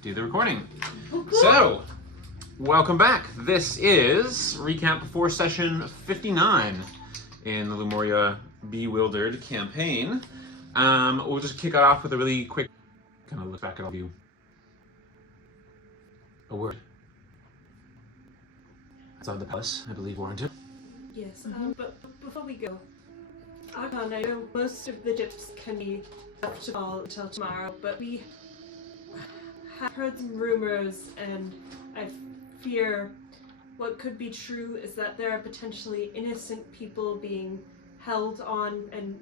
do the recording. So, welcome back. This is recap before session 59 in the Lumoria Beewildered campaign. We'll just kick it off with a really quick kind of look back at all of you. A word. Outside the palace, I believe, warranted. Yes, but before we go, Archon, I know most of the dips can be left to fall until tomorrow, but we have heard some rumors, and I fear what could be true is that there are potentially innocent people being held on and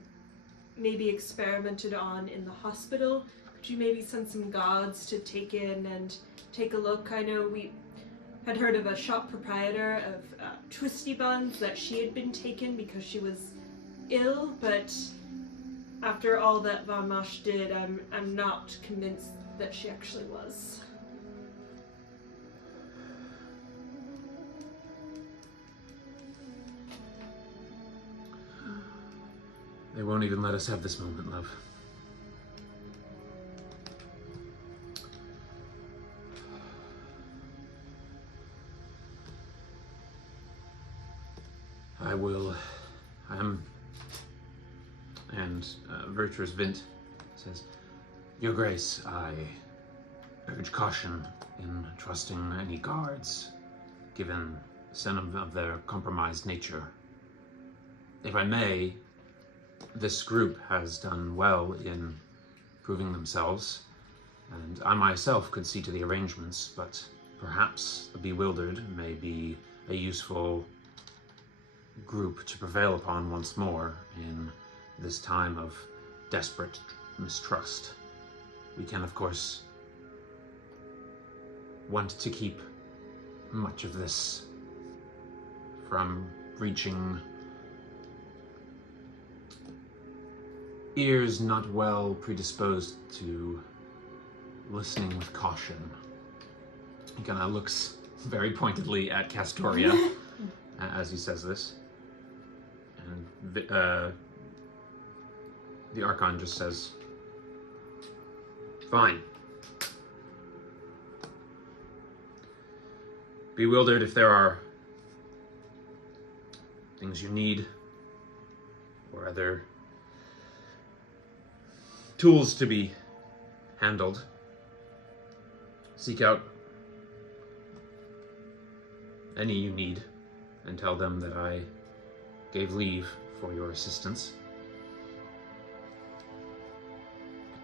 maybe experimented on in the hospital. Could you maybe send some guards to take in and take a look? I know we had heard of a shop proprietor of Twisty Buns that she had been taken because she was ill, but after all that Von Mosh did, I'm not convinced that she actually was. They won't even let us have this moment, love. And Virtuous Vint says, Your Grace, I urge caution in trusting any guards, given some of their compromised nature. If I may, this group has done well in proving themselves, and I myself could see to the arrangements, but perhaps the Bewildered may be a useful group to prevail upon once more in this time of desperate mistrust. We can, of course, want to keep much of this from reaching ears not well predisposed to listening with caution. He kind of looks very pointedly at Castoria as he says this. And the Archon just says, Fine. Bewildered, if there are things you need or other tools to be handled, seek out any you need and tell them that I gave leave for your assistance.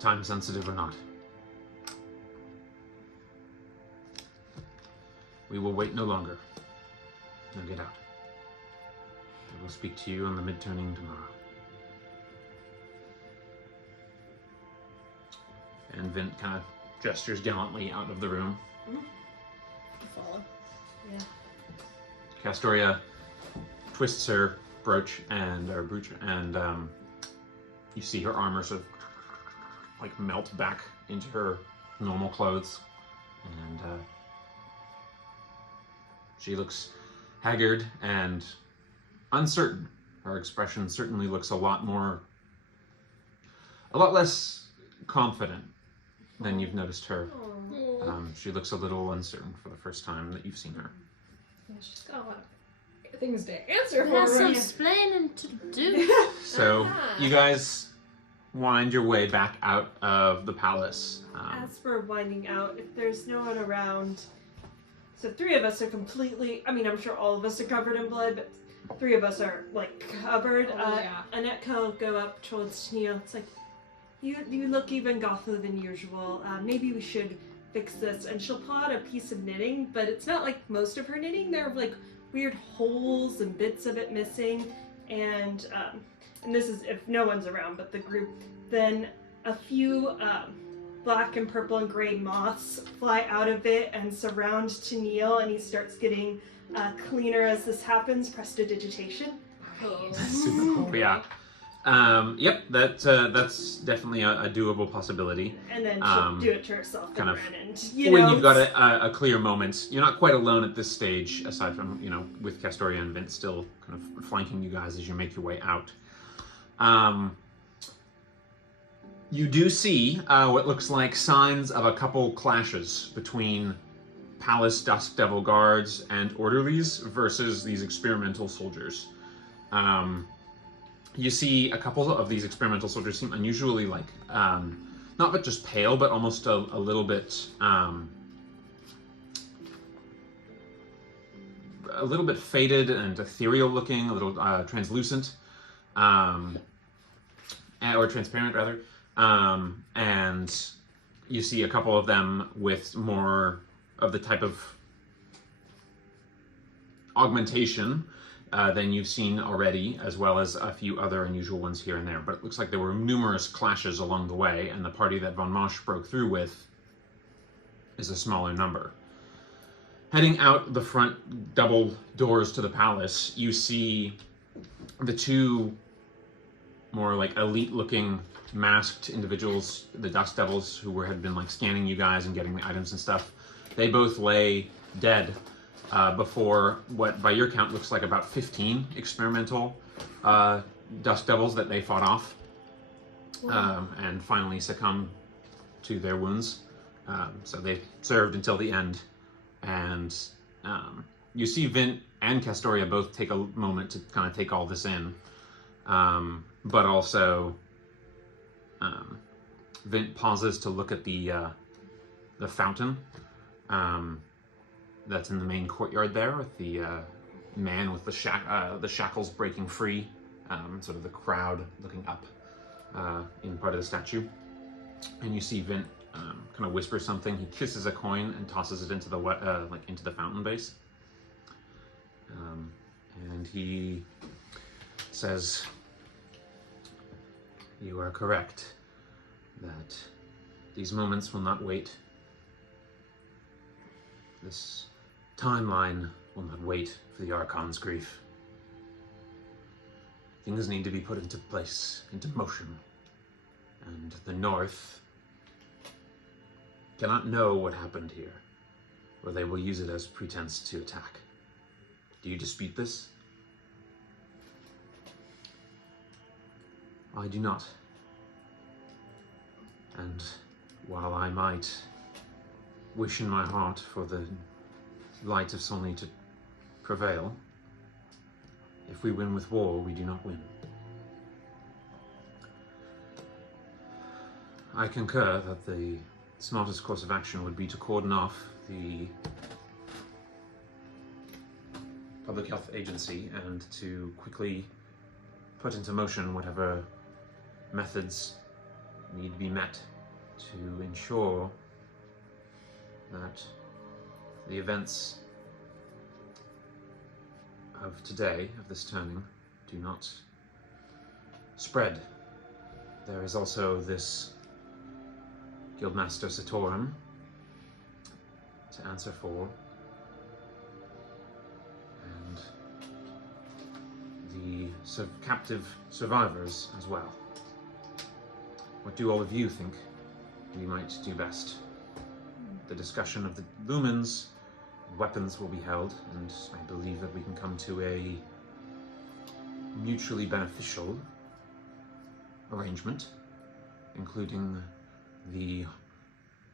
Time sensitive or not. We will wait no longer. Now get out. I will speak to you on the mid-turning tomorrow. And Vint kind of gestures gallantly out of the room. Follow. Yeah. Castoria twists her brooch, and you see her armor sort of like melt back into her normal clothes, and she looks haggard and uncertain. Her expression certainly looks a lot less confident than you've noticed her. She looks a little uncertain for the first time that you've seen her. Yeah, she's got a lot of things to answer for. Has some Right? explaining to do. So you guys wind your way back out of the palace. As for winding out, if there's no one around, so three of us are completely, I'm sure all of us are covered in blood, but three of us are, like, covered. Yeah. Annette will go up towards Neil. It's like, you look even gothier than usual. Maybe we should fix this. And she'll pull out a piece of knitting, but it's not like most of her knitting. There are, like, weird holes and bits of it missing. And this is if no one's around but the group. Then a few black and purple and gray moths fly out of it and surround Neil, and he starts getting cleaner as this happens. Prestidigitation. Super cool. Yeah. Yep. That's definitely a doable possibility. And then she'll do it to herself kind and of run, and when you've got a clear moment. You're not quite alone at this stage, aside from with Castoria and Vint still kind of flanking you guys as you make your way out. You do see what looks like signs of a couple clashes between Palace Dusk Devil guards and orderlies versus these experimental soldiers. You see a couple of these experimental soldiers seem unusually like, not but just pale, but almost a little bit faded and ethereal looking, a little translucent, or transparent rather. And you see a couple of them with more of the type of augmentation than you've seen already, as well as a few other unusual ones here and there. But it looks like there were numerous clashes along the way, and the party that Von Mosch broke through with is a smaller number. Heading out the front double doors to the palace, you see the two more like elite-looking masked individuals, the Dust Devils, who had been like scanning you guys and getting the items and stuff. They both lay dead before what, by your count, looks like about 15 experimental Dust Devils that they fought off, and finally succumbed to their wounds. So they served until the end, and you see Vint and Castoria both take a moment to kind of take all this in, but also Vint pauses to look at the fountain that's in the main courtyard there, with the man with the shackles breaking free, sort of the crowd looking up in part of the statue. And you see Vint kind of whisper something. He kisses a coin and tosses it into the into the fountain base. And he says, "You are correct that these moments will not wait. This timeline will not wait for the Archon's grief. Things need to be put into place, into motion. And the North cannot know what happened here, or they will use it as pretense to attack. Do you dispute this?" "I do not. And while I might wish in my heart for the light of Solney to prevail, if we win with war, we do not win. I concur that the smartest course of action would be to cordon off the public health agency and to quickly put into motion whatever methods need to be met to ensure that the events of today, of this turning, do not spread. There is also this Guildmaster Satorum to answer for, and the captive survivors as well. What do all of you think we might do best? The discussion of the lumens, weapons will be held, and I believe that we can come to a mutually beneficial arrangement, including the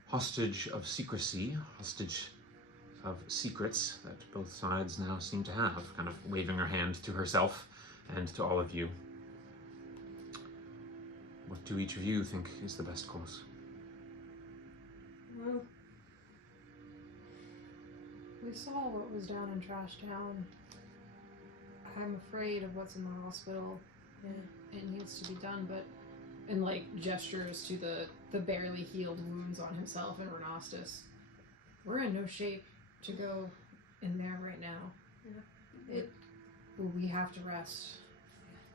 hostage of secrecy, hostage of secrets that both sides now seem to have, kind of waving her hand to herself and to all of you. What do each of you think is the best course? Well, we saw what was down in Trash Town. I'm afraid of what's in the hospital. Yeah. It needs to be done, but... And, like, gestures to the barely healed wounds on himself and Renastus. We're in no shape to go in there right now. Yeah. We have to rest.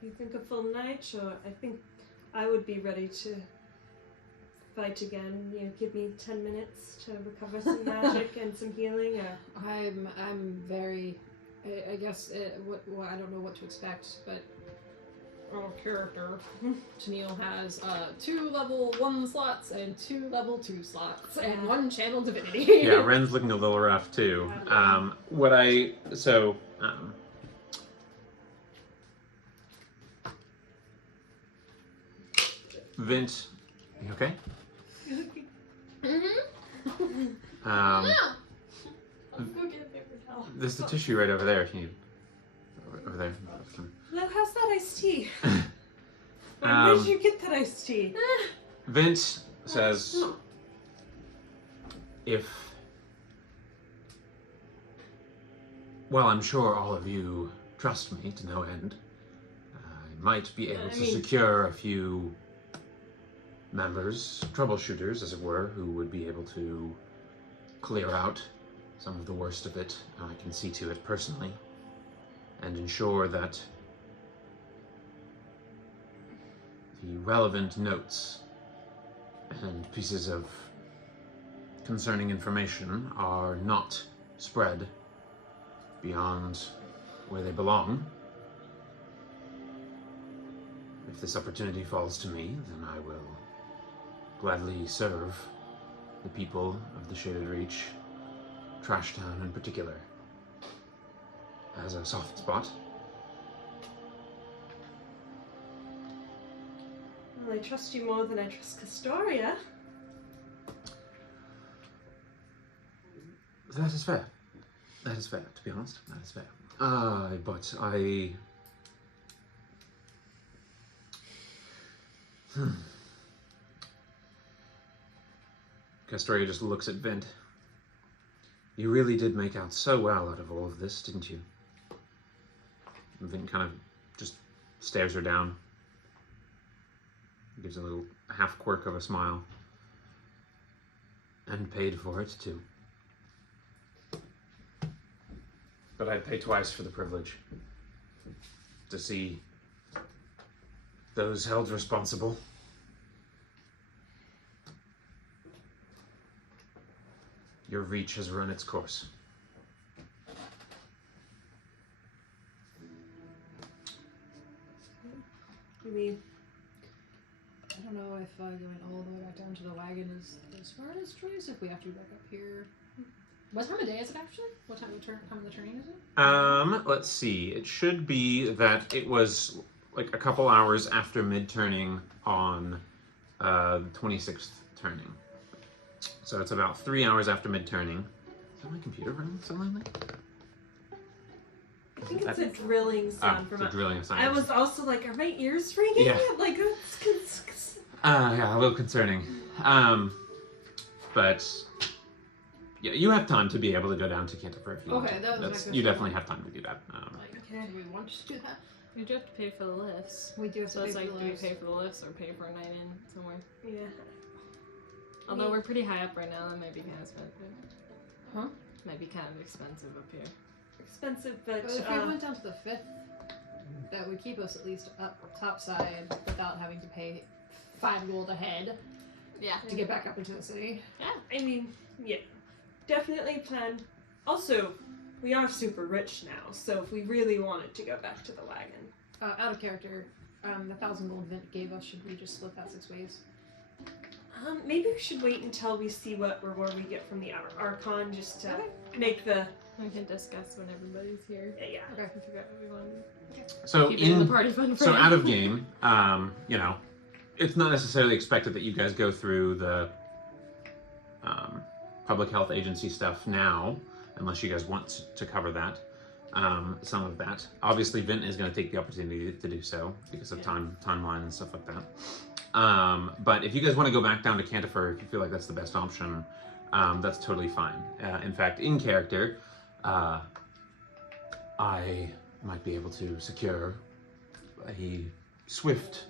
You think a full night? Sure. I think I would be ready to fight again. You know, give me 10 minutes to recover some magic and some healing. Or... I'm very... I guess I don't know what to expect, but our character, Tennille, has 2 level 1 slots and 2 level 2 slots and 1 channel divinity. Yeah, Ren's looking a little rough too. Vint You okay? Mm-hmm. I'll go get a paper towel. There's the tissue right over there if you need. Over there. Now, how's that iced tea? Where Um, did you get that iced tea? Vince says, well, I'm sure all of you trust me to no end. I might be able to secure a few members, troubleshooters, as it were, who would be able to clear out some of the worst of it. I can see to it personally and ensure that the relevant notes and pieces of concerning information are not spread beyond where they belong. If this opportunity falls to me, then I will gladly serve the people of the Shaded Reach, Trash Town in particular, as a soft spot. Well, I trust you more than I trust Castoria. That is fair. That is fair, to be honest. That is fair. But I... Castoria just looks at Vint. You really did make out so well out of all of this, didn't you? And Vint kind of just stares her down. Gives a little half quirk of a smile. And paid for it, too. But I'd pay twice for the privilege to see those held responsible. Your reach has run its course. I mean, I don't know if going all the way back down to the wagon is the smartest choice. If we have to be back up here, what time of day is it actually? What time of the turning is it? Let's see. It should be that it was like a couple hours after mid-turning on the 26th turning. So it's about 3 hours after mid-turning. Is that my computer running silently? I think it's a drilling sound from a drilling sound. I was also like, are my ears ringing? Yeah. Like, Yeah, a little concerning. But yeah, you have time to be able to go down to Canterbury if you want. Okay, that was my question. You definitely have time to do that. Okay. Do we want to do that? We do have to pay for the lifts. We do have So to it's pay like, for do we those. pay for the lifts or pay for a night in somewhere? Yeah. Although we're pretty high up right now, that might be kind of expensive. Huh? Might be kind of expensive up here. Expensive, but But if we went down to the 5th, that would keep us at least up top side without having to pay 5 gold a head Yeah. to get back up into the city. I mean, yeah, definitely plan. Also, we are super rich now, so if we really wanted to go back to the wagon, Out of character, the 1,000 gold Vint gave us, should we just split that 6 ways? maybe we should wait until we see what reward we get from the Archon, just to make the We can discuss when everybody's here. yeah. Okay. I forgot what we wanted. So Keep it in the party fun for so now. out of game, you know, it's not necessarily expected that you guys go through the public health agency stuff now, unless you guys want to cover that. Some of that. Obviously, Vint is going to take the opportunity to do so because of timeline and stuff like that. But if you guys want to go back down to Cantifer, if you feel like that's the best option, that's totally fine. In fact, in character, I might be able to secure a swift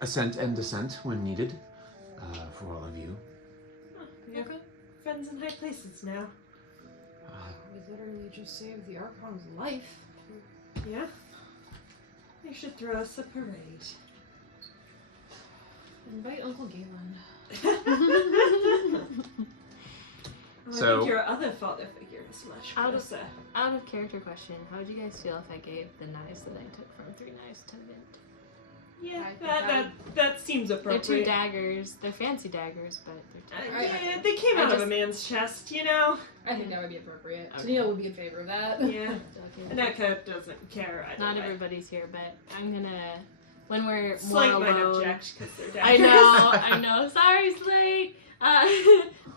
ascent and descent when needed for all of you. We have friends in high places now. We literally just saved the Archon's life. Yeah. They should throw us a parade. Invite Uncle Galen. I So- think your other father figure is much Out of- closer. Out of character question, how would you guys feel if I gave the knives that I took from 3 Knives to Vint? Yeah, I think that seems They're appropriate. 2 daggers. They're fancy daggers, but they're 2 daggers. Yeah, they came I out of just- a man's chest, you know? I think that would be appropriate. Okay. Tennille would be in favor of that. Yeah. Okay. And Eka doesn't care either Not way. everybody's here, but I'm gonna when we're more Slate might alone. object because they're down. I know. Sorry, Slate.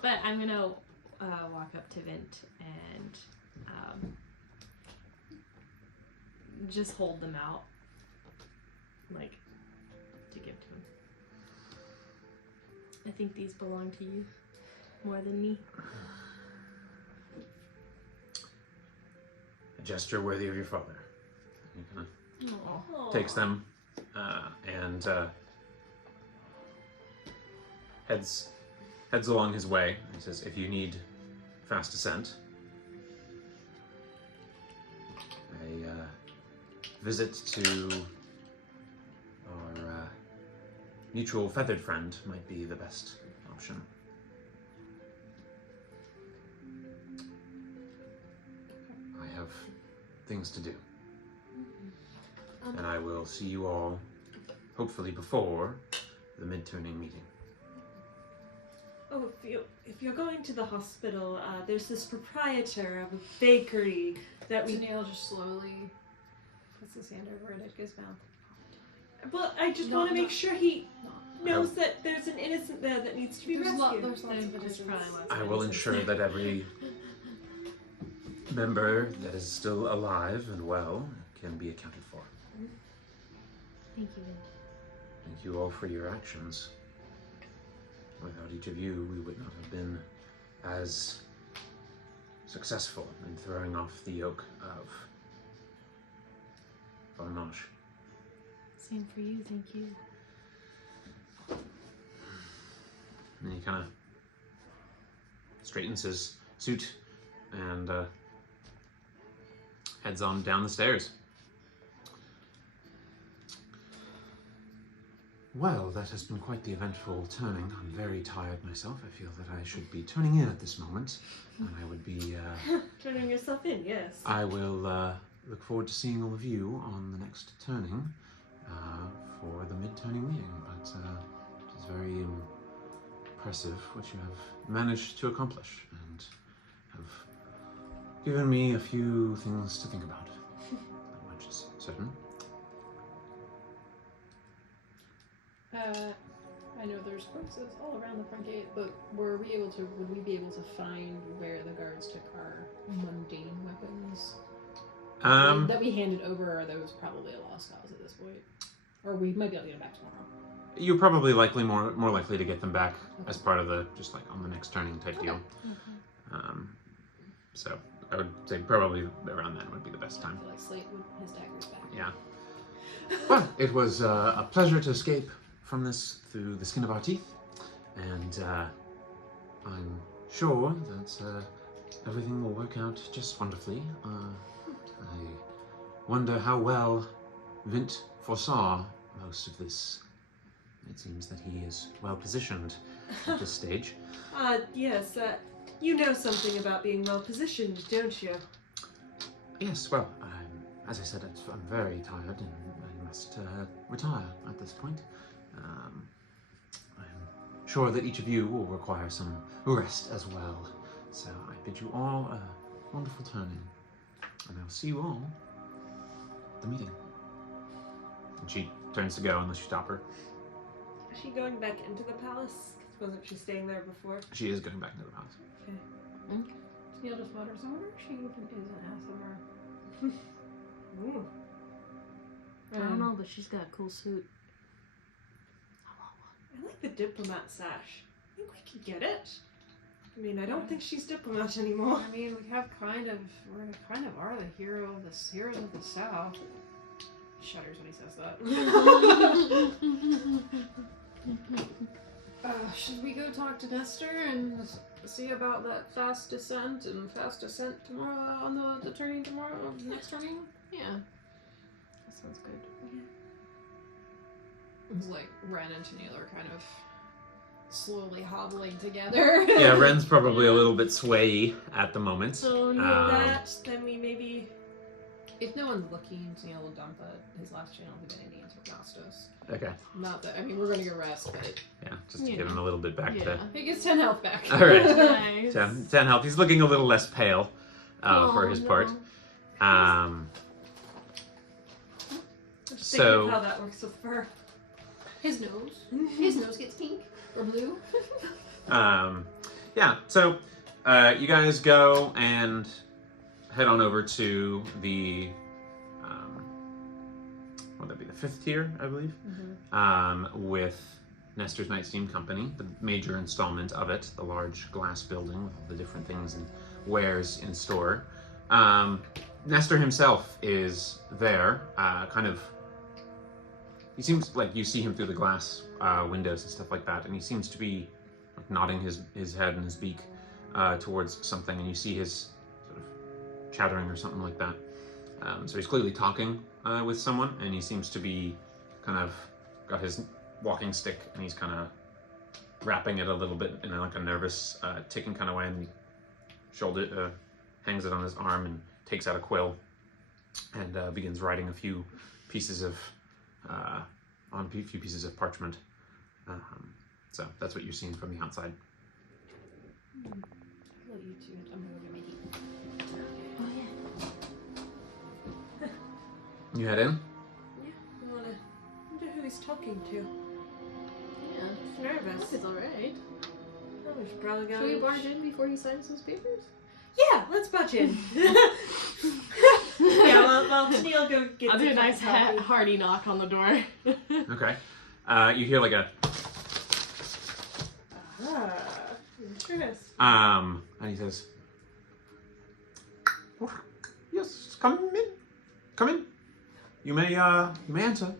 But I'm gonna walk up to Vint and just hold them out, like to give to him. I think these belong to you more than me. A gesture worthy of your father. He kind Aw. of takes them and heads along his way. He says, if you need fast ascent, a visit to our mutual feathered friend might be the best option. I have things to do. And I will see you all, hopefully before the mid-turning meeting. Oh, if you're going to the hospital, there's this proprietor of a bakery that we. Tennille just slowly puts his hand over Edgar's mouth. Well, I just No, want to no. make sure he No. knows that there's an innocent there that needs to be There's rescued. lots of That's innocents. probably lots I of will innocents. ensure that every member that is still alive and well can be accounted for. Thank you, Vint. Thank you all for your actions. Without each of you, we would not have been as successful in throwing off the yoke of Varnash. Same for you, thank you. And he kind of straightens his suit and heads on down the stairs. Well, that has been quite the eventful turning. I'm very tired myself. I feel that I should be turning in at this moment, and I would be. Turning yourself in, yes. I will look forward to seeing all of you on the next turning for the mid-turning meeting. But it is very impressive what you have managed to accomplish, and have given me a few things to think about. That much is certain. I know there's corpses all around the front gate, but would we be able to find where the guards took our mundane weapons that we handed over? Or are those probably a lost cause at this point? Or we might be able to get them back tomorrow. You're probably more likely to get them back as part of the just like on the next turning type deal. So I would say probably around then would be the best time. I feel like Slate would his daggers back. Yeah. Well, it was a pleasure to escape from this through the skin of our teeth, and I'm sure that everything will work out just wonderfully. I wonder how well Vint foresaw most of this. It seems that he is well positioned at this stage. Yes, you know something about being well positioned, don't you? Yes, well, as I said, I'm very tired and I must retire at this point. I'm sure that each of you will require some rest as well. So I bid you all a wonderful turning, and I'll see you all at the meeting. And she turns to go unless you stop her. Is she going back into the palace? Wasn't she staying there before? She is going back into the palace. Okay. Tennille just mutters, I wonder if she even is an ASMR. Ooh. I don't know, but she's got a cool suit. I like the diplomat sash. I think we could get it. I mean, I don't think she's diplomat anymore. I mean, we kind of are the heroes of the South. Shudders when he says that. Should we go talk to Nestor and see about that fast descent tomorrow on the turning tomorrow, next turning? Yeah. That sounds good. It's like Ren and Tennille are kind of slowly hobbling together. Yeah, Ren's probably a little bit swayy at the moment. So Then we maybe. If no one's looking, Tennille will dump his last channel divinity into Agnostos. Okay. Not that, I mean, we're gonna go rest, but Yeah, just to give him a little bit back to. he gets 10 health back. All right. Nice. 10 health. He's looking a little less pale for his part. Think of how that works with fur. His nose gets pink or blue. Yeah, so you guys go and head on over to the, what would that be, the 5th tier, I believe, with Nestor's Night Steam Company, the major installment of it, the large glass building with all the different things and wares in store. Nestor himself is there, he seems like you see him through the glass windows and stuff like that, and he seems to be nodding his head and his beak towards something, and you see his sort of chattering or something like that. So he's clearly talking with someone, and he seems to be kind of got his walking stick, and he's kind of wrapping it a little bit in like a nervous, ticking kind of way, and hangs it on his arm and takes out a quill and begins writing a few pieces of parchment. So that's what you're seeing from the outside. I love you too. I'm gonna go get my tea. Oh yeah. You head in? Yeah, I wonder who he's talking to. Yeah. I'm nervous. It's alright. Oh, we should probably go. Should we barge in before he signs those papers? Yeah, let's budge in. Yeah, well, Tennille go get. I'll do a nice hearty knock on the door. Okay. You hear like a Interesting. and he says, "Oh, yes, come in. Come in. You may enter."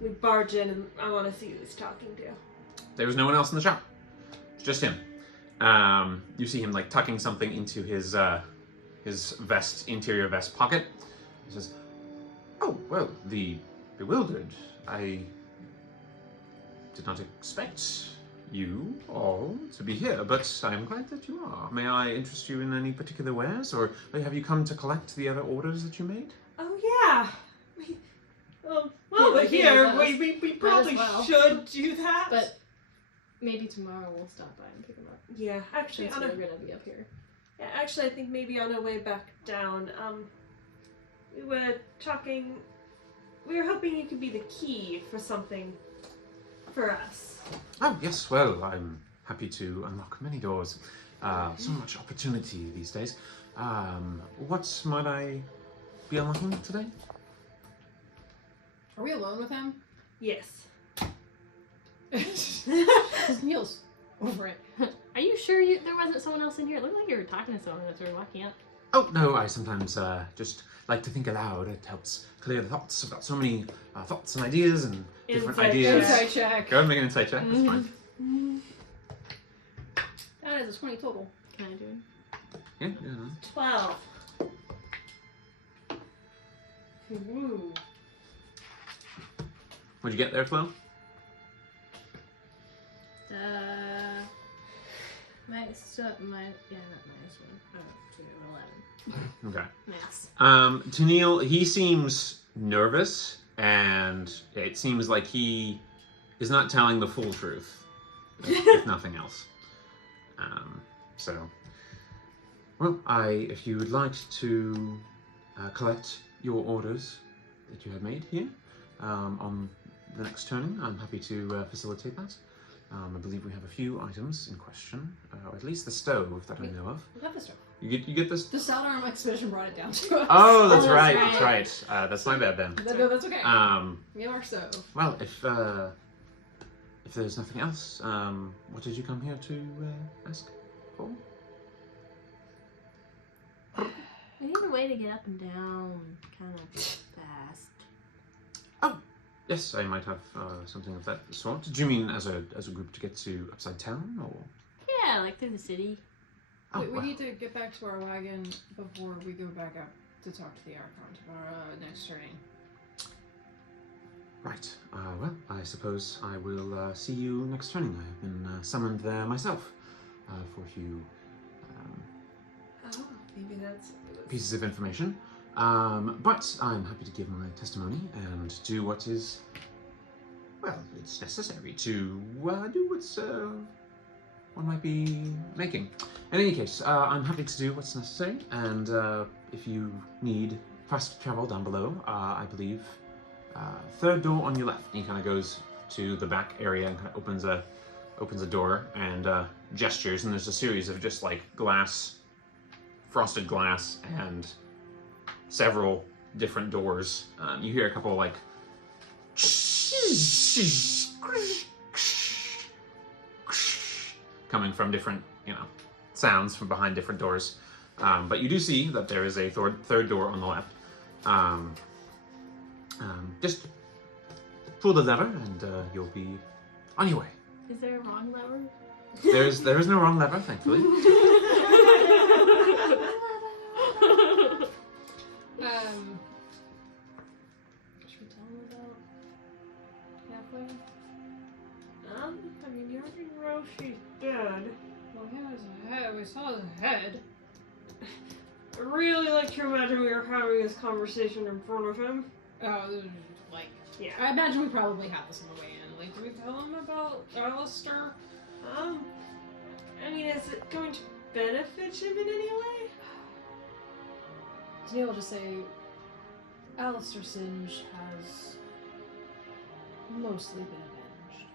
We barge in, and I want to see who he's talking to. There's no one else in the shop. It's just him. You see him like tucking something into his interior vest pocket. He says, "Oh, well, the Beewildered. I did not expect you all to be here, but I am glad that you are. May I interest you in any particular wares, or have you come to collect the other orders that you made?" Oh yeah. Well, we're here. We probably should do that. But maybe tomorrow we'll stop by and pick them up. Yeah, actually, Since we're gonna be up here. Yeah, actually, I think maybe on our way back down, we were talking. We were hoping you could be the key for something for us. Oh, yes, well, I'm happy to unlock many doors. So much opportunity these days. What might I be unlocking today? Are we alone with him? Yes. Neil's over it. Are you sure there wasn't someone else in here? It looked like you were talking to someone as we were walking up. Oh, no, I sometimes just like to think aloud. It helps clear the thoughts. I've got so many thoughts and ideas and different Insight ideas. check. Insight check. Go ahead and make an insight check, that's fine. That is a 20 total. Can I do it? Yeah. 12. Ooh. What'd you get there, Flo? Not minus 1. Oh, 2, 11. Okay. Maths. To Neil, he seems nervous, and it seems like he is not telling the full truth, if nothing else. Well, if you would like to collect your orders that you have made here on the next turning, I'm happy to facilitate that. I believe we have a few items in question, or at least the stove that I know of. We have the stuff. You get this? The Saldarm expedition brought it down to us. Oh, that's Oh, right. that's That's right. That's my bad then. No, that's okay. We have our stove. Well, if there's nothing else, what did you come here to ask for? We need a way to get up and down kind of fast. Oh, yes, I might have something of that sort. Do you mean as a group to get to Upside Town, or? Yeah, like through the city. Oh, we well. need to get back to our wagon before we go back up to talk to the Archon for our next turning. Right. Well, I suppose I will see you next turning. I have been summoned there myself for a few Oh, maybe that's. pieces of information. But I'm happy to give my testimony and do what is, well, it's necessary to do what's one might be making. In any case, I'm happy to do what's necessary, and if you need fast travel down below, I believe third door on your left. And he kind of goes to the back area and kind of opens a door and gestures, and there's a series of just like glass, frosted glass, and several different doors. You hear a couple like coming from different, sounds from behind different doors. But you do see that there is a third door on the left. Just pull the lever and you'll be on your way. Is there a wrong lever? There is no wrong lever, thankfully. Should we tell him about halfway? I mean, you already know she's dead. Well, he has a head. We saw the head. I really like to imagine we were having this conversation in front of him. Oh, Yeah. I imagine we probably had this on the way in. Like, do we tell him about Alistair? I mean, is it going to benefit him in any way? Today I'll just say, Alistair Singe has mostly been avenged.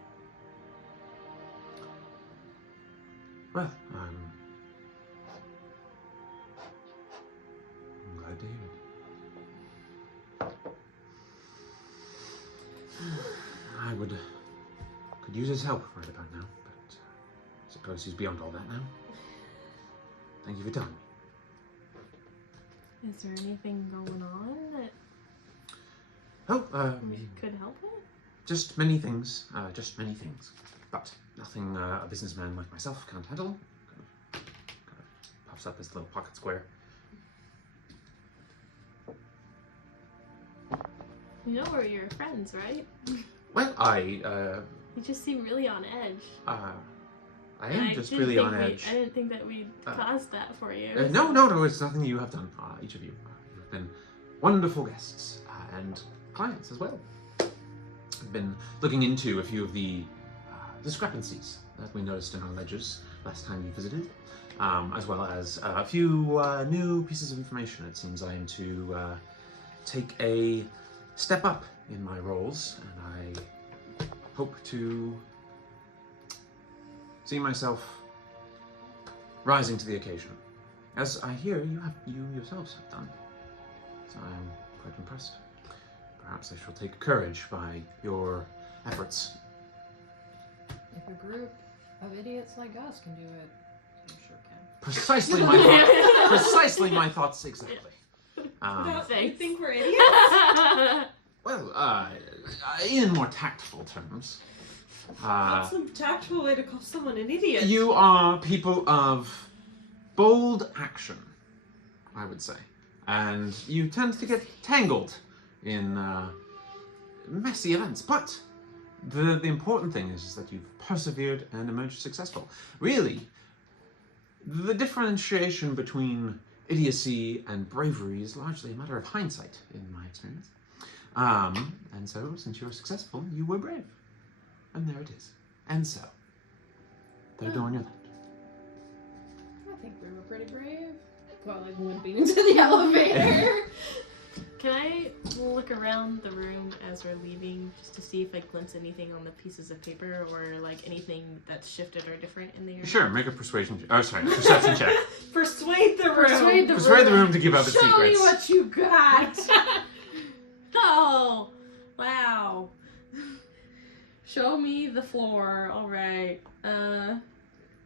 Well, I'm glad to hear it. I could use his help right about now, but I suppose he's beyond all that now. Thank you for telling me. Is there anything going on that Oh, we could help with? just many things, but nothing a businessman like myself can't handle. Kind of pops up his little pocket square. You know we're your friends, right? Well, You just seem really on edge. I And am just really on I edge. didn't think that we'd caused that for you. No, it's nothing you have done, each of you. You've been wonderful guests and clients as well. I've been looking into a few of the discrepancies that we noticed in our ledgers last time you visited, as well as a few new pieces of information. It seems I am to take a step up in my roles, and I hope to see myself rising to the occasion, as I hear you yourselves have done. So I am quite impressed. Perhaps I shall take courage by your efforts. If a group of idiots like us can do it, you sure can. Precisely my thoughts exactly. You think we're idiots? Well, in more tactful terms, That's some tactful way to call someone an idiot. you are people of bold action, I would say, and you tend to get tangled in messy events. But the important thing is that you've persevered and emerged successful. Really, the differentiation between idiocy and bravery is largely a matter of hindsight, in my experience. And so, since you were successful, you were brave. And there it is. And so, they're door on your left. I think we were pretty brave. Well, like limping into the elevator. Can I look around the room as we're leaving just to see if I glimpse anything on the pieces of paper or like anything that's shifted or different in the area? Sure, make a perception check. Persuade the room. Persuade the room to give up its Show secrets. me what you got. Oh, wow. Show me the floor. All right.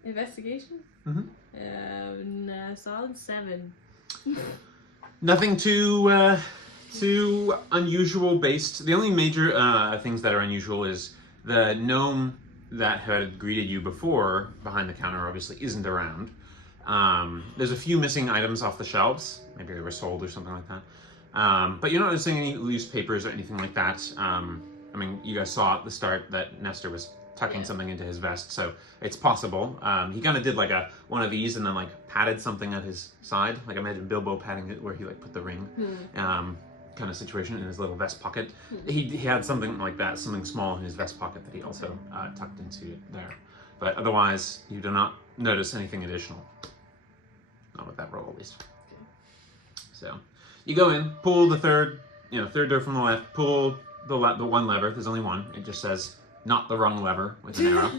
Investigation? Solid 7. Nothing too unusual based. The only major things that are unusual is the gnome that had greeted you before behind the counter obviously isn't around. There's a few missing items off the shelves. Maybe they were sold or something like that. But you're not noticing any loose papers or anything like that. I mean, you guys saw at the start that Nestor was tucking something into his vest, so it's possible. He kind of did like one of these and then like patted something at his side. Like imagine Bilbo patting it where he like put the ring. Kind of situation in his little vest pocket. He had something like that, something small in his vest pocket that he also tucked into there. But otherwise, you do not notice anything additional. Not with that roll, at least. So, you go in, pull the third door from the left, pull the one lever. There's only one. It just says "not the wrong lever" with an arrow.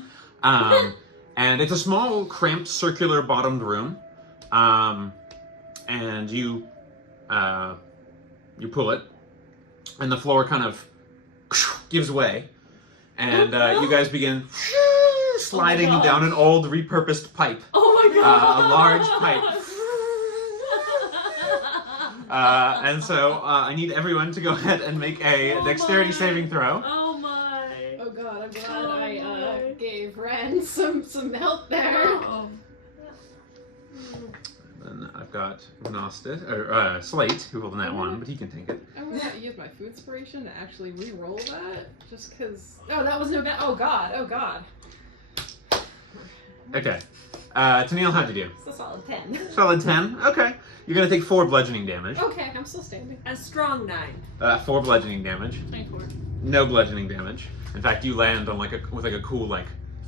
And it's a small, cramped, circular bottomed room. And you pull it, and the floor kind of gives way, and you guys begin sliding down an old, repurposed pipe. Oh my god! A large pipe. And so I need everyone to go ahead and make a dexterity saving throw. Oh my! Oh god, I'm glad I gave Ren some help there. Oh. Then I've got Slate, who rolled in that one, but he can take it. I'm gonna use my food inspiration to actually re-roll that, just because. Oh, that was no bad. Oh god. Okay. Tennille, how'd you do? It's a solid 10. Solid 10? Okay. You're gonna take 4 bludgeoning damage. Okay, I'm still standing. A strong 9. 4 bludgeoning damage. 24. No bludgeoning damage. In fact, you land on with a cool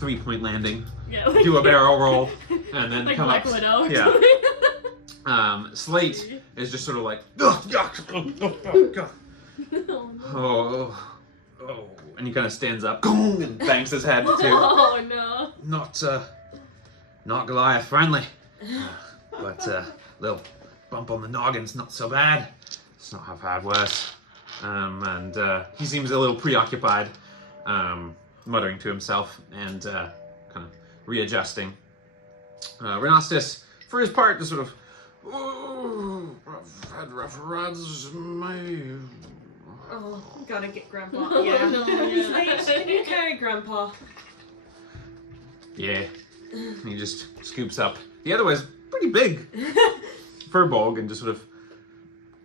3-point landing. Yeah. Like, Do a barrel roll, and then like come Black up. Widow. Or Yeah. something. Slate is just sort of like, oh, and he kind of stands up and bangs his head too. Oh no. Not Goliath friendly, but little bump on the noggin's not so bad. It's not half had worse. And he seems a little preoccupied, muttering to himself and kind of readjusting. Renastus, for his part, just sort of, I've had rough runs, Oh, gotta get Grandpa. Oh, Yeah. no, yeah. Slate, can you carry Grandpa? Yeah. And he just scoops up the otherwise pretty big Furbolg and just sort of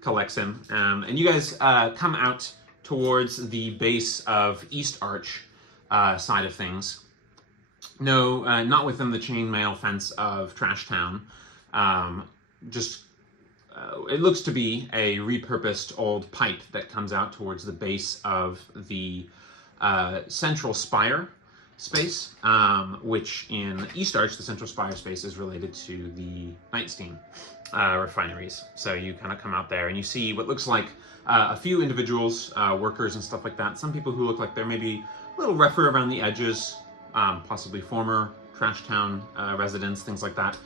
collects him. And you guys come out towards the base of East Arch side of things. No, not within the chainmail fence of Trash Town. It looks to be a repurposed old pipe that comes out towards the base of the central spire space, which in East Arch, the central spire space is related to the Nightstein refineries. So you kind of come out there and you see what looks like a few individuals, workers and stuff like that. Some people who look like they're maybe a little rougher around the edges, possibly former Trash Town residents, things like that.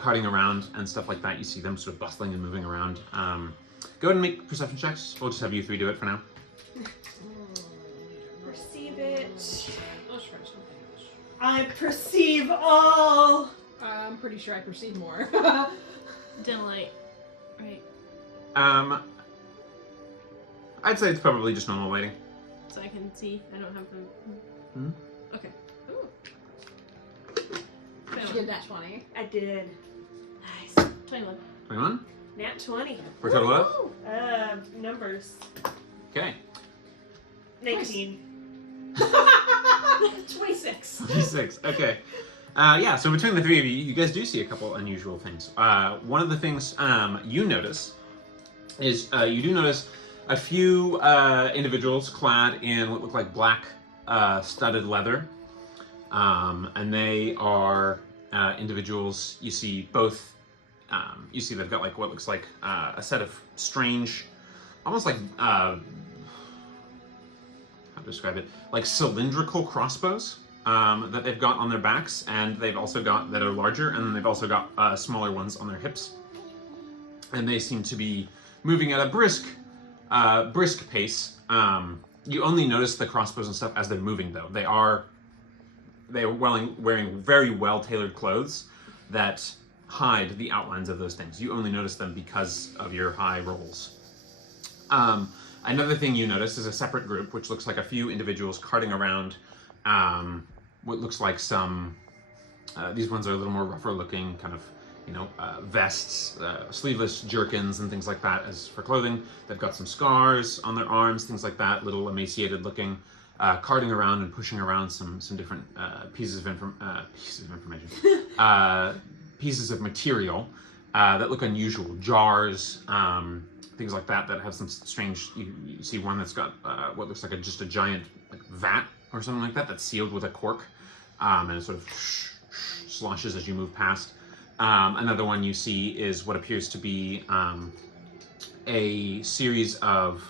Carting around and stuff like that. You see them sort of bustling and moving around. Go ahead and make perception checks. We'll just have you 3 do it for now. Perceive it. Let's try something. I perceive all. I'm pretty sure I perceive more. Dim light. Right. I'd say it's probably just normal lighting. So I can see. I don't have the. Hmm? Okay. Did you get that 20? I did. Nice. 21. 21? Nat 20. For a total of? Numbers. Okay. 19. 26. 26. Okay. Yeah, so between the 3 of you, you guys do see a couple unusual things. One of the things you notice is you do notice a few individuals clad in what look like black studded leather. And they are individuals, you see both, you see they've got what looks like a set of strange, almost like, how to describe it, like cylindrical crossbows that they've got on their backs, and they've also got, that are larger, and then they've also got smaller ones on their hips. And they seem to be moving at a brisk pace. You only notice the crossbows and stuff as they're moving, though. They are wearing very well-tailored clothes that hide the outlines of those things. You only notice them because of your high rolls. Another thing you notice is a separate group, which looks like a few individuals carting around what looks like some, these ones are a little more rougher looking, kind of, vests, sleeveless jerkins and things like that as for clothing. They've got some scars on their arms, things like that, little emaciated looking. Carting around and pushing around some different pieces of information, pieces of material that look unusual, jars, things like that have some strange. You see one that's got what looks like just a giant vat or something like that that's sealed with a cork, and it sort of sloshes as you move past. Another one you see is what appears to be a series of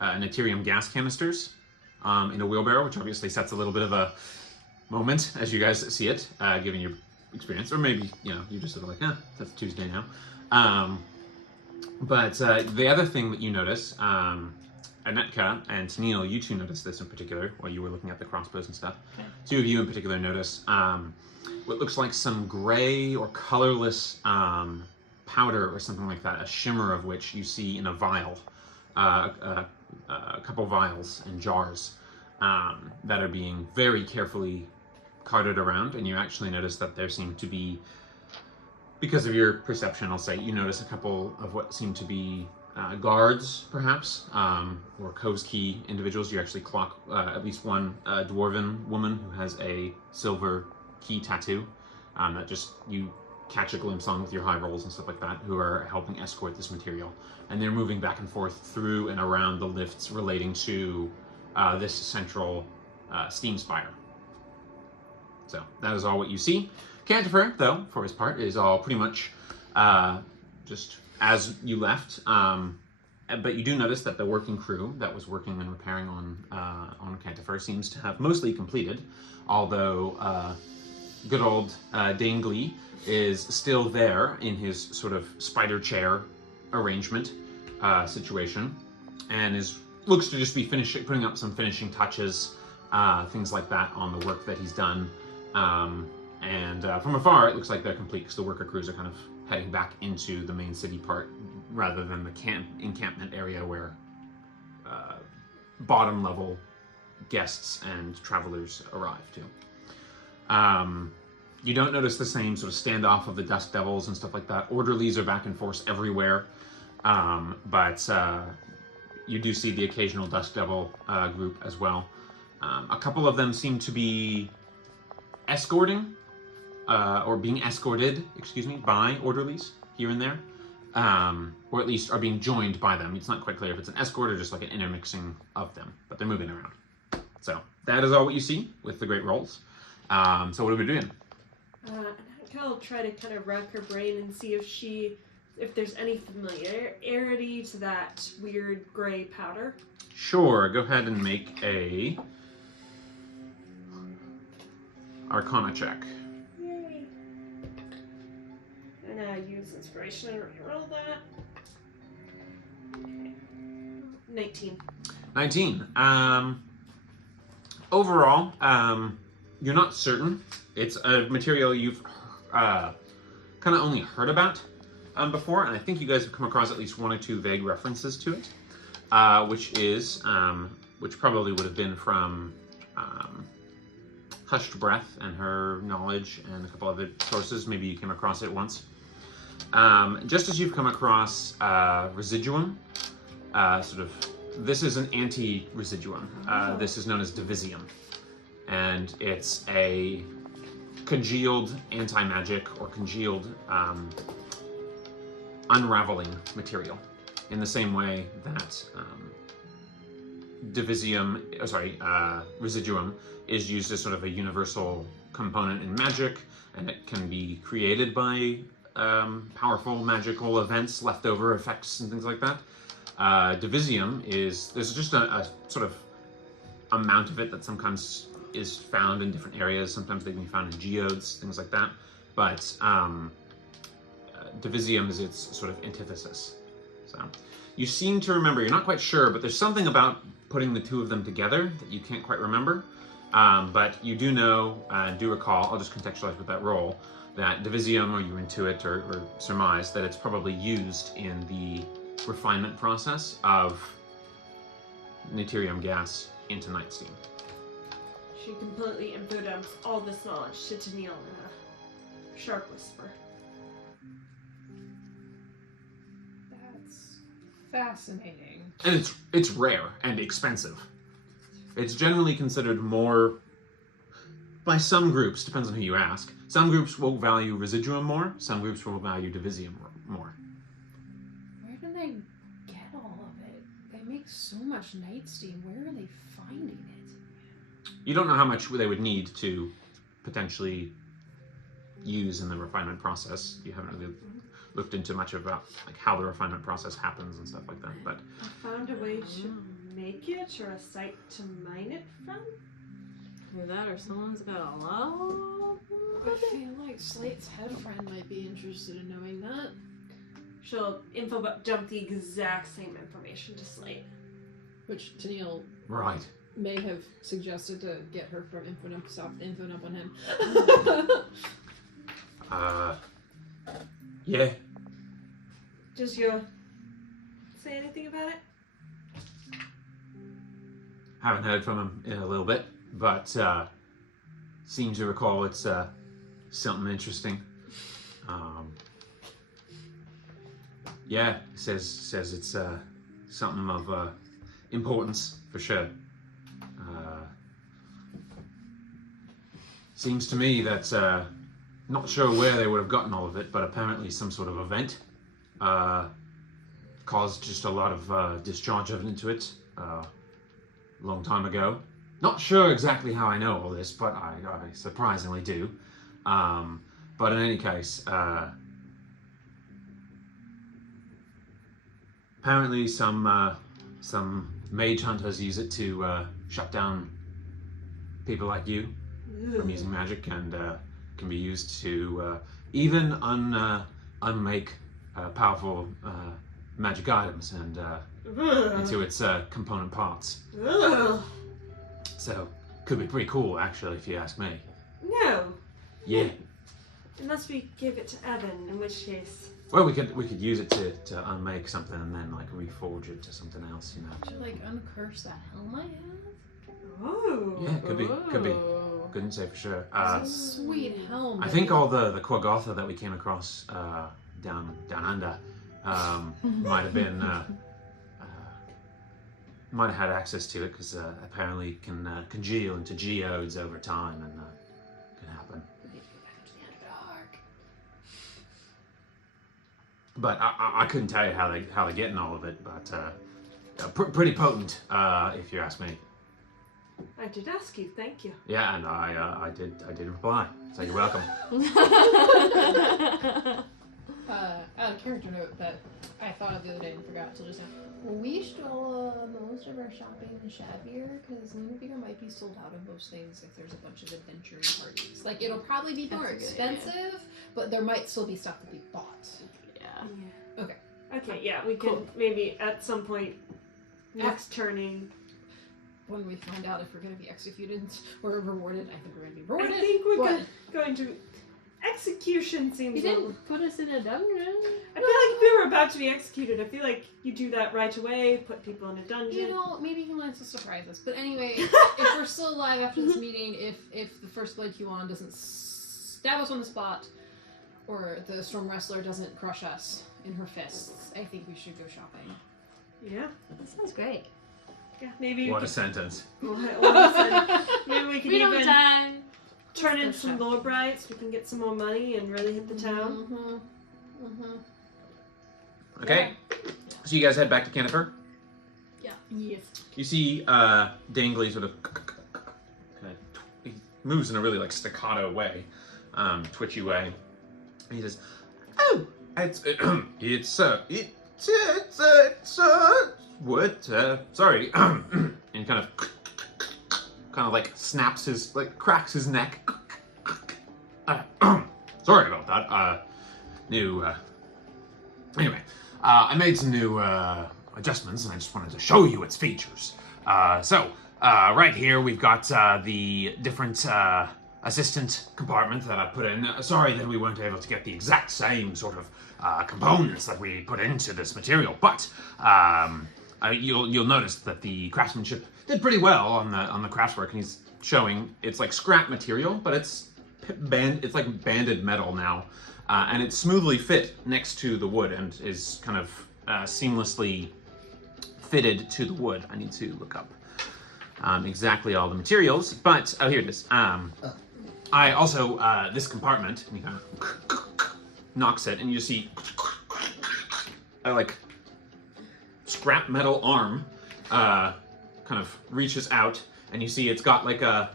Naterium gas canisters in a wheelbarrow, which obviously sets a little bit of a moment as you guys see it, given your experience. Or maybe, you know, you're just sort of like, that's Tuesday now. But the other thing that you notice, Anetka and Tennille, you two noticed this in particular while you were looking at the crossbows and stuff. Okay. Two of you in particular notice what looks like some gray or colorless powder or something like that, a shimmer of which you see in a vial, a couple vials and jars that are being very carefully carted around, and you actually notice that there seem to be, because of your perception, I'll say, you notice a couple of what seem to be guards, perhaps, or Kovski individuals. You actually clock at least one dwarven woman who has a silver key tattoo that just you catch a glimpse on with your high rolls and stuff like that, who are helping escort this material. And they're moving back and forth through and around the lifts relating to this central steam spire. So that is all what you see. Cantifer, though, for his part, is all pretty much just as you left. But you do notice that the working crew that was working and repairing on Cantifer seems to have mostly completed, although good old Dane Glee is still there in his sort of spider chair arrangement situation, and looks to just be putting up some finishing touches, things like that, on the work that he's done. And from afar, it looks like they're complete because the worker crews are kind of heading back into the main city part rather than the encampment area where bottom level guests and travelers arrive to. You don't notice the same sort of standoff of the Dust Devils and stuff like that. Orderlies are back and forth everywhere, but you do see the occasional Dust Devil group as well. A couple of them seem to be escorting, or being escorted, by orderlies here and there, or at least are being joined by them. It's not quite clear if it's an escort or just like an intermixing of them, but they're moving around. So that is all what you see with the great rolls. So what are we doing? I'll try to kind of rack her brain and see if there's any familiarity to that weird gray powder. Sure, go ahead and make a Arcana check. Yay. And I use inspiration and reroll that. Okay. 19. Overall, you're not certain. It's a material you've kind of only heard about before, and I think you guys have come across at least one or two vague references to it, which probably would have been from Hushed Breath and her knowledge and a couple other sources. Maybe you came across it once. Just as you've come across Residuum, this is an anti-Residuum. This is known as Divisium, and it's a congealed anti-magic or congealed unraveling material, in the same way that Residuum is used as sort of a universal component in magic, and it can be created by powerful magical events, leftover effects, and things like that. Divisium there's just a sort of amount of it that sometimes is found in different areas. Sometimes they can be found in geodes, things like that. But Divisium is its sort of antithesis. So you seem to remember, you're not quite sure, but there's something about putting the two of them together that you can't quite remember. But you do know, do recall, I'll just contextualize with that roll, that Divisium, or you intuit or surmise that it's probably used in the refinement process of Naterium gas into night steam. She completely info dumps all this knowledge to Tennille in a sharp whisper. That's fascinating. And it's rare and expensive. It's generally considered more, by some groups, depends on who you ask. Some groups will value Residuum more, some groups will value Divisium more. Where do they get all of it? They make so much night steam. Where are they finding it? You don't know how much they would need to potentially use in the refinement process. You haven't really looked into much about like how the refinement process happens and stuff like that. But I found a way to make it or a site to mine it from? Either that or someone's got a lot. I feel like Slate's head friend might be interested in knowing that. She'll dump the exact same information to Slate. Which Tennille Right. may have suggested to get her from info dump on him. Yeah. Does your say anything about it? Haven't heard from him in a little bit, but seem to recall it's something interesting. Yeah, says it's something of importance for sure. Seems to me that not sure where they would have gotten all of it, but apparently some sort of event caused just a lot of discharge of it into it a long time ago. Not sure exactly how I know all this, but I surprisingly do. But in any case, apparently some mage hunters use it to shut down people like you from using magic, and can be used to even unmake powerful magic items and into its component parts. So could be pretty cool, actually, if you ask me. No. Yeah. Unless we give it to Evan, in which case. Well, we could use it to unmake something and then like reforge it to something else, you know. Should you like uncurse that helm I have? Oh. Yeah, could be. Couldn't say for sure. It's a sweet helm. I think all the Quagotha that we came across down under might have been might have had access to it because apparently can congeal into geodes over time and can happen. But I couldn't tell you how they're getting all of it, but pretty potent if you ask me. I did ask you, thank you. Yeah, and I did reply. So you're welcome. A character note that I thought of the other day and forgot till just now. We should all most of our shopping in Shabir because Lumoria might be sold out of most things if there's a bunch of adventure parties. Like it'll probably be more expensive, but there might still be stuff to be bought. Yeah. Okay. Okay, yeah, we can maybe at some point next turning. When we find out if we're going to be executed or rewarded, I think we're going to be rewarded. I think we're going to. Execution seems. You didn't put us in a dungeon. I feel like if we were about to be executed, I feel like you do that right away, put people in a dungeon. You know, maybe he wants to surprise us. But anyway, if we're still alive after this meeting, if the first Blood Huon doesn't stab us on the spot, or the Storm Wrestler doesn't crush us in her fists, I think we should go shopping. Yeah. That sounds great. Yeah, maybe. What a sentence. Maybe we could We don't even die. turn in some lore brights. We can get some more money and really hit the town. Okay. So you guys head back to Kennifer. Yeah. Yes. You see Dangley sort of he moves in a really like staccato way, twitchy way. And he says, "Oh, it's what? Sorry." And kind of like snaps his cracks his neck. Sorry about that. Anyway, I made some new adjustments, and I just wanted to show you its features. So right here we've got the different assistant compartment that I put in. Sorry that we weren't able to get the exact same sort of components that we put into this material, but you'll notice that the craftsmanship did pretty well on the craftswork, and he's showing it's like scrap material, but it's like banded metal now, and it's smoothly fit next to the wood and is kind of seamlessly fitted to the wood. I need to look up exactly all the materials, but here it is. I also this compartment, and he kind of knocks it, and you see a like scrap metal arm kind of reaches out, and you see it's got like a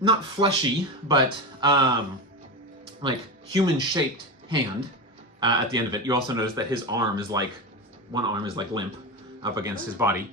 not fleshy but like human shaped hand at the end of it. You also notice that his arm is like one arm is like limp, up against his body.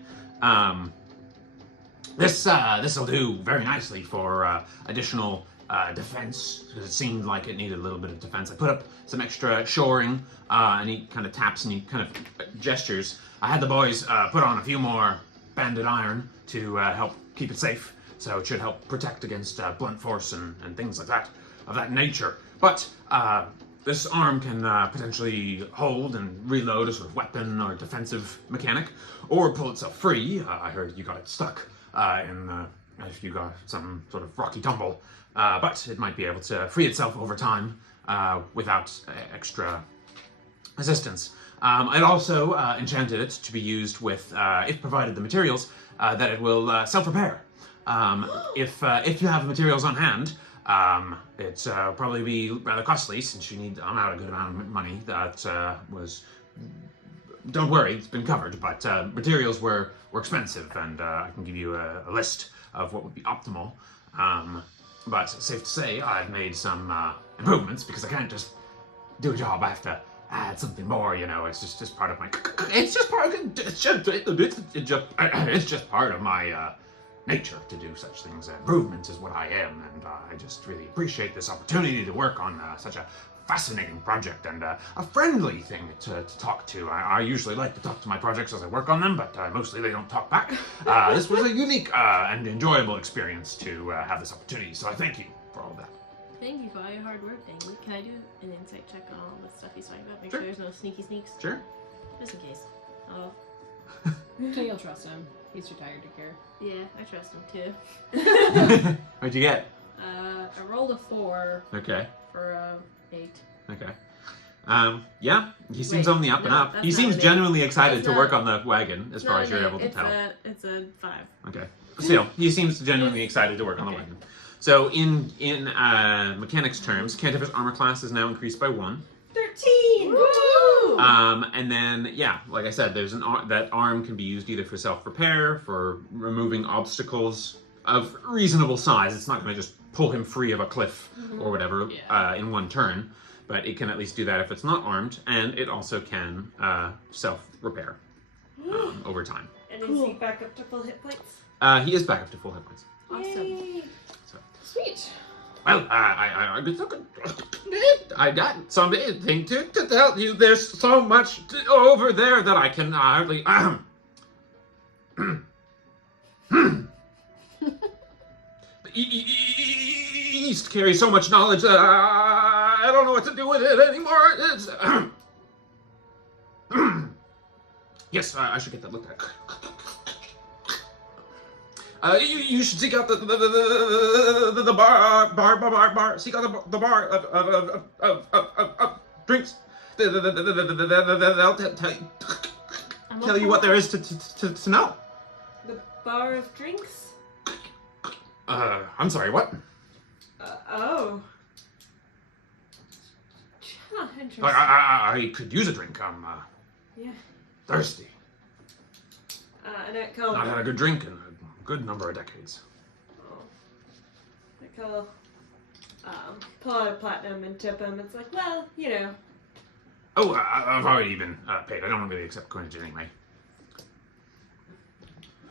This'll do very nicely for additional defense, because it seemed like it needed a little bit of defense. I put up some extra shoring, and he kind of taps and he kind of gestures. I had the boys put on a few more banded iron to help keep it safe, so it should help protect against blunt force and things like that, of that nature. But this arm can potentially hold and reload a sort of weapon or defensive mechanic, or pull itself free. I heard you got it stuck if you got some sort of rocky tumble, but it might be able to free itself over time without extra assistance. I'd also enchanted it to be used with, if provided the materials, that it will self-repair. If you have materials on hand, it's probably be rather costly, since you need a good amount of money. That was... Don't worry, it's been covered, but materials were expensive, and I can give you a list of what would be optimal. But safe to say, I've made some improvements, because I can't just do a job. I have to add something more, you know. It's just part of my... It's just part of my nature to do such things. Improvement is what I am, and I just really appreciate this opportunity to work on such a fascinating project, and a friendly thing to talk to. I usually like to talk to my projects as I work on them, but mostly they don't talk back. This was a unique and enjoyable experience to have this opportunity, so I thank you for all of that. Thank you for all your hard work, Dangle. Can I do an insight check on all the stuff he's talking about? Make Sure. sure there's no sneaky sneaks? Sure. Just in case. Oh, So you'll trust him. He's too tired to care. yeah, I trust him too. What'd you get? I rolled a 4 Okay. for 8. Okay. Yeah, he seems Wait, on the up and no, up. that's He not seems it. genuinely excited That's to not- work on the wagon, as far as you're able to tell. It's a 5. Okay. Still, he seems genuinely excited to work on the wagon. So, in mechanics terms, Cantifer's armor class is now increased by 1. 13! Woo! And then, yeah, like I said, there's that arm can be used either for self-repair, for removing obstacles of reasonable size. It's not going to just pull him free of a cliff or whatever in one turn, but it can at least do that if it's not armed, and it also can self-repair over time. And is he back up to full hit points? He is back up to full hit points. Awesome. Yay. Sweet. Well, I got something to tell you. There's so much over there that I can hardly... The East carries so much knowledge that I don't know what to do with it anymore. It's... Yes, I should get that looked at. You should seek out the bar. Seek out the bar of drinks. They'll tell you what there is to know. The bar of drinks? I'm sorry, what? Oh. Huh, interesting. I could use a drink. I'm Yeah. thirsty. And I call... Not had a good drink in a good number of decades. Oh. I call... pull out a platinum and tip him. It's like, well, you know. Oh, I've already been paid. I don't really accept coinage anyway.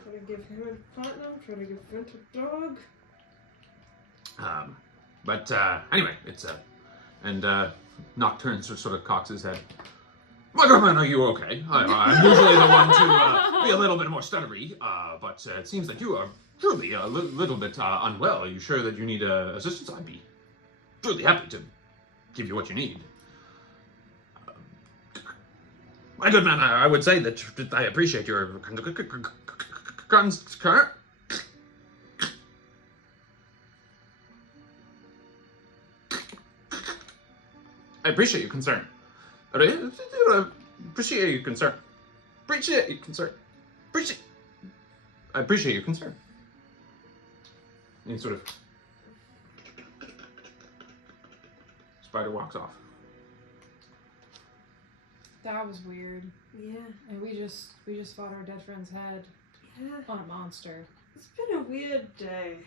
Try to give him a platinum, try to give Vint a dog. But anyway, it's and Nocturne sort of cocks his head. My girlfriend, are you okay? I'm usually the one to be a little bit more stuttery, but it seems like you are truly a little bit unwell. Are you sure that you need assistance? I'd be truly happy to give you what you need. My good man, I would say that I appreciate your concern. I appreciate your concern. Appreciate your concern. Appreciate your concern. I appreciate your concern. And sort of Spider walks off. That was weird. Yeah. And we just fought our dead friend's head Yeah. on a monster. It's been a weird day.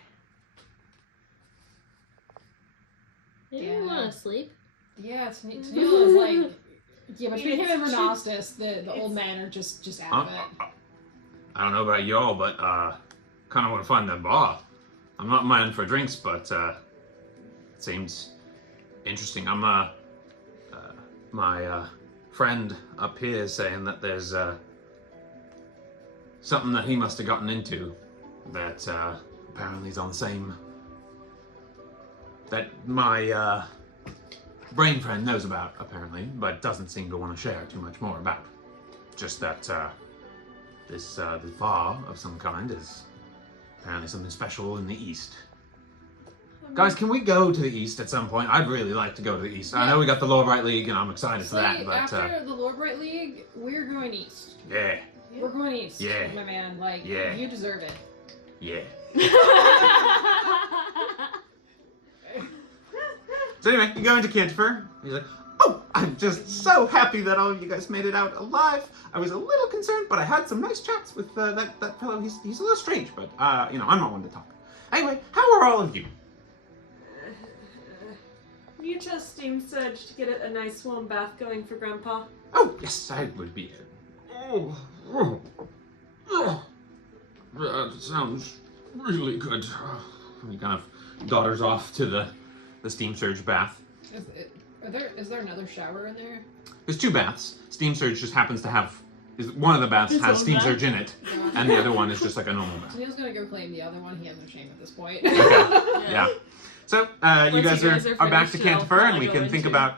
You Yeah. want to sleep? Yeah, Tennille is like, yeah, between him and Renostus, the old men are just out of it. I don't know about y'all, but kind of want to find that bar. I'm not man for drinks, but it seems interesting. I'm my friend up here is saying that there's something that he must have gotten into that apparently is on the same that my brain friend knows about, apparently, but doesn't seem to want to share too much more about. Just that this bar of some kind is apparently something special in the East. Guys, can we go to the East at some point? I'd really like to go to the East. I know we got the Lord-Bright League, and I'm excited for that, but... after the Lord-Bright League, we're going East. Yeah. We're going East, yeah. my man. Like, yeah. You deserve it. Yeah. So anyway, you go into Canterbury. He's like, oh, I'm just so happy that all of you guys made it out alive. I was a little concerned, but I had some nice chats with that fellow. He's a little strange, but, you know, I'm not one to talk. Anyway, how are all of you? You just steam surge to get a nice warm bath going for Grandpa. Oh, yes, I would be. That sounds really good. He kind of daughters off to the steam surge bath. Is there another shower in there? There's 2 baths. Steam surge just happens to have one of the baths has steam surge in it, and the other one is just like a normal bath. Neil's gonna go claim the other one. He has no shame at this point. Okay. Yeah. So you guys are back to Canterbury, and we can think about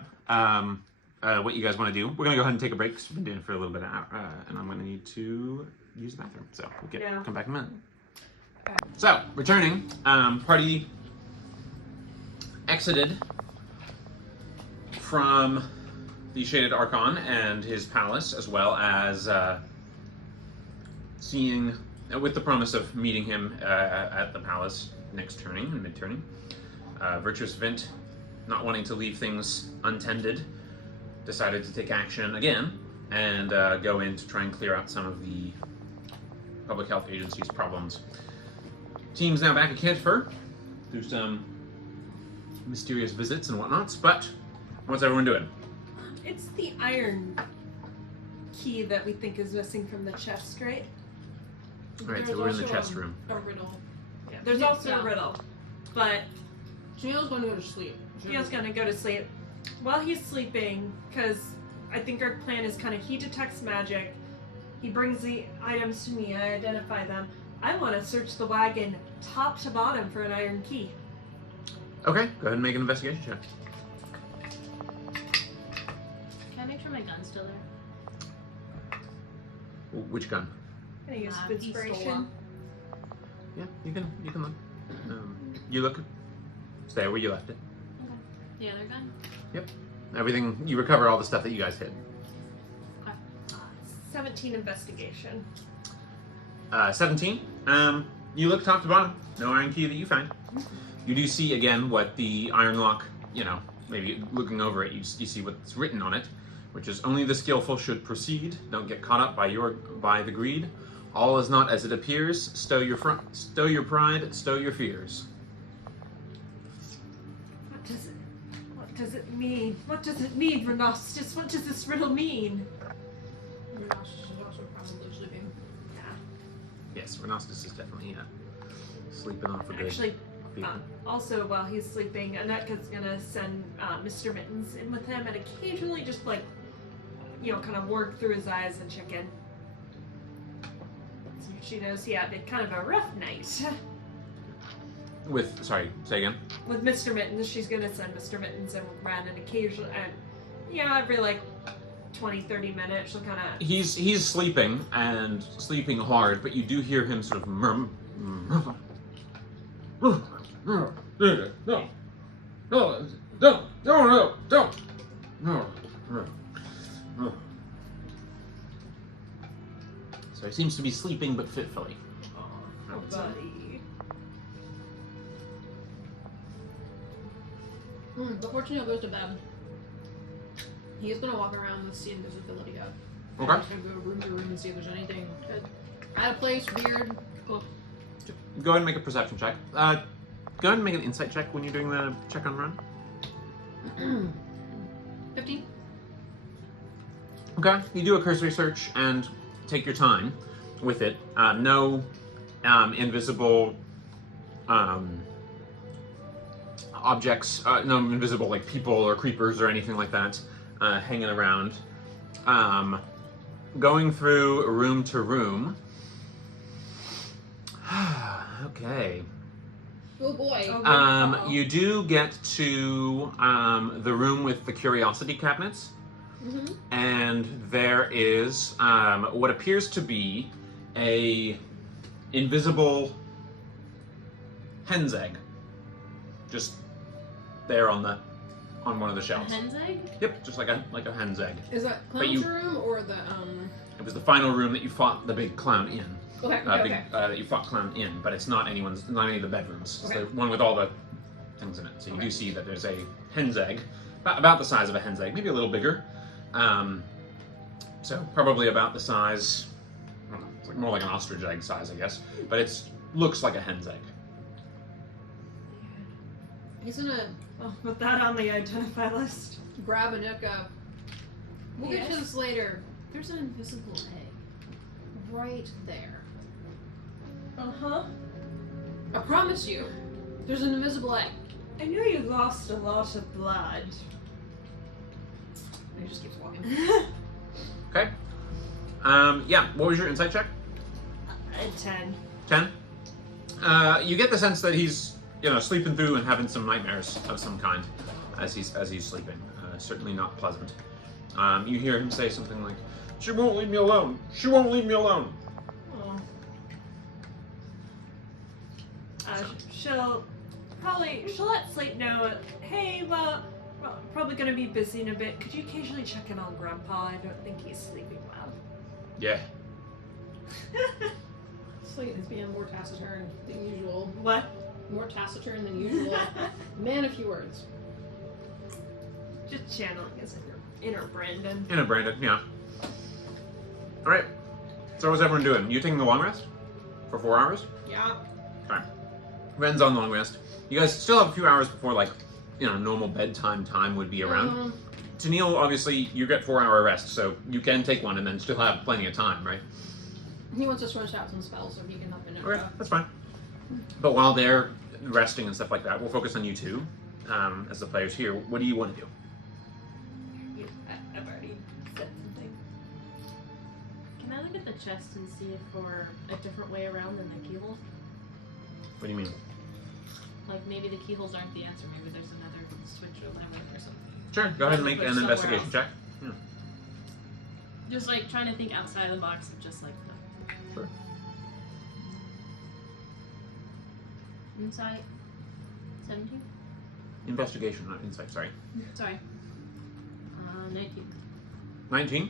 what you guys want to do. We're gonna go ahead and take a break because we've been doing it for a little bit, and I'm gonna need to use the bathroom. So we'll come back in a minute. So returning, party exited from the Shaded Archon and his palace, as well as seeing, with the promise of meeting him at the palace next turning, and mid-turning. Virtuous Vint, not wanting to leave things untended, decided to take action again and go in to try and clear out some of the public health agency's problems. Team's now back at Canterbury through some mysterious visits and whatnots, but what's everyone doing? It's the iron key that we think is missing from the chest, right? Alright, so we're in the chest room. A riddle. Yeah, there's also a riddle, but Neil's going to go to sleep. Neil's gonna go to sleep. While he's sleeping, because I think our plan is kind of he detects magic, he brings the items to me, I identify them. I want to search the wagon top to bottom for an iron key. Okay, go ahead and make an investigation check. Can I make sure my gun's still there? Which gun? Can I use Pistola. inspiration? Yeah, you can look. You look. Stay where you left it. Okay. The other gun? Yep. Everything, you recover all the stuff that you guys hid. Okay. 17 investigation. 17. You look top to bottom. No iron key that you find. You do see again what the iron lock, you know, maybe looking over it, you see what's written on it, which is only the skillful should proceed. Don't get caught up by the greed. All is not as it appears. Stow your pride, stow your fears. What does it mean? What does it mean, Renostus? What does this riddle mean? Renostus is also probably sleeping. Yeah. Yes, Renostus is definitely sleeping on for good. Actually, people. also while he's sleeping, Anetka's gonna send Mr. Mittens in with him and occasionally just like, you know, kind of work through his eyes and check in. So she knows he had kind of a rough night. Sorry, say again? With Mr. Mittens, she's gonna send Mr. Mittens in with Ren and occasionally, every like 20-30 minutes she'll kind of... He's sleeping, and sleeping hard, but you do hear him sort of murmur. So he seems to be sleeping, but fitfully. Oh, buddy. Before Neil goes to bed, he's gonna walk around with the invisibility up. Okay. He's gonna go room to room and see if there's anything out of place, weird. Cool. Go ahead and make a perception check. Go ahead and make an insight check when you're doing the check on run. 15. Okay. You do a cursory search and take your time. with it. No invisible objects, no invisible like people or creepers or anything like that hanging around. Going through room to room. Okay. Oh boy. You do get to the room with the curiosity cabinets, and there is what appears to be a invisible hen's egg, just there on one of the shelves. A hen's egg? Yep, just like a hen's egg. Is that But clown's you- room or the It was the final room that you fought the big clown in. Okay, That you fought clown in, but it's not any of the bedrooms. It's Okay. the one with all the things in it. So you do see that there's a hen's egg, about the size of a hen's egg, maybe a little bigger. So probably about the size, I don't know, it's like more like an ostrich egg size, I guess. But it looks like a hen's egg. He's gonna I'll put that on the identify list. grab a nook up. We'll get to Yes. this later. There's an invisible egg. Right there. Uh-huh. I promise you, there's an invisible egg. I knew you lost a lot of blood. And he just keeps walking. Okay. Yeah. What was your insight check? A 10. 10. You get the sense that he's sleeping through and having some nightmares of some kind as he's sleeping. Certainly not pleasant. You hear him say something like, "She won't leave me alone. She won't leave me alone." Oh. She'll let Slate know, hey, well, probably gonna be busy in a bit. Could you occasionally check in on Grandpa? I don't think he's sleeping well. Yeah. Slate is being more taciturn than usual. What? More taciturn than usual. Man, a few words. Just channeling his inner Brandon. In a Brandon, yeah. All right. So what's everyone doing? You taking the long rest for 4 hours? Yeah. Okay. Ren's on long rest. You guys still have a few hours before normal bedtime time would be around. Tennille, obviously, you get 4-hour rest, so you can take one and then still have plenty of time, right? He wants to switch out some spells so he can help Okay, that's fine. But while they're resting and stuff like that, we'll focus on you two as the players here. What do you want to do? I've already said something. Can I look at the chest and see if we're a different way around than the keyhole? What do you mean? Like maybe the keyholes aren't the answer. Maybe there's another switch or lever or something. Sure, go ahead and make Put an somewhere investigation else. check. Just like trying to think outside the box of just like the Sure. insight. 17. Investigation, not insight, sorry. Sorry. 19. 19?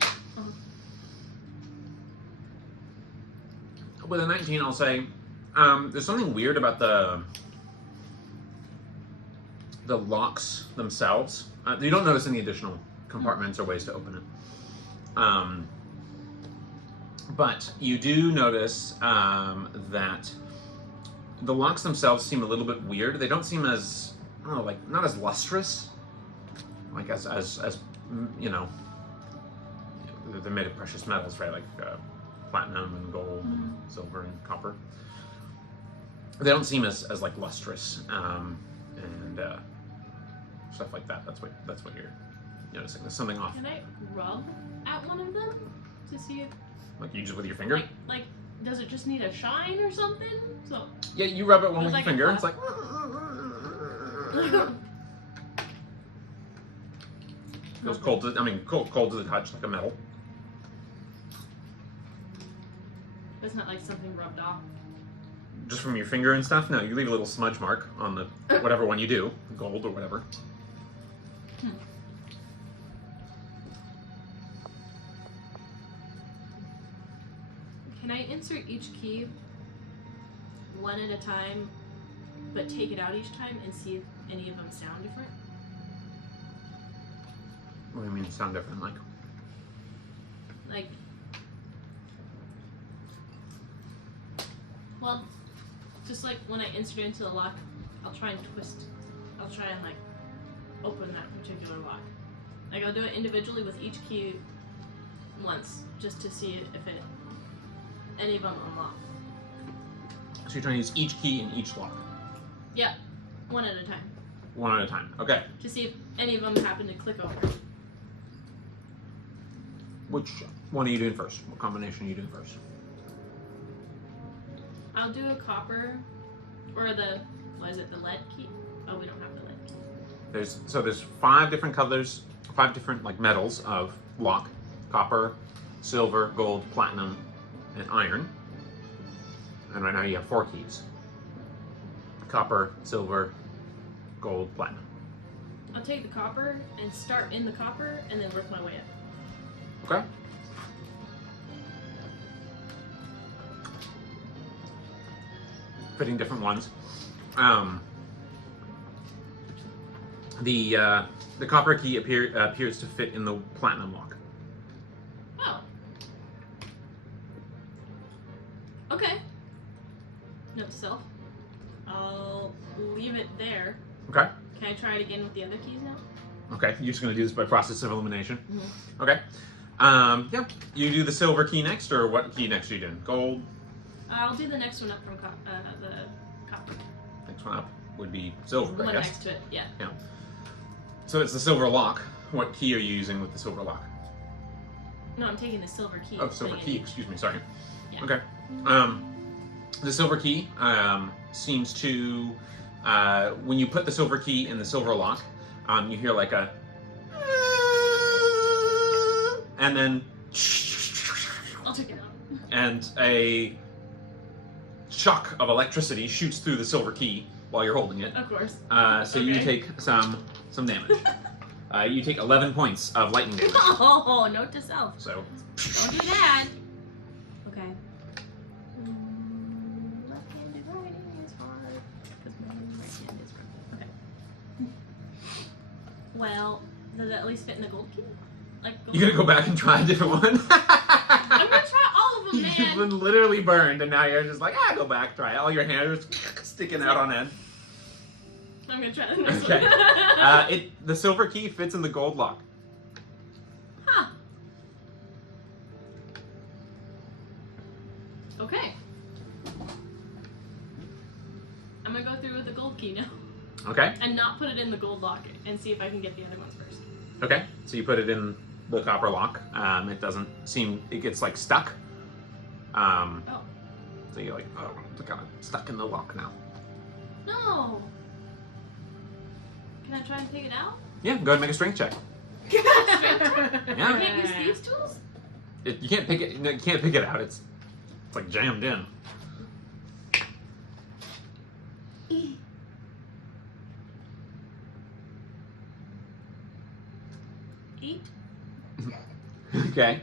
With a 19, I'll say there's something weird about the locks themselves. You don't notice any additional compartments or ways to open it. But you do notice that the locks themselves seem a little bit weird. They don't seem as, I don't know, like not as lustrous, like as they're made of precious metals, right? Like platinum and gold and silver and copper. They don't seem as like lustrous and stuff like that. That's what you're noticing. There's something off. Can I rub at one of them to see if Like you just with your finger? like does it just need a shine or something? So Yeah, you rub it one It's with like your a finger. cup. It's like feels cold to cold to the touch, like a metal. it's not like something rubbed off. Just from your finger and stuff? No, you leave a little smudge mark on the whatever one you do, gold or whatever. Can I insert each key one at a time, but take it out each time and see if any of them sound different? What do you mean sound different? Like Like, well, just like when I insert it into the lock, I'll try and like open that particular lock. Like I'll do it individually with each key once, just to see if it any of them unlock. So you're trying to use each key in each lock. Yep, one at a time. One at a time. Okay. To see if any of them happen to click over. Which one are you doing first? What combination are you doing first? I'll do a copper, or the, what is it, the lead key? Oh, we don't have the lead key. There's 5 different colors, 5 different like metals of lock: copper, silver, gold, platinum, and iron. And right now you have 4 keys: copper, silver, gold, platinum. I'll take the copper and start in the copper, and then work my way up. Okay. Fitting different ones. The copper key appears to fit in the platinum lock. Oh. Okay. Note to self. I'll leave it there. Okay. Can I try it again with the other keys now? Okay. You're just going to do this by process of elimination. Mm-hmm. Okay. Yeah. You do the silver key next, or what key next are you doing? Gold? I'll do the next one up from the copper. Next one up would be silver, The I one guess. next to it, yeah. Yeah. So it's the silver lock. What key are you using with the silver lock? No, I'm taking the silver key. Oh, silver key. Excuse me. Sorry. Yeah. Okay. The silver key seems to, when you put the silver key in the silver lock, you hear like a, and then, I'll take it out. and a shock of electricity shoots through the silver key while you're holding it. Of course. So you Okay. take some damage. You take 11 points of lightning damage. Oh, note to self. So, Don't do that. Okay. Left-handed writing is hard because my right hand is broken. Okay. Well, does it at least fit in the gold key? Like you gonna go back and try a different one? I'm gonna try all of them, You've man. been literally burned, and now you're just like, go back, try it. All your hairs sticking out on end. I'm gonna try the next Okay. one. The silver key fits in the gold lock. Huh. Okay. I'm gonna go through with the gold key now. Okay. And not put it in the gold lock and see if I can get the other ones first. Okay. So you put it in the copper lock. It doesn't seem, it gets like stuck. Oh. So you're like, oh, it's kind of stuck in the lock now. No! Can I try and take it out? Yeah, go ahead and make a strength check. I Yeah. can't use thieves' tools? You can't pick it. No, you can't pick it out. It's like jammed in. Eight? Okay.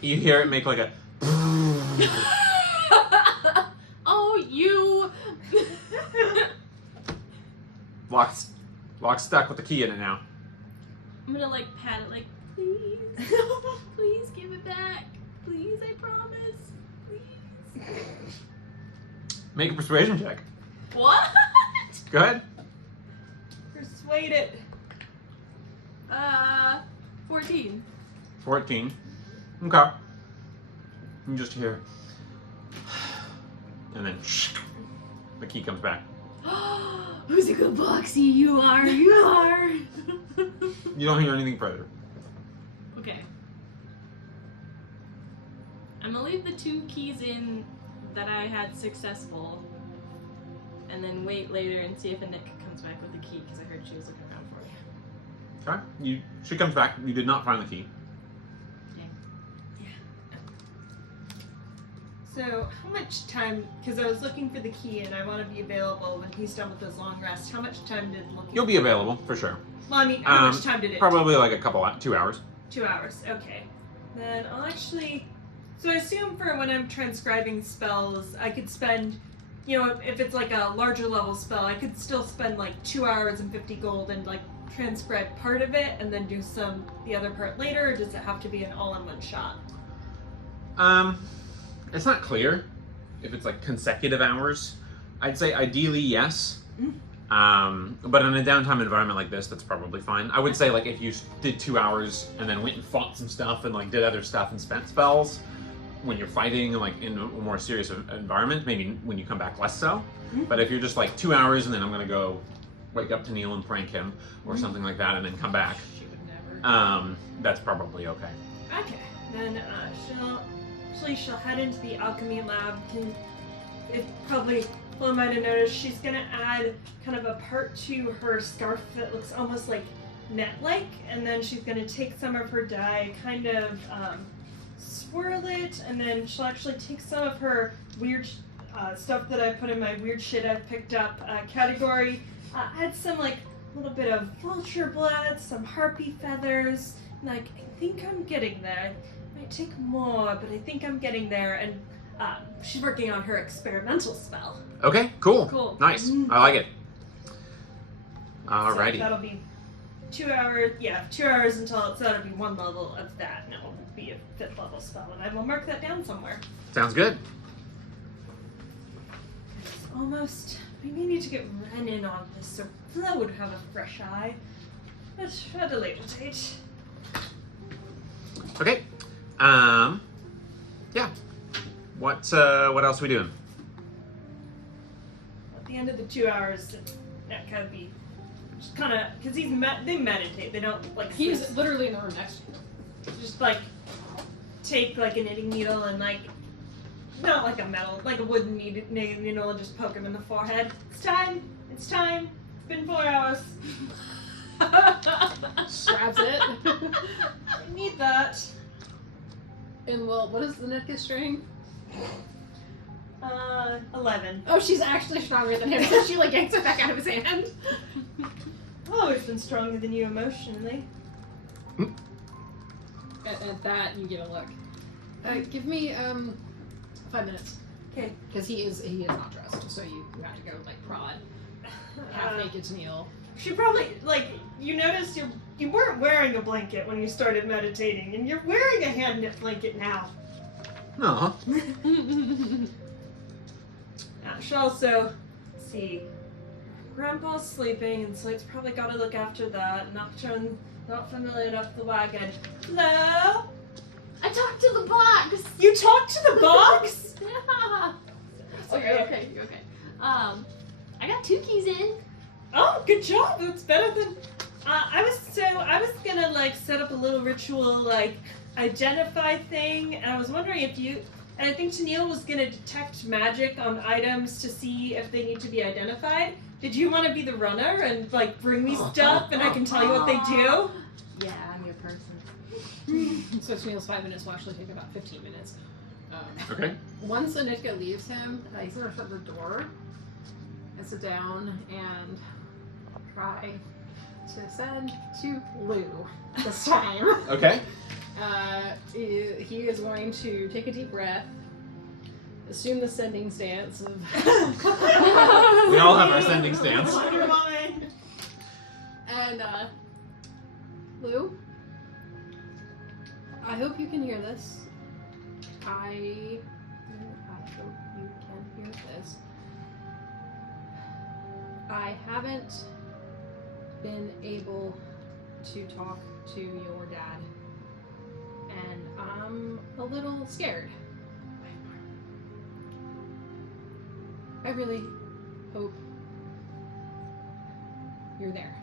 You hear it make like a. Oh, you! Lock's stuck with the key in it now. I'm gonna like pat it like, please, please give it back. Please, I promise. Please. Make a persuasion check. What? Go ahead. Persuade it. 14. 14. Okay. You just hear. And then the key comes back. Whimsical Boxy, you are, you are. You don't hear anything further. Okay. I'm gonna leave the 2 keys in that I had successful, and then wait later and see if a Nick comes back with the key because I heard she was looking around for it. Okay. She comes back. You did not find the key. So, how much time, because I was looking for the key and I want to be available when he's done with his long rest, how much time did looking You'll be available for sure. Well, I mean, how much time did it Probably like 2 hours. 2 hours, okay. Then I'll actually, so I assume for when I'm transcribing spells, I could spend, you know, if it's like a larger level spell, I could still spend like 2 hours and 50 gold and like transcribe part of it and then do the other part later, or does it have to be an all-in-one shot? It's not clear if it's like consecutive hours. I'd say ideally yes. But in a downtime environment like this, that's probably fine. I would say like if you did 2 hours and then went and fought some stuff and like did other stuff and spent spells, when you're fighting like in a more serious environment, maybe when you come back less so. But if you're just like 2 hours and then I'm gonna go wake up to Neil and prank him or something like that and then come back, She would never. that's probably okay. Okay, then she'll head into the alchemy lab. It probably Flo might have noticed she's gonna add kind of a part to her scarf that looks almost like net-like, and then she's gonna take some of her dye, kind of swirl it, and then she'll actually take some of her weird stuff that I put in my weird shit I've picked up category, add some like a little bit of vulture blood, some harpy feathers. Like, I think I'm getting there. It might take more, but I think I'm getting there. And she's working on her experimental spell. Okay, cool. Cool. Nice. I like it. So Alrighty. that'll be 2 hours. Yeah, 2 hours until that'll be one level of that, and it will be a 5th level spell. And I will mark that down somewhere. Sounds good. It's almost. We may need to get Ren in on this, so Flo would have a fresh eye. But at a later date. Okay. Yeah. What else are we doing? At the end of the 2 hours, that kind of be just kind of because they meditate. They don't like. He's sleep. literally in the room next to you. Just like take like a knitting needle and like not like a metal, like a wooden knitting needle and just poke him in the forehead. It's time. It's time. It's been 4 hours. Grabs it. I need that. And well, what is the Nika string? 11. Oh, she's actually stronger than him, so she like yanks it back out of his hand. I've always been stronger than you emotionally. At that, you get a look. Give me 5 minutes. Okay. Because he is not dressed, so you have to go like prod half naked to Neil. She probably like you noticed you weren't wearing a blanket when you started meditating, and you're wearing a hand knit blanket now. No. She'll also see Grandpa's sleeping, and Slate's probably got to look after that. Not familiar enough with the wagon. Hello? I talked to the box. You talked to the box? Yeah. Okay. Okay. I got 2 keys in. Oh, good job. That's better than. I was gonna like set up a little ritual like identify thing, and I was wondering if you. And I think Tennille was gonna detect magic on items to see if they need to be identified. Did you want to be the runner and like bring me stuff, and I can tell you what they do? Yeah, I'm your person. So Neil's 5 minutes will actually take about 15 minutes. Okay. Once Anitka leaves him, he's gonna shut the door and sit down and try to send to Lou this time. Okay. He is going to take a deep breath, assume the sending stance of. We all have our sending stance. Wonder Woman. And Lou, I hope you can hear this. I hope you can hear this. I haven't been able to talk to your dad, and I'm a little scared. I really hope you're there.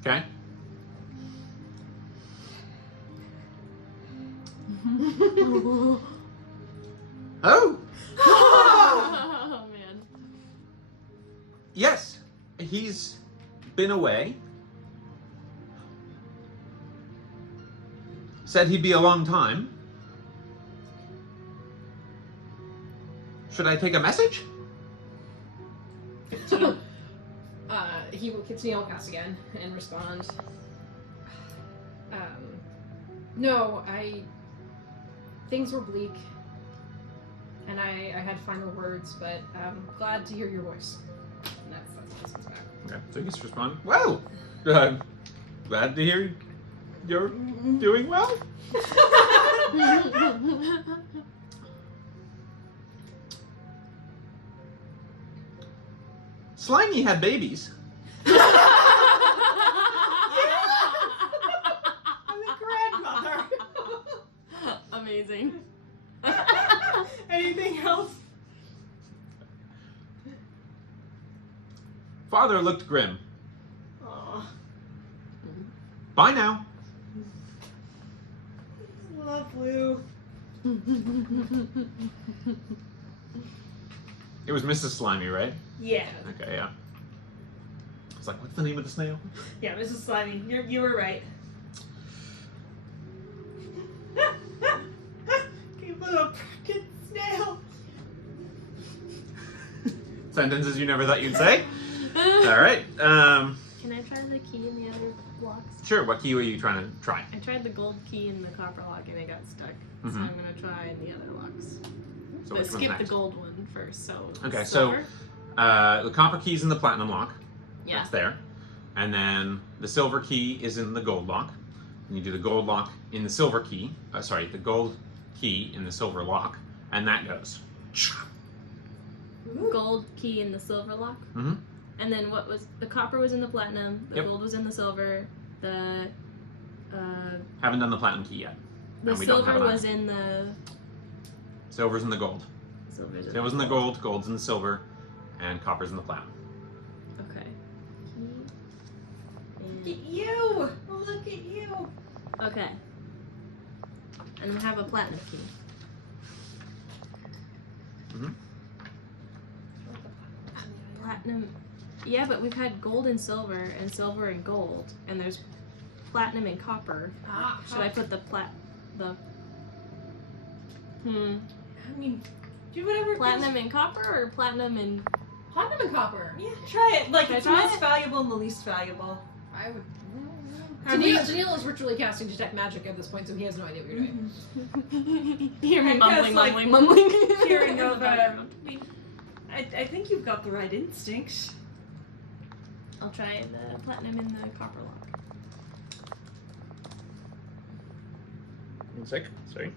Okay. Oh! Oh man. Yes, he's been away. Said he'd be a long time. Should I take a message? He will Neil cast again and respond. No, things were bleak, and I had final words, but I'm glad to hear your voice. And that's what he says back. Okay, so he's responding. Well, glad to hear you're doing well. Slimy had babies. I'm the grandmother. Amazing. amazing. Anything else? Father looked grim. Aw. Bye now. Love Lou. It was Mrs. Slimy, right? Yeah. Okay, yeah. I was like, what's the name of the snail? Yeah, Mrs. Slimy. You were right. Cute little crooked snail. Sentences you never thought you'd say? Alright, Can I try the key in the other locks? sure, what key were you trying to try? I tried the gold key in the copper lock and it got stuck. So Mhm. I'm gonna try in the other locks. So But which one's skip the next? gold one first, so Okay, silver. the copper key's in the platinum lock. Yeah. That's there. And then the silver key is in the gold lock. And you do the gold lock in the silver key. The gold key in the silver lock. And that goes. Gold key in the silver lock. Mm-hmm. And then what was the copper was in the platinum, the Yep. gold was in the silver, the Haven't done the platinum key yet. the And we don't silver have an was iron. in the Silver's in the gold. silver's in Silver's in the gold, gold's in the silver, and copper's in the platinum. Okay. Look Key at you! Look at you! and okay. And we have a platinum key. Mm-hmm. Platinum. Yeah, but we've had gold and silver and gold, and there's platinum and copper. Ah, Should I put the the I mean, do whatever. platinum and copper or platinum and Platinum and copper. Yeah, try it. Like, Should I it's the try most it? valuable and the least valuable. I would. Are we- Daniil is ritually casting detect magic at this point, so he has no idea what you're doing. hear me I mumbling, guess, like, mumbling. Hearing in the of background. I think you've got the right instinct. I'll try the platinum in the copper lock. One sec. Sorry.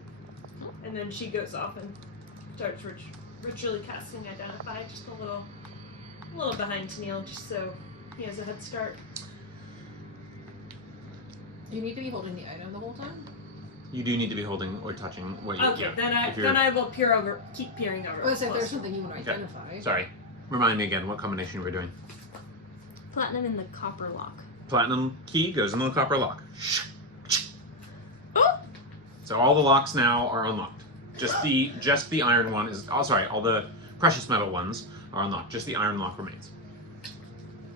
And then she goes off and starts ritually casting Identify, just a little behind Tennille, just so he has a head start. You need to be holding the item the whole time. You do need to be holding or touching what you Okay, yeah. If you're- then I will keep peering over. Let's say if close. there's something you want to Okay. identify. Sorry. Remind me again what combination we're doing. Platinum in the copper lock. Platinum key goes into the copper lock. Oh! So all the locks now are unlocked. Just the iron one is. Oh, sorry. All the precious metal ones are unlocked. Just the iron lock remains.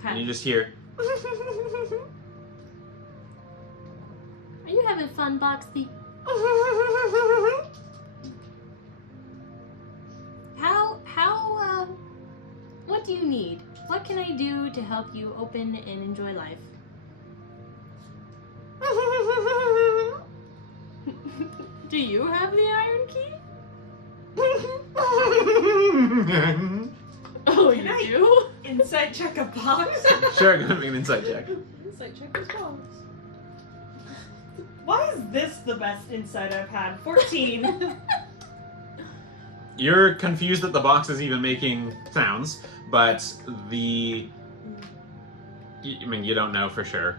And you just hear. Are you having fun, Boxy? What do you need? What can I do to help you open and enjoy life? Do you have the iron key? Oh, Can I- you do? Inside check a box. Sure, go ahead and make an insight check. Insight check this box. Why is this the best insight I've had? 14. You're confused that the box is even making sounds, but I mean, you don't know for sure.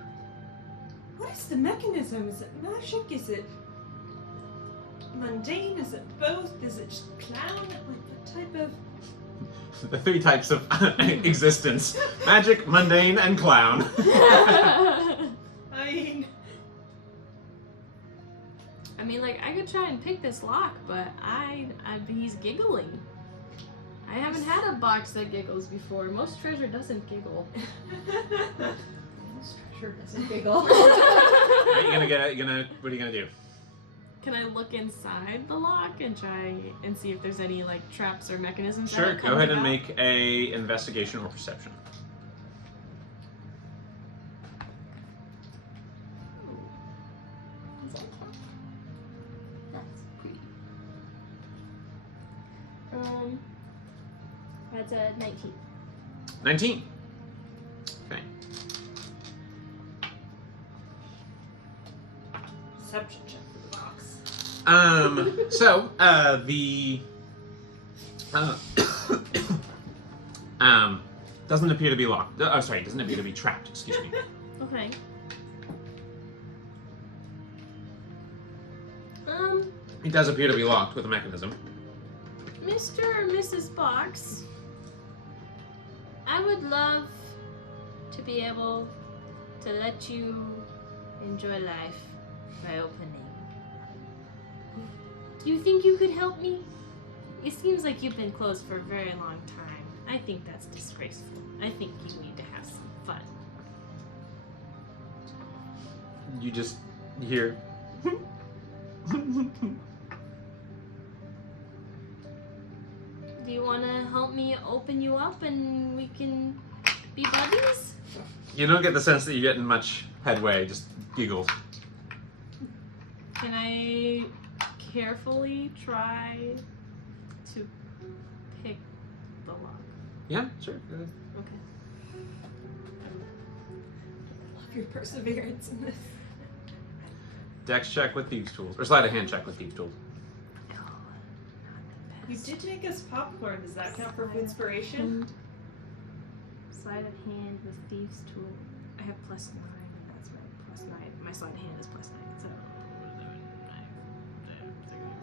What is the mechanism? Is it magic? Is it mundane? Is it both? Is it just clown? Like, what type of... The three types of existence: magic, mundane, and clown. I mean... I mean, like, I could try and pick this lock, but he's giggling. I haven't had a box that giggles before. Most treasure doesn't giggle. This treasure doesn't giggle. What are you gonna do? Can I look inside the lock and try and see if there's any, like, traps or mechanisms? Sure, that go ahead and about? make a investigation or perception. That's pretty. That's a 19. 19. Okay. Perception check for the box. So, doesn't appear to be locked. Oh, sorry, doesn't appear to be trapped, excuse me. Okay. It does appear to be locked with a mechanism. Mr. or Mrs. Box, I would love to be able to let you enjoy life by opening. Do you think you could help me? It seems like you've been closed for a very long time. I think that's disgraceful. I think you need to have some fun. You just hear. Do you want to help me open you up and we can be buddies? You don't get the sense that you're getting much headway, just giggles. Can I carefully try to pick the lock? Yeah, sure. Go ahead. Okay. Love your perseverance in this. Dex check with thieves' tools, or sleight of hand check with thieves' tools. Oh, not the You best. did make us popcorn. Does that count for inspiration? Sleight of hand with thieves' tool. I have +9. That's right. +9. My sleight of hand is +9. So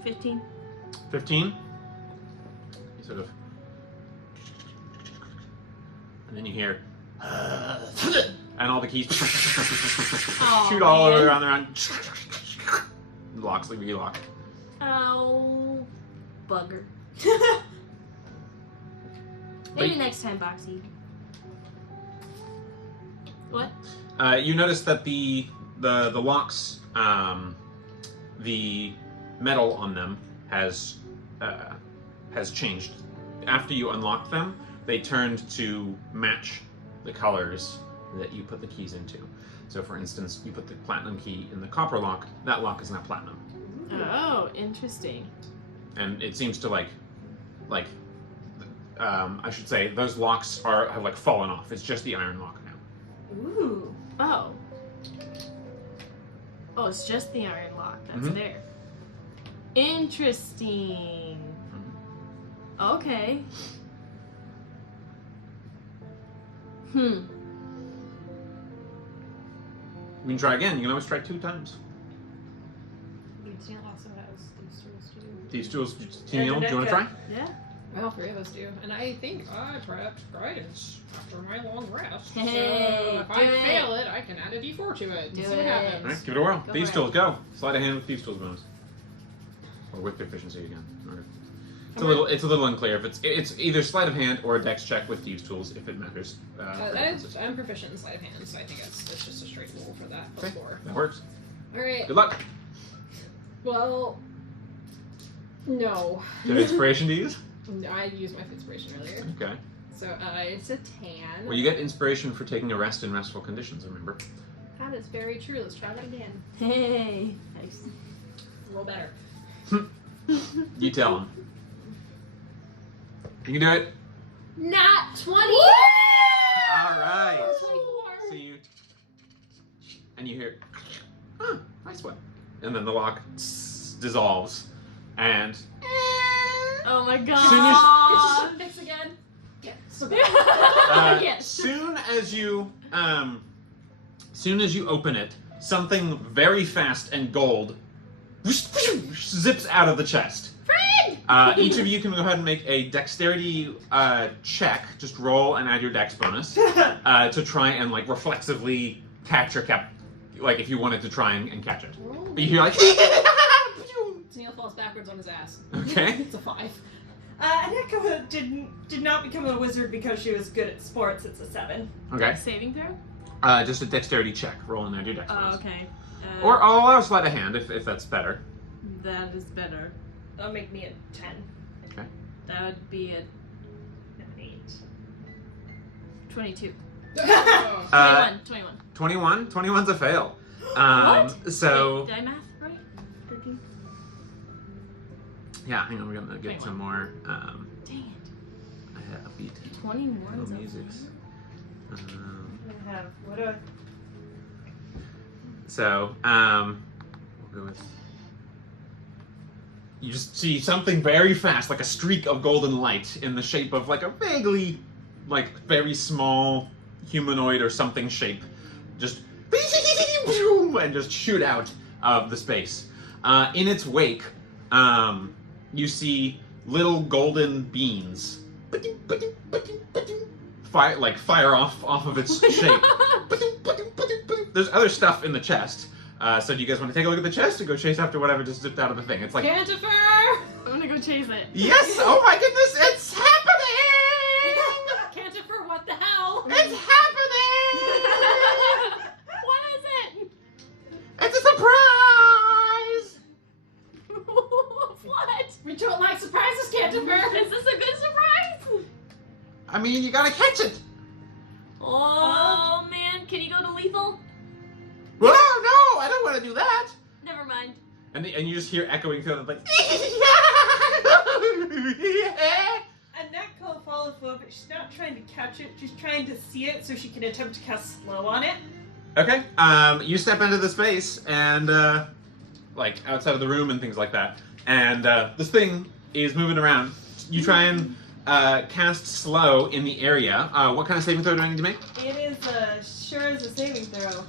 15. 15. You sort of, and then you hear, and all the keys shoot all man. around the round. Locks, leave you locked. Oh, bugger. But- Maybe next time, Boxy. What? You notice that the locks, the metal on them has changed. After you unlocked them, they turned to match the colors that you put the keys into. So, for instance, you put the platinum key in the copper lock. That lock is now platinum, Oh, interesting. and it seems to I should say those locks have like fallen off. It's just the iron lock now. Ooh. Oh. Oh, it's just the iron lock that's Mhm. there. Interesting. Okay. You can try again. You can always try 2 times. Teal also has these tools too. These tools, Neil, do you want to try? Yeah. Well, 3 of us do, and I think I prepped guidance after my long rest. Hey, so if do I it. fail it, I can add a D4 to it and Do see what it. happens. All right, give it a whirl. Go Thieves for it. tools, go. Slide a hand with thieves tools bonus, or with proficiency again. Or- It's a Okay. little. It's a little unclear if it's either sleight of hand or a dex check with thieves tools if it matters. I'm proficient in sleight of hand, so I think it's just a straight roll for that. Okay. +4. That works. All right. Good luck. Well, no. Do you have inspiration to use? No, I used my inspiration earlier. Okay. So it's a 10. Well, you get inspiration for taking a rest in restful conditions. Remember. That is very true. Let's try that again. Hey. Nice. Roll better. You tell him. You can do it. Not 20! All right. So you hear, nice one, and then the lock dissolves, and Oh my god. Soon Fix again. Yeah. So Yes. soon as you open it, something very fast and gold zips out of the chest. Each of you can go ahead and make a dexterity check. Just roll and add your dex bonus to try and like reflexively catch or like if you wanted to try and catch it. But you hear like. Neil falls backwards on his ass. Okay. It's a 5. Aneka did not become a wizard because she was good at sports. It's a 7. Okay. Saving throw? Just a dexterity check. Roll and add your dex Oh, bonus. okay. Or I'll allow sleight of hand if that's better. That is better. That'll make me a 10. Okay. That would be a 8. 22. Uh, 21. 21's a fail. What? So Wait, did I math right? 13? yeah, hang on, we're gonna get 21. some more Dang it. upbeat 21's little a musics. I have what a So we'll go with. You just see something very fast, like a streak of golden light in the shape of like a vaguely, like very small humanoid or something shape, just and just shoot out of the space. In its wake, you see little golden beans fire off of its shape. There's other stuff in the chest. So do you guys want to take a look at the chest or go chase after whatever just zipped out of the thing? It's like Cantifer! I'm gonna go chase it. yes! Oh my goodness! It's happening! Cantifer, what the hell? It's happening! What is it? It's a surprise! What? We don't like surprises, Cantifer! Is this a good surprise? I mean, you gotta catch it. Oh man, can you go to lethal? Whoa, no! I don't want to do that. Never mind. And you just hear echoing through it like. Annette will follow Flo, but she's not trying to catch it. She's trying to see it so she can attempt to cast slow on it. Okay. You step into the space and like outside of the room and things like that, and this thing is moving around. You try and cast slow in the area. What kind of saving throw do I need to make? It is sure as a saving throw.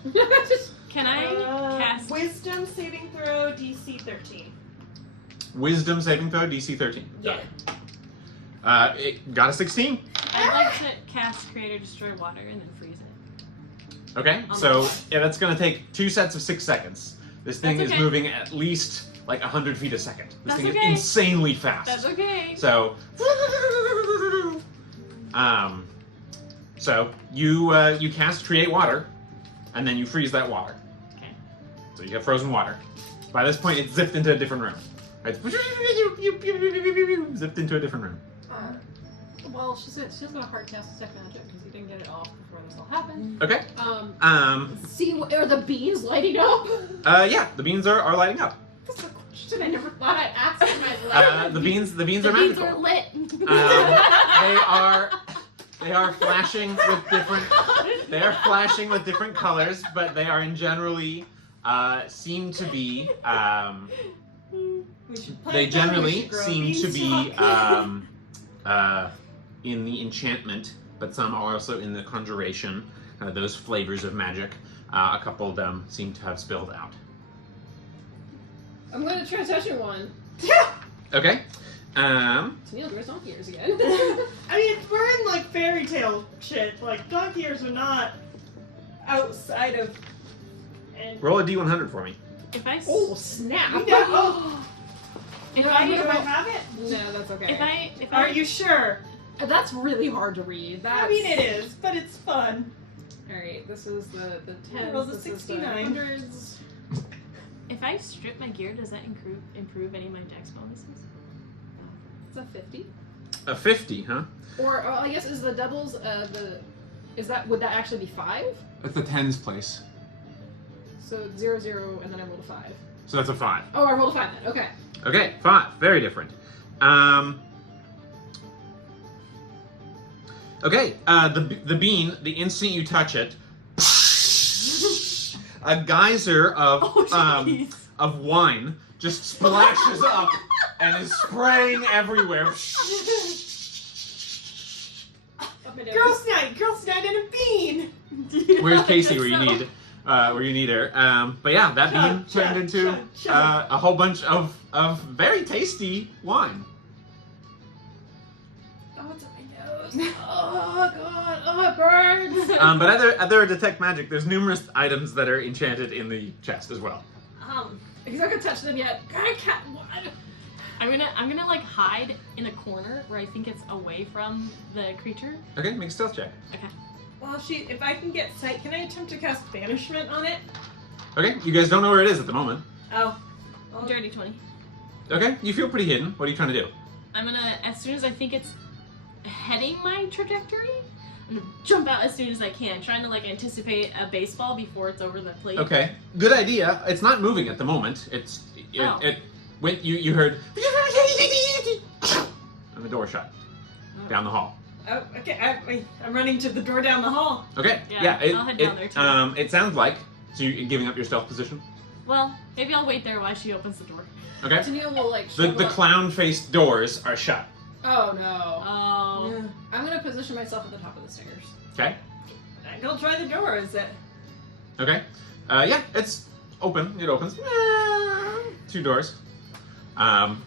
Can I cast? Wisdom saving throw DC 13. Wisdom saving throw DC 13. Yeah. It got a 16. I'd like to cast Create or Destroy Water and then freeze it. Okay, so yeah, that's gonna take 2 sets of 6 seconds. This thing That's is okay. moving at least like 100 feet a second. This That's thing okay. is insanely fast. That's okay. So, you cast Create Water, and then you freeze that water. Okay. So you have frozen water. By this point, it's zipped into a different room. Right? Zipped into a different room. Well, she's gonna hard cast Detect Magic because you didn't get it off before this all happened. Okay. See, are the beans lighting up? Yeah, the beans are lighting up. That's a question I never thought I'd ask in my life. The beans The are beans magical. are lit. They are flashing with different. They are flashing with different colors, but they are in generally seem to be. They generally seem to be in the enchantment, but some are also in the conjuration. Those flavors of magic. A couple of them seem to have spilled out. I'm gonna try touching one. Okay. Tennille, where's donkey ears again? I mean, we're in like fairy tale shit. Like donkey ears are not outside of. And Roll a D100 for me. If I Oh snap! if do I I have it? No, that's okay. if Are I you sure? That's really hard to read. That's... I mean, it is, but it's fun. All right, this is the tens. Rolls a this is the 69. hundreds. if I strip my gear, does that improve any of my dex bonuses? It's a 50. A 50, huh? Or I guess is the doubles would that actually be 5? That's the tens place. So 0, 0, and then I rolled a 5. So that's a 5. Oh, I rolled a 5 then. Okay. Okay, 5. Very different. Okay, the bean, the instant you touch it, a geyser of wine just splashes up and is spraying everywhere. Girls' night, and a bean. Where's Casey? Where you need her? But yeah, that bean turned into a whole bunch of very tasty wine. Oh, it's up my nose. Oh god. Oh, it burns. But other detect magic, there's numerous items that are enchanted in the chest as well. He's not gonna touch them yet. I can't. I'm gonna like hide in a corner where I think it's away from the creature. Okay, make a stealth check. Okay. Well, if I can get sight, can I attempt to cast banishment on it? Okay, you guys don't know where it is at the moment. Oh. Dirty 20. Okay, you feel pretty hidden. What are you trying to do? I'm gonna, as soon as I think it's heading my trajectory, I'm gonna jump out as soon as I can, trying to like anticipate a baseball before it's over the plate. Okay, good idea. It's not moving at the moment. You heard and the door shut down the hall. Oh, okay. I'm running to the door down the hall. Okay, Yeah, I'll head down there, too. It sounds like so you're giving up your stealth position. Well, maybe I'll wait there while she opens the door. Okay. Tennille will like. The clown-faced doors are shut. Oh no. Oh. Yeah. I'm gonna position myself at the top of the stairs. Okay. Go try the door. Is it? Okay. Yeah, it's open. It opens. 2 doors.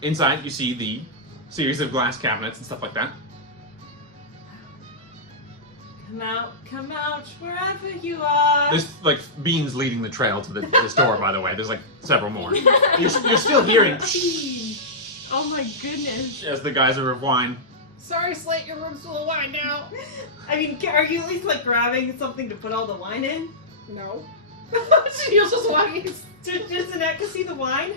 Inside, you see the series of glass cabinets and stuff like that. Come out, wherever you are. There's like beans leading the trail to this door, by the way. There's like several more. You're still hearing Oh my goodness. as the geyser of wine. Sorry, Slate, your room's full of wine now. I mean, are you at least like grabbing something to put all the wine in? No. She's just walking. Does Annette see the wine?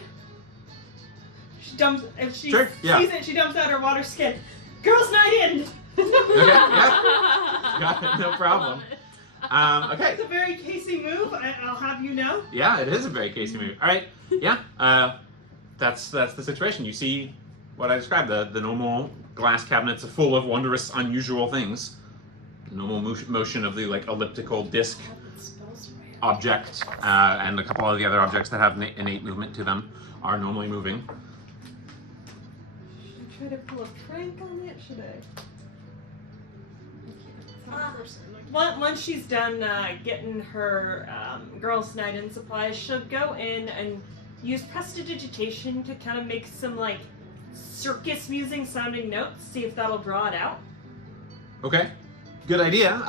She dumps. If she Sure, yeah. sees it, she dumps out her water skin. Girls' night in. Okay, yeah. Got it, no problem. Okay. It's a very Casey move. I'll have you know. Yeah, it is a very Casey move. All right. Yeah. That's the situation. You see what I described. The normal glass cabinets are full of wondrous, unusual things. The normal motion of the like elliptical disc object, and a couple of the other objects that have innate movement to them are normally moving. Should I try to pull a prank on it? Should I? Once she's done getting her girls' night in supplies, she'll go in and use prestidigitation to kind of make some like circus music sounding notes. See if that'll draw it out. Okay, good idea.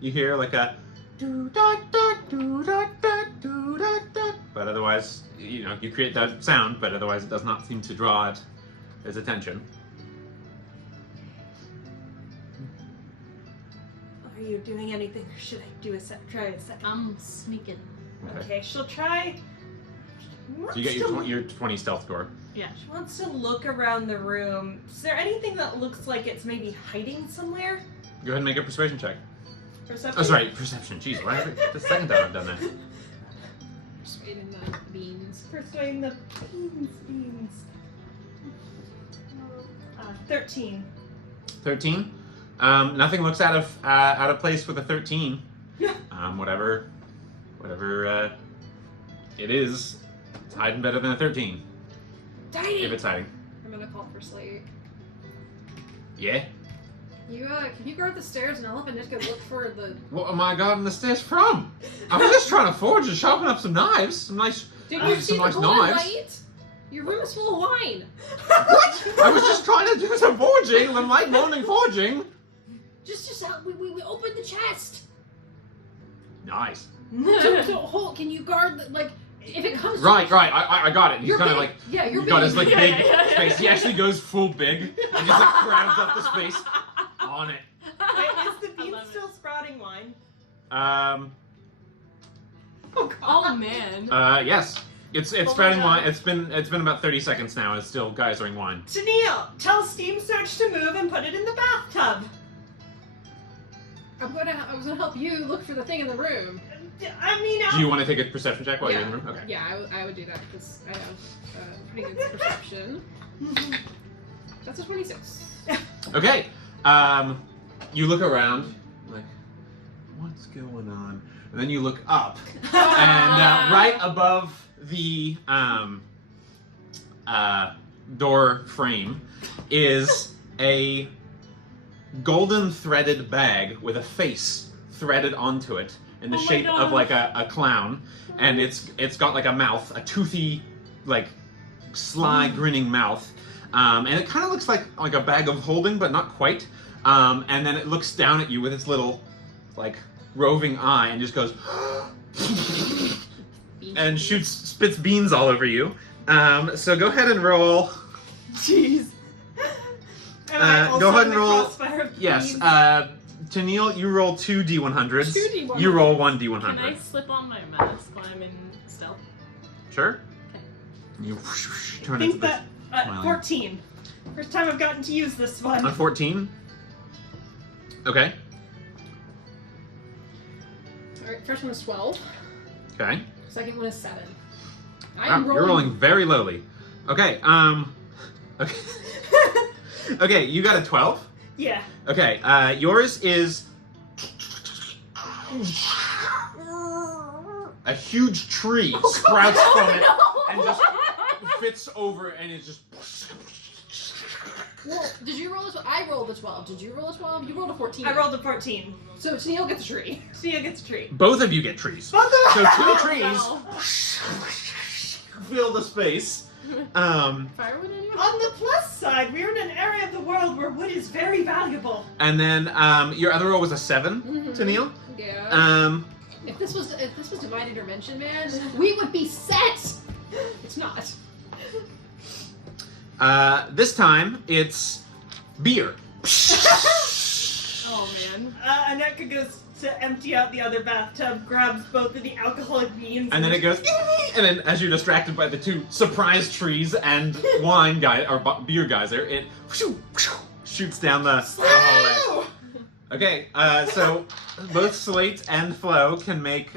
You hear like a do da da do da da do da da, but otherwise you create that sound, but otherwise it does not seem to draw his attention. Are you doing anything, or should I do try a second? I'm sneaking. Okay, she'll try. So you get your 20 stealth score. Yeah. She wants to look around the room. Is there anything that looks like it's maybe hiding somewhere? Go ahead and make a persuasion check. Perception? Oh, sorry, perception. Jeez, why is it the second time I've done that? Persuading the beans. Persuading the beans. 13. 13. Nothing looks out of place with a 13. Whatever it is, it's hiding better than a 13. Tiny. If it's hiding. I'm gonna call for Slate. Yeah. Can you guard the stairs and I'll have Anika look for the. What am I guarding the stairs from? I was just trying to forge and sharpen up some knives, some nice, Did you see some the nice golden knives. light? Your room is full of wine. What? I was just trying to do some forging, some light morning forging. Just we opened the chest. Nice. So can you guard like if it comes? Right. I got it. He's You're kind of big. like Yeah, you're he's got big. his like Yeah, big yeah. space. He actually goes full big and just like crowds up the space on it. Wait, is the I bean love it. still sprouting wine? Oh, God. Oh man. Yes. It's Oh my sprouting God. wine. It's been about 30 seconds now. It's still geysering wine. Tennille, tell Steam Search to move and put it in the bathtub. I was gonna help you look for the thing in the room. I mean, Do you want to take a perception check while Yeah. you're in the room? Okay. Yeah, I would do that because I have pretty good perception. That's a 26. Okay. You look around, like, what's going on? And then you look up, and right above the door frame is a golden threaded bag with a face threaded onto it in the Oh my shape of gosh. like a clown, and it's got like a mouth, a toothy, like sly grinning mouth, and it kind of looks like a bag of holding, but not quite. And then it looks down at you with its little like roving eye and just goes and spits beans all over you. So go ahead and roll. Jeez. Go ahead and roll. Yes, Beans? Tennille, you roll 2 D100s. 2 D100s. You roll 1 Can I D100. slip on my mask while I'm in stealth? Sure. Okay. You I turn into think this. that smiling. 14. First time I've gotten to use this one. On 14. Okay. Alright, first one is 12. Okay. Second one is 7. Wow, you're rolling very lowly. Okay. Okay. Okay, you got a 12. Yeah. Okay. Yours is a huge tree sprouts from it and just fits over, and it just. Well, did you roll a 12? I rolled a 12. Did you roll a 12? You rolled a 14. I rolled a 14. So Tennille gets a tree. Sia gets a treat. Both of you get trees. Both of So us. 2 trees fill the space, Firewood anywhere? On the plus side, we're in an area of the world where wood is very valuable. And then your other roll was a 7 to Neil. Yeah. If this was divine intervention, man, we would be set. It's not. This time it's beer. Oh man. Aneka goes to empty out the other bathtub, grabs both of the alcoholic beans, And then it goes, and then as you're distracted by the two surprise trees and wine guy or beer geyser, it shoots down the hallway. Okay, so both Slate and Flo can make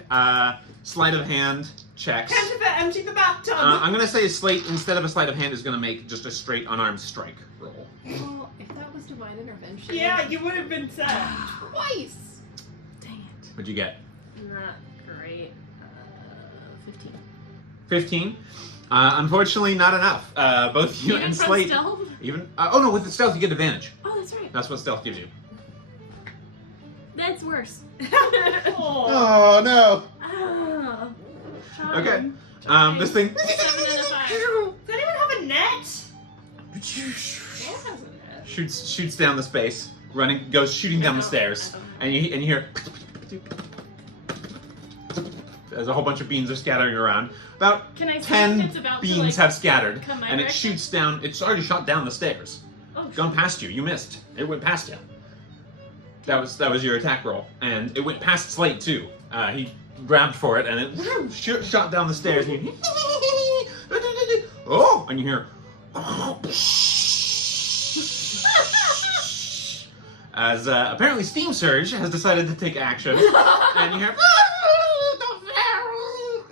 sleight of hand checks. Can't empty the bathtub. I'm gonna say Slate, instead of a sleight of hand, is gonna make just a straight unarmed strike roll. Well, if that was divine intervention. Yeah, you would have been set. Twice. Dang it. What'd you get? Not great. 15. 15. Unfortunately, not enough. Both you Even and from Slate. stealth? Even. Oh no, with the stealth you get advantage. Oh, that's right. That's what stealth gives you. That's worse. Oh. Oh no. Oh. Okay. This thing. 7 and a 5. Does anyone have a net? Shoots down the space, goes shooting down the stairs, and you hear. There's a whole bunch of beans are scattering around. About Can I see if 10 it's about to, beans like, have scattered, come my and it direction? shoots down. It's already shot down the stairs. Oh, Gone past you. You missed. It went past you. That was your attack roll, and it went past Slate too. He grabbed for it, and it shot down the stairs. And you, oh, and you hear. As apparently Steam Surge has decided to take action, and you hear.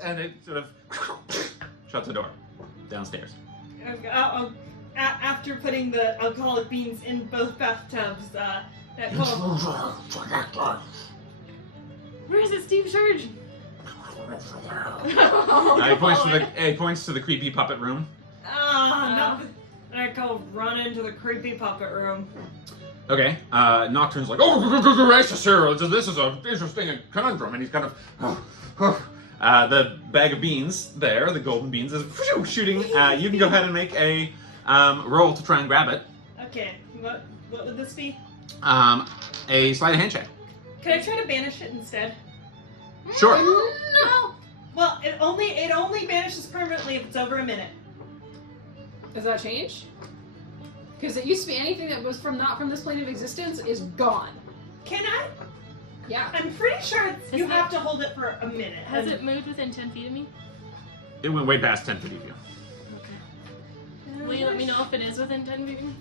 And it sort of shuts the door downstairs. After putting the alcoholic beans in both bathtubs, Where is it, Steve Surge? He points to the creepy puppet room. I go run into the creepy puppet room. Okay, Nocturne's like, oh, gracious, sir, this is an interesting conundrum, and he's kind of, the bag of beans there, the golden beans, is shooting. You can go ahead and make a roll to try and grab it. Okay, what would this be? A sleight of hand check. Can I try to banish it instead? Sure. No. Well, it only vanishes permanently if it's over a minute. Does that change? Because it used to be anything that was not from this plane of existence is gone. Can I? Yeah. I'm pretty sure you have to hold it for a minute. Has it moved within 10 feet of me? It went way past 10 feet of you. Okay. Will you let me know if it is within 10 feet of me?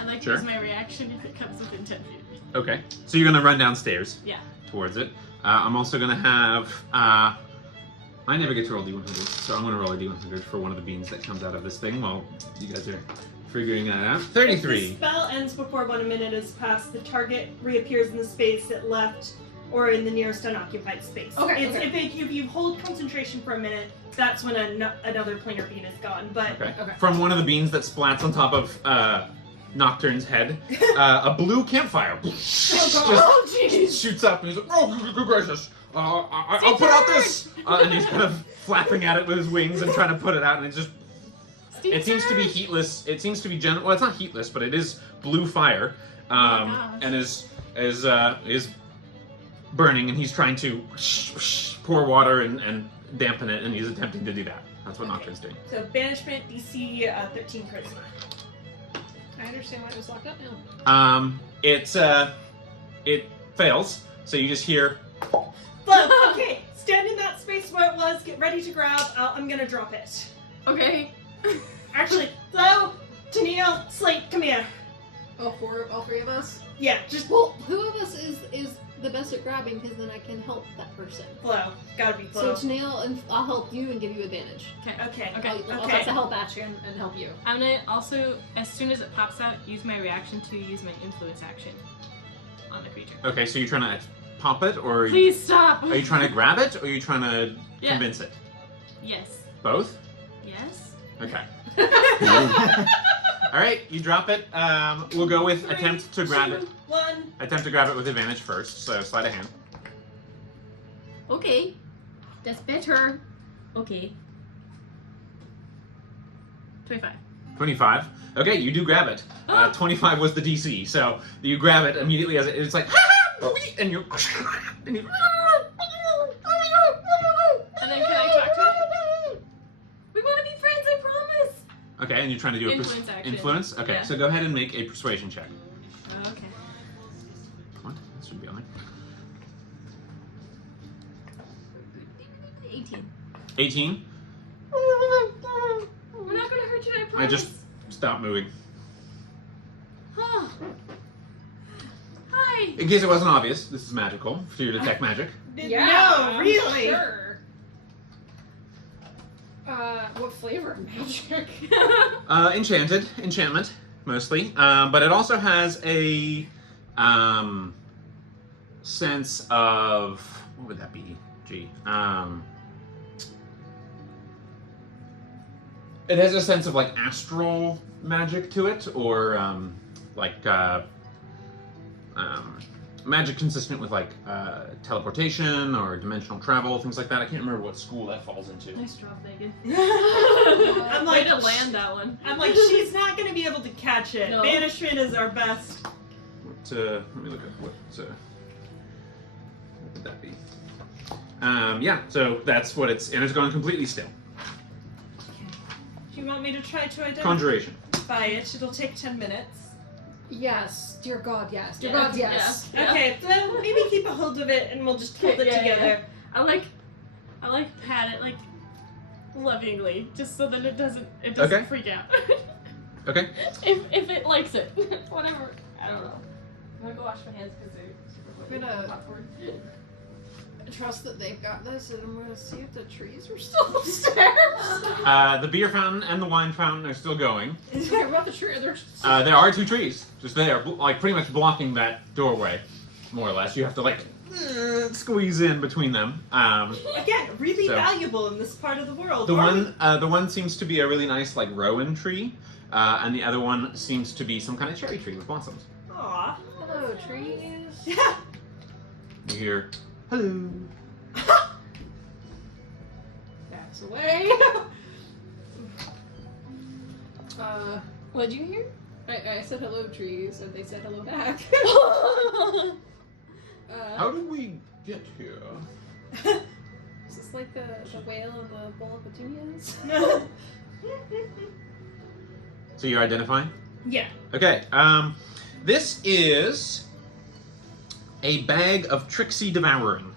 I'd like Sure. to use my reaction if it comes within 10 feet of me. Okay, so you're gonna run downstairs. Yeah. Towards it. I'm also gonna have. I never get to roll D100, so I'm gonna roll a D100 for one of the beans that comes out of this thing while you guys are figuring that out. 33. If the spell ends before 1 minute has passed, the target reappears in the space it left or in the nearest unoccupied space. Okay, If you hold concentration for a minute, that's when another planar bean is gone. But Okay. From one of the beans that splats on top of Nocturne's head, a blue campfire just shoots up, and he's like, "Oh, good gracious! I'll put out this!" And he's kind of flapping at it with his wings and trying to put it out, and it just. It seems to be heatless. It seems to be well, it's not heatless, but it is blue fire, and is burning, and he's trying to pour water and dampen it, and he's attempting to do that. That's what Nocturne's doing. So banishment DC 13 charisma. I understand why it was locked up now. It fails, so you just hear. But okay, stand in that space where it was. Get ready to grab. I'm gonna drop it. Okay. Actually, Flo, Tennille, Slate, come here. All three of us? Yeah, just Well, who of us is the best at grabbing? Because then I can help that person. Flo. Gotta be Flo. So Tennille, and I'll help you and give you advantage. Okay. I'll Okay. cast a help action and help you. I'm gonna also, as soon as it pops out, use my reaction to use my influence action on the creature. Okay, so you're trying to pop it, or Please stop! are you trying to grab it, or are you trying to Yeah. convince it? Yes. Both? Yes? Okay. All right, you drop it. We'll go with attempt to grab it. 1. Attempt to grab it with advantage first. So sleight of hand. Okay. That's better. Okay. 25. 25. Okay, you do grab it. 25 was the DC, so you grab it immediately as it's like, and you. And then can I talk to him? We want to be friends, I promise! Okay, and you're trying to do Influence action. influence? Okay, Yeah. so go ahead and make a persuasion check. Okay. What? That should be on there. 18. 18. We're not gonna hurt you, I promise. I just stopped moving. Huh. Hi! In case it wasn't obvious, this is magical for you to detect magic. No, really? Sure. What flavor of magic? Enchantment, mostly. But it also has a sense of, what would that be? Gee. It has a sense of like astral magic to it, or magic consistent with like teleportation or dimensional travel, things like that. I can't remember what school that falls into. Nice drop, Megan. I'm Way like, to land that one. I'm like, she's not gonna be able to catch it. No. Banishment is our best. Let me look at what would that be? Yeah, so that's what it's, and it's gone completely still. Do you want me to try to identify Conjuration. it? It'll take 10 minutes. Yes, dear God, yes. Dear Yeah, God, yes. yeah. Okay, so maybe keep a hold of it and we'll just hold it Yeah, yeah, together. I like pat it like lovingly, just so that it doesn't Okay. freak out. Okay. if it likes it, whatever. I don't know. I'm gonna go wash my hands because they're super I'm gonna- awkward. Trust that they've got this, and I'm gonna see if the trees are still upstairs. The beer fountain and the wine fountain are still going. Okay, about the tree, there's There are 2 trees just there, like pretty much blocking that doorway, more or less. You have to like squeeze in between them. Again, really So- valuable in this part of the world. The one seems to be a really nice like rowan tree, and the other one seems to be some kind of cherry tree with blossoms. Aw. hello trees. Yeah. You hear, hello. Backs away. What'd you hear? I said hello trees, and they said hello back. How did we get here? Is this like the whale and the bowl of petunias? So you're identifying? Yeah. Okay. This is a bag of Trixie devouring.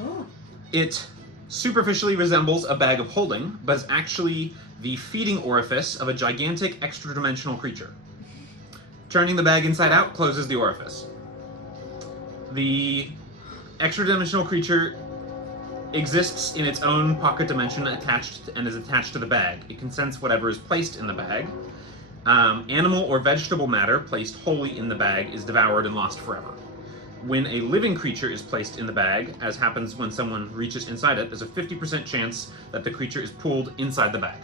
Oh. It superficially resembles a bag of holding, but is actually the feeding orifice of a gigantic extra-dimensional creature. Turning the bag inside out closes the orifice. The extra-dimensional creature exists in its own pocket dimension and is attached to the bag. It can sense whatever is placed in the bag. Animal or vegetable matter placed wholly in the bag is devoured and lost forever. When a living creature is placed in the bag, as happens when someone reaches inside it, there's a 50% chance that the creature is pulled inside the bag.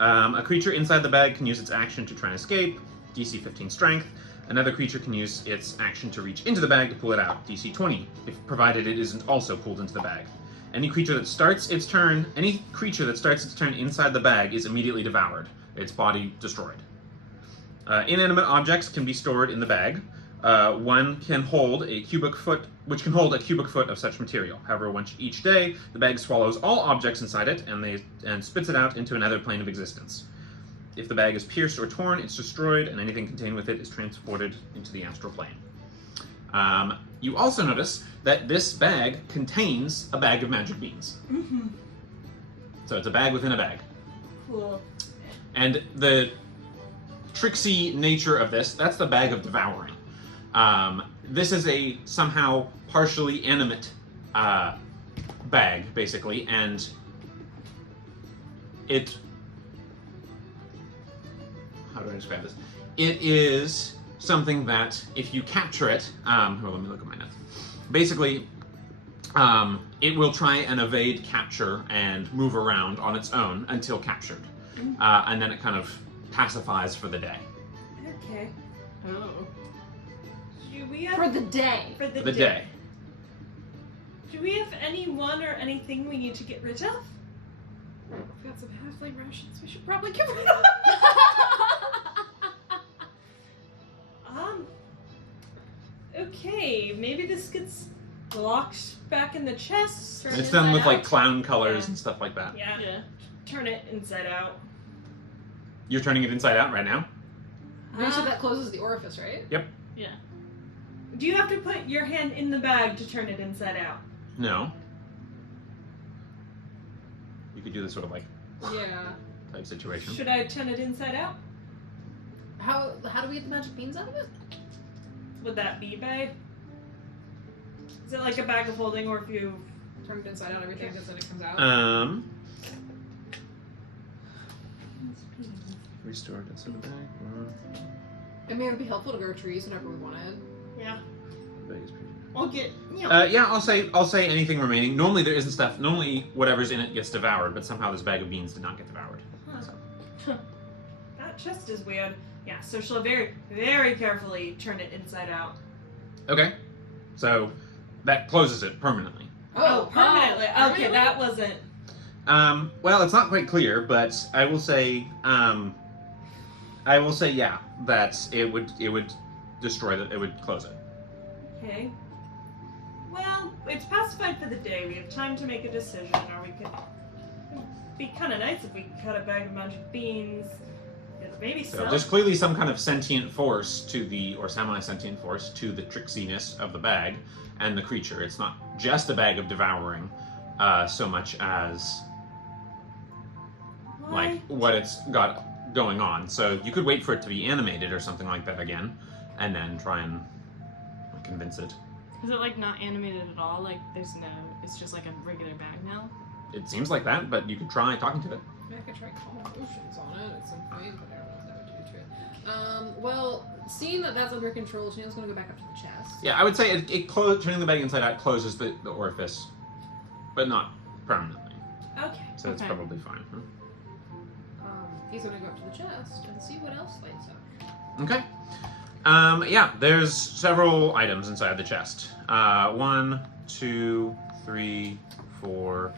A creature inside the bag can use its action to try and escape, DC 15 strength. Another creature can use its action to reach into the bag to pull it out, DC 20, provided it isn't also pulled into the bag. Any creature that starts its turn inside the bag is immediately devoured, its body destroyed. Inanimate objects can be stored in the bag. One can hold a cubic foot of such material. However, once each day, the bag swallows all objects inside it and spits it out into another plane of existence. If the bag is pierced or torn, it's destroyed, and anything contained with it is transported into the astral plane. You also notice that this bag contains a bag of magic beans. Mm-hmm. So it's a bag within a bag. Cool. And the tricksy nature of this, that's the bag of devouring. This is a somehow partially animate bag, basically, and it... How do I describe this? It is something that, if you capture it... let me look at my notes. Basically, it will try and evade capture and move around on its own until captured. And then it kind of pacifies for the day. Okay. Oh. Do we have For the day. for the The day. Do we have anyone or anything we need to get rid of? I feel got some halfling rations. We should probably get rid of them. Okay, maybe this gets locked back in the chest. It's done with like out. clown colors Yeah. and stuff like that. Yeah. Yeah. Turn it inside out. You're turning it inside out right now? You said that closes the orifice, right? Yeah. Do you have to put your hand in the bag to turn it inside out? No. You could do this sort of like Yeah. type situation. Should I turn it inside out? How do we get the magic beans out of it? Would that be bag? Is it like a bag of holding, or if you... Turn it inside out, everything that's in it comes out. Restore this in the bag. I mean, it would be helpful to grow trees whenever we wanted. Yeah. Bag is pretty. I'll get... Yeah, I'll say anything remaining. Normally there isn't stuff. Normally whatever's in it gets devoured, but somehow this bag of beans did not get devoured. Huh. That chest is weird. Yeah, so she'll very, very carefully turn it inside out. Okay, so that closes it permanently. Oh, permanently. Okay, permanently? that wasn't... Well, it's not quite clear, but I will say, yeah, that it would destroy it. It would close it. Okay. Well, it's pacified for the day. We have time to make a decision, or we could... It'd be kind of nice if we cut a bag of magic beans. Maybe So sell there's it. clearly some kind of sentient force to the, or semi-sentient force to the tricksiness of the bag and the creature. It's not just a bag of devouring, so much as like what it's got going on. So you could wait for it to be animated or something like that again, and then try and convince it. Is it like not animated at all? Like there's no, it's just like a regular bag now? It seems like that, but you could try talking to it. I could try calling emotions on it at some point, but I don't know what that would do to it. Well, seeing that that's under control, Shannon's gonna go back up to the chest. Yeah, I would say turning the bag inside out closes the orifice, but not permanently. Okay. So it's Okay. probably fine. Huh? He's gonna go up to the chest and see what else lights up. Okay. Yeah, there's several items inside the chest. 1, 2, 3, 4.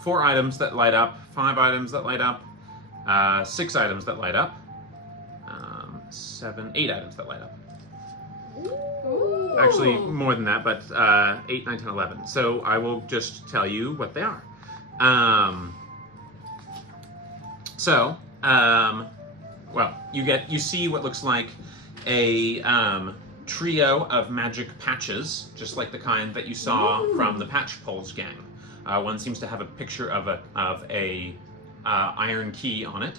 4 items that light up. 5 items that light up. 6 items that light up. 8 items that light up. Ooh. Actually, more than that, but 8, 9, 10, 11. So I will just tell you what they are. Well, you see what looks like a trio of magic patches, just like the kind that you saw from the Patch Poles gang. One seems to have a picture of a iron key on it.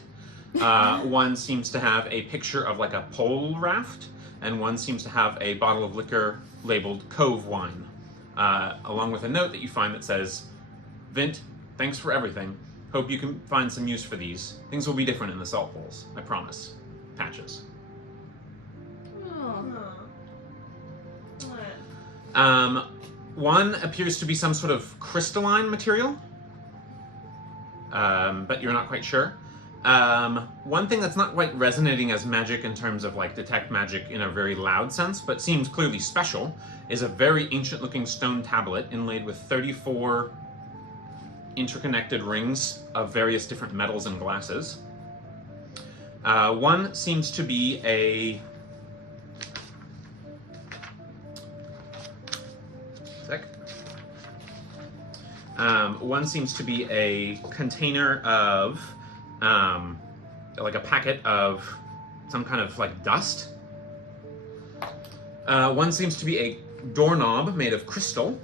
One seems to have a picture of like a pole raft, and one seems to have a bottle of liquor labeled Cove Wine, along with a note that you find that says, "Vint, thanks for everything. Hope you can find some use for these. Things will be different in the salt bowls, I promise. Patches." Oh. What? One appears to be some sort of crystalline material, but you're not quite sure. One thing that's not quite resonating as magic in terms of like detect magic in a very loud sense, but seems clearly special, is a very ancient-looking stone tablet inlaid with 34 interconnected rings of various different metals and glasses. One seems to be a... one seems to be a container of, like a packet of some kind of like dust. One seems to be a doorknob made of crystal.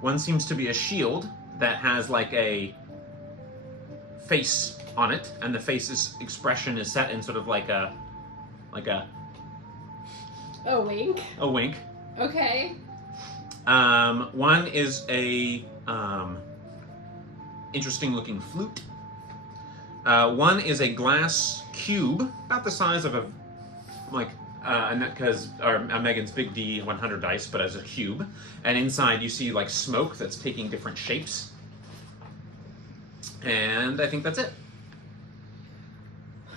One seems to be a shield that has like a face on it, and the face's expression is set in sort of like a Oh, wink. wink. Okay. One is a interesting looking flute. One is a glass cube, about the size of a Megan's Big D 100 dice, but as a cube. And inside you see like smoke that's taking different shapes. And I think that's it.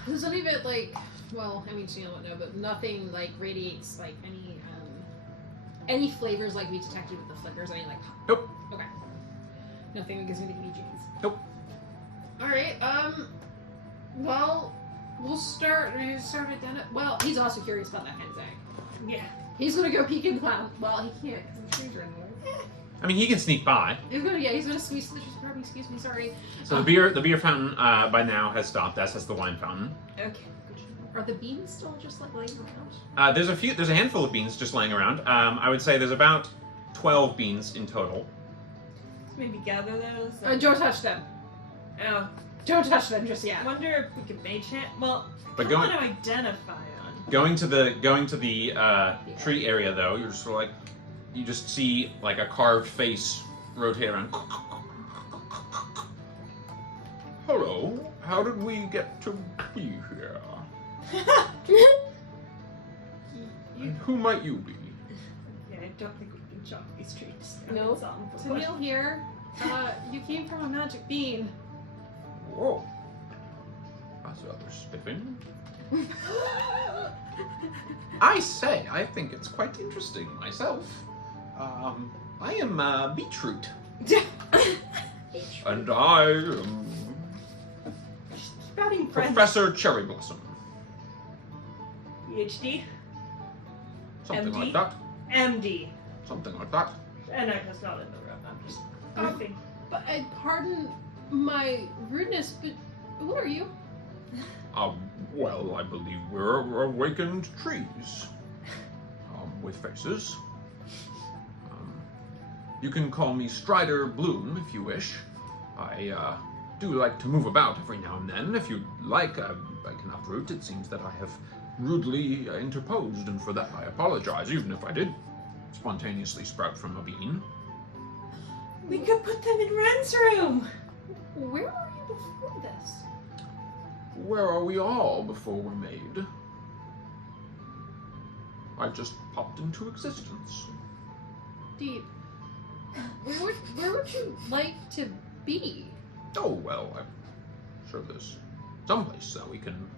Does any of it like? Well, I mean, Sheena won't know, but nothing like radiates like any flavors like we detected with the flickers. Any like? Nope. Okay. Nothing that gives me the heebie-jeebies. Nope. Alright, well, we'll start identifying. Well, he's also curious about that kind of thing. Yeah. He's gonna go peek in the clown. Well, he can't because the trees are in the way. I mean, he can sneak by. He's gonna squeeze the trees. Excuse me, sorry. So the beer fountain by now has stopped, as has the wine fountain. Okay. Are the beans still just like laying around? There's a handful of beans just laying around. I would say there's about 12 beans in total. Let's maybe gather those. Don't touch them. Oh. Don't touch them just I yet. wonder if we could mage hand. Well, But I going- want to identify on. Going to the tree area though, you're just sort of like you just see like a carved face rotate around. Hello, how did we get to be here? And who might you be? Yeah, I don't think we can chop these trees. Nope. Tamil here. You came from a magic bean. Whoa, that's rather spiffing. I say, I think it's quite interesting myself. I am Beetroot. And I am Spouting French. Professor Cherry Blossom. PhD. Something MD? like that. MD. Something like that. And I'm just not in the room. I'm just goofing. But pardon my rudeness, but who are you? Well, I believe we're awakened trees. With faces. You can call me Strider Bloom if you wish. I do like to move about every now and then. If you'd like, I can uproot. It seems that I have rudely interposed, and for that I apologize, even if I did spontaneously sprout from a bean. We could put them in Ren's room. Where were you before this? Where are we all before we're made? I just popped into existence. Deep. Where would you like to be? Oh, well, I'm sure there's someplace that we can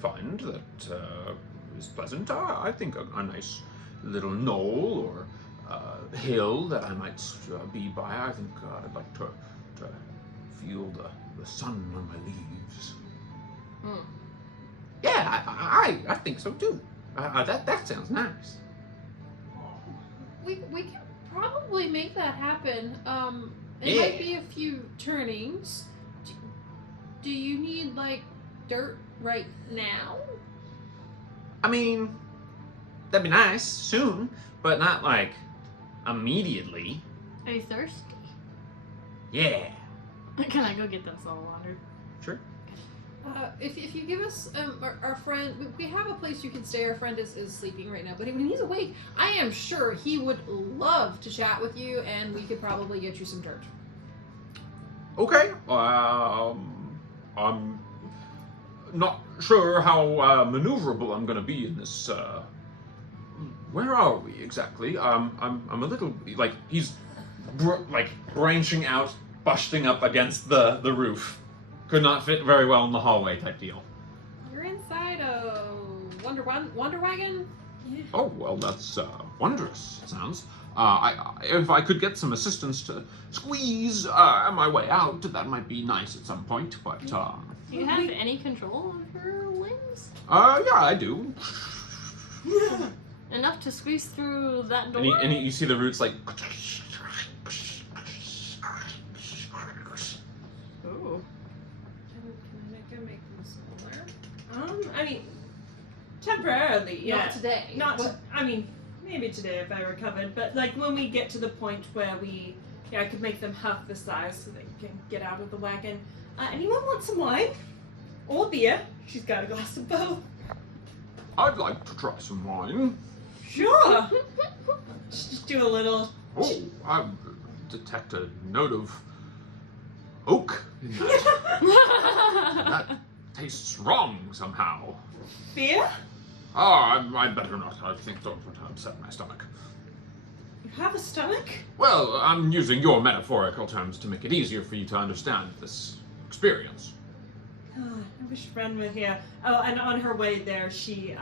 find that is pleasant. I think a nice little knoll or hill that I might be by. I think I'd like to feel the sun on my leaves. Yeah, I think so too. That sounds nice. We can probably make that happen. It Yeah. might be a few turnings. Do you need like dirt right now? I mean, that'd be nice soon, but not like immediately. Are you thirsty? Yeah. Can I go get that salt water? Sure. If you give us our friend, we have a place you can stay. Our friend is sleeping right now, but when he's awake, I am sure he would love to chat with you, and we could probably get you some dirt. Okay. I'm not sure how maneuverable I'm gonna be in this. Where are we exactly? I'm a little like he's branching out, busting up against the roof. Could not fit very well in the hallway type deal. You're inside a Wonder Wagon? Yeah. Oh well, that's wondrous. It sounds. If I could get some assistance to squeeze my way out, that might be nice at some point. But Do you have any control of your wings? yeah, I do. Enough to squeeze through that door? And you see the roots like. Ooh. Can I make them smaller? I mean, temporarily, yeah. Not today. I mean, maybe today if I recovered, but like when we get to the point where I could make them half the size so they can get out of the wagon. Anyone want some wine? Or beer? She's got a glass of both. I'd like to try some wine. Sure. Just do a little. Oh, I detect a note of oak in that. That tastes wrong somehow. Beer? Oh, I'd better not. I think don't want to upset my stomach. You have a stomach? Well, I'm using your metaphorical terms to make it easier for you to understand this experience. I wish Ren were here. Oh, and on her way there, she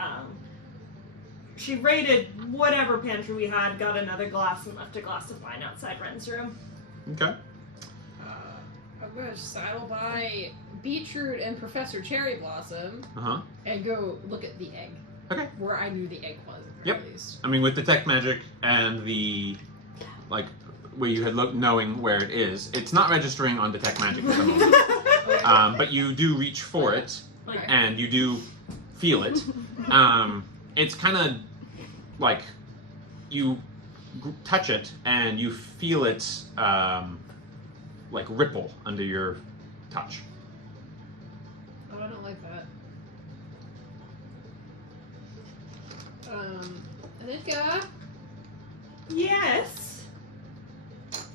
raided whatever pantry we had, got another glass, and left a glass of wine outside Ren's room. Okay. gonna sidle by Beetroot and Professor Cherry Blossom Uh-huh. and go look at the egg. Okay. Where I knew the egg was, at the very least. I mean, with detect magic and the, like, where you had looked, knowing where it is, it's not registering on detect magic at the moment. But you do reach for it, Like, and you do feel it. It's kind of like you touch it, and you feel it, like, ripple under your touch. Oh, I don't like that. Anika? Yes.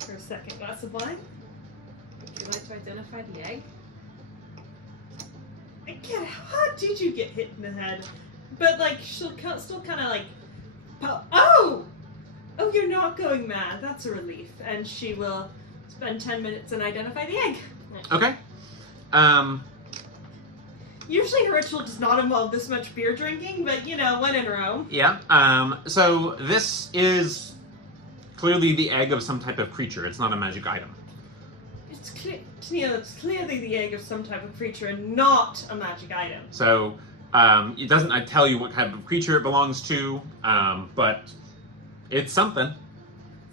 For a second glass of wine. Would you like to identify the egg? Again, how hard did you get hit in the head? But like, she'll still kind of like, oh, you're not going mad. That's a relief. And she will spend 10 minutes and identify the egg. Okay. Usually her ritual does not involve this much beer drinking, but you know, when in Rome. Yeah. So this is clearly the egg of some type of creature. It's not a magic item. It's clearly the egg of some type of creature and not a magic item. So it doesn't tell you what type of creature it belongs to, but it's something.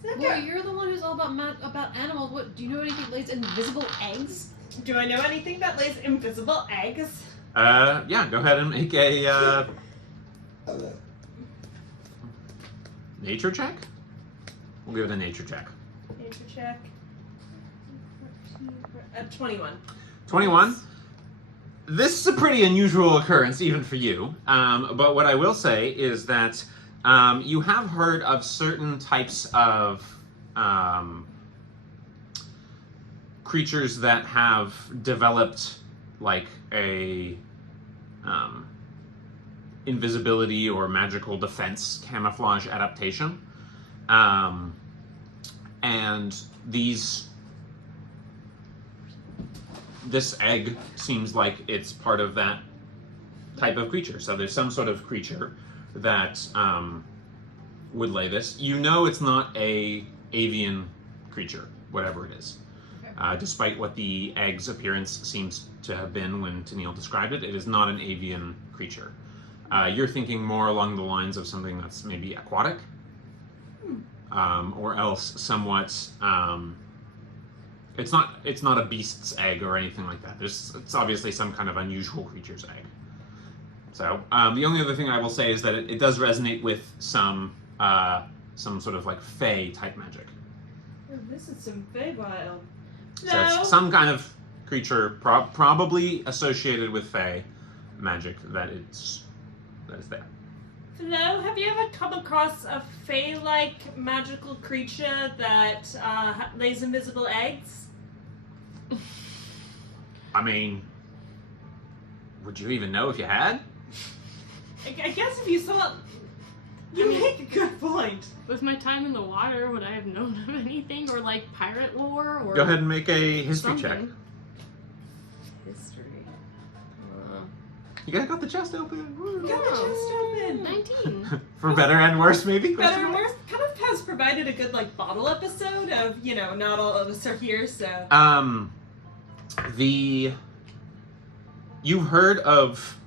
Well, you're the one who's all about animals. What, do you know anything that lays invisible eggs? Do I know anything that lays invisible eggs? Yeah, go ahead and make a nature check. We'll give it a nature check. Nature check. 21. 21. This is a pretty unusual occurrence, even for you. But what I will say is that you have heard of certain types of creatures that have developed like a invisibility or magical defense camouflage adaptation. And this egg seems like it's part of that type of creature. So there's some sort of creature that would lay this. You know it's not a avian creature, whatever it is. Despite what the egg's appearance seems to have been when Tennille described it, it is not an avian creature. You're thinking more along the lines of something that's maybe aquatic, or else somewhat. It's not a beast's egg or anything like that. It's obviously some kind of unusual creature's egg. So the only other thing I will say is that it does resonate with some sort of like Fey type magic. Oh, this is some Feywild. So it's some kind of creature, probably associated with Fey magic that is there. Flo, have you ever come across a Fey-like magical creature that lays invisible eggs? I mean, would you even know if you had? I guess if you saw it, you make a good point. with my time in the water, would I have known of anything? Or like pirate lore? Or Go ahead and make a history check. something? History. You guys got the chest open. Woo. Got the chest open. 19. For better and worse, maybe? Better and worse kind of has provided a good like bottle episode of, you know, not all of us are here, so. You've heard of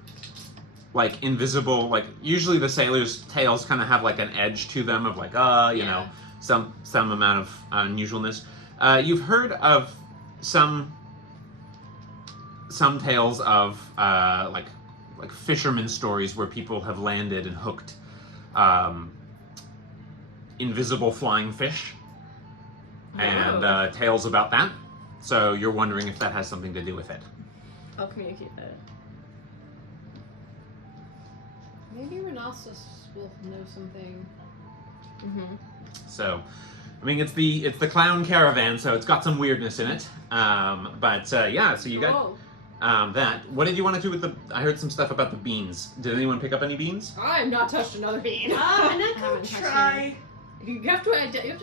like invisible, like usually the sailors' tales kind of have like an edge to them of like, you know, some amount of unusualness. You've heard of some tales of like fisherman stories where people have landed and hooked invisible flying fish, and tales about that. So you're wondering if that has something to do with it. I'll communicate that. Maybe Renasus will know something. Mm-hmm. So, I mean, it's the clown caravan, so it's got some weirdness in it. Yeah, so you got that. What did you want to do with the? I heard some stuff about the beans. Did anyone pick up any beans? I've not touched another bean. And I haven't could touched try. You have to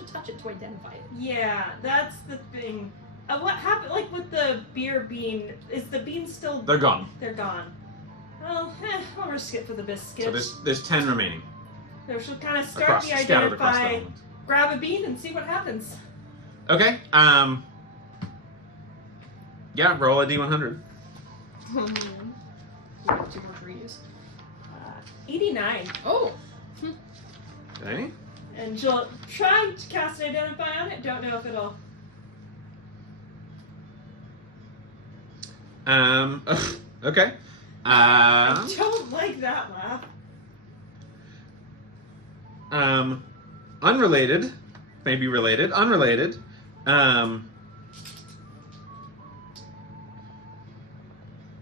touch it to identify it. Yeah, that's the thing. What happened, like with the beer bean? Is the bean still? They're gone. They're gone. Well, I'll risk it for the biscuit. So there's 10 remaining. So she'll kind of start the scattered across the identify, island. grab a bean, and see what happens. Okay. Yeah, roll a d100. Oh man. We have 2 more threes. 89. Oh! Okay. And she'll try to cast Identify on it. Don't know if it'll. Okay. I don't like that laugh. Unrelated, maybe related, unrelated.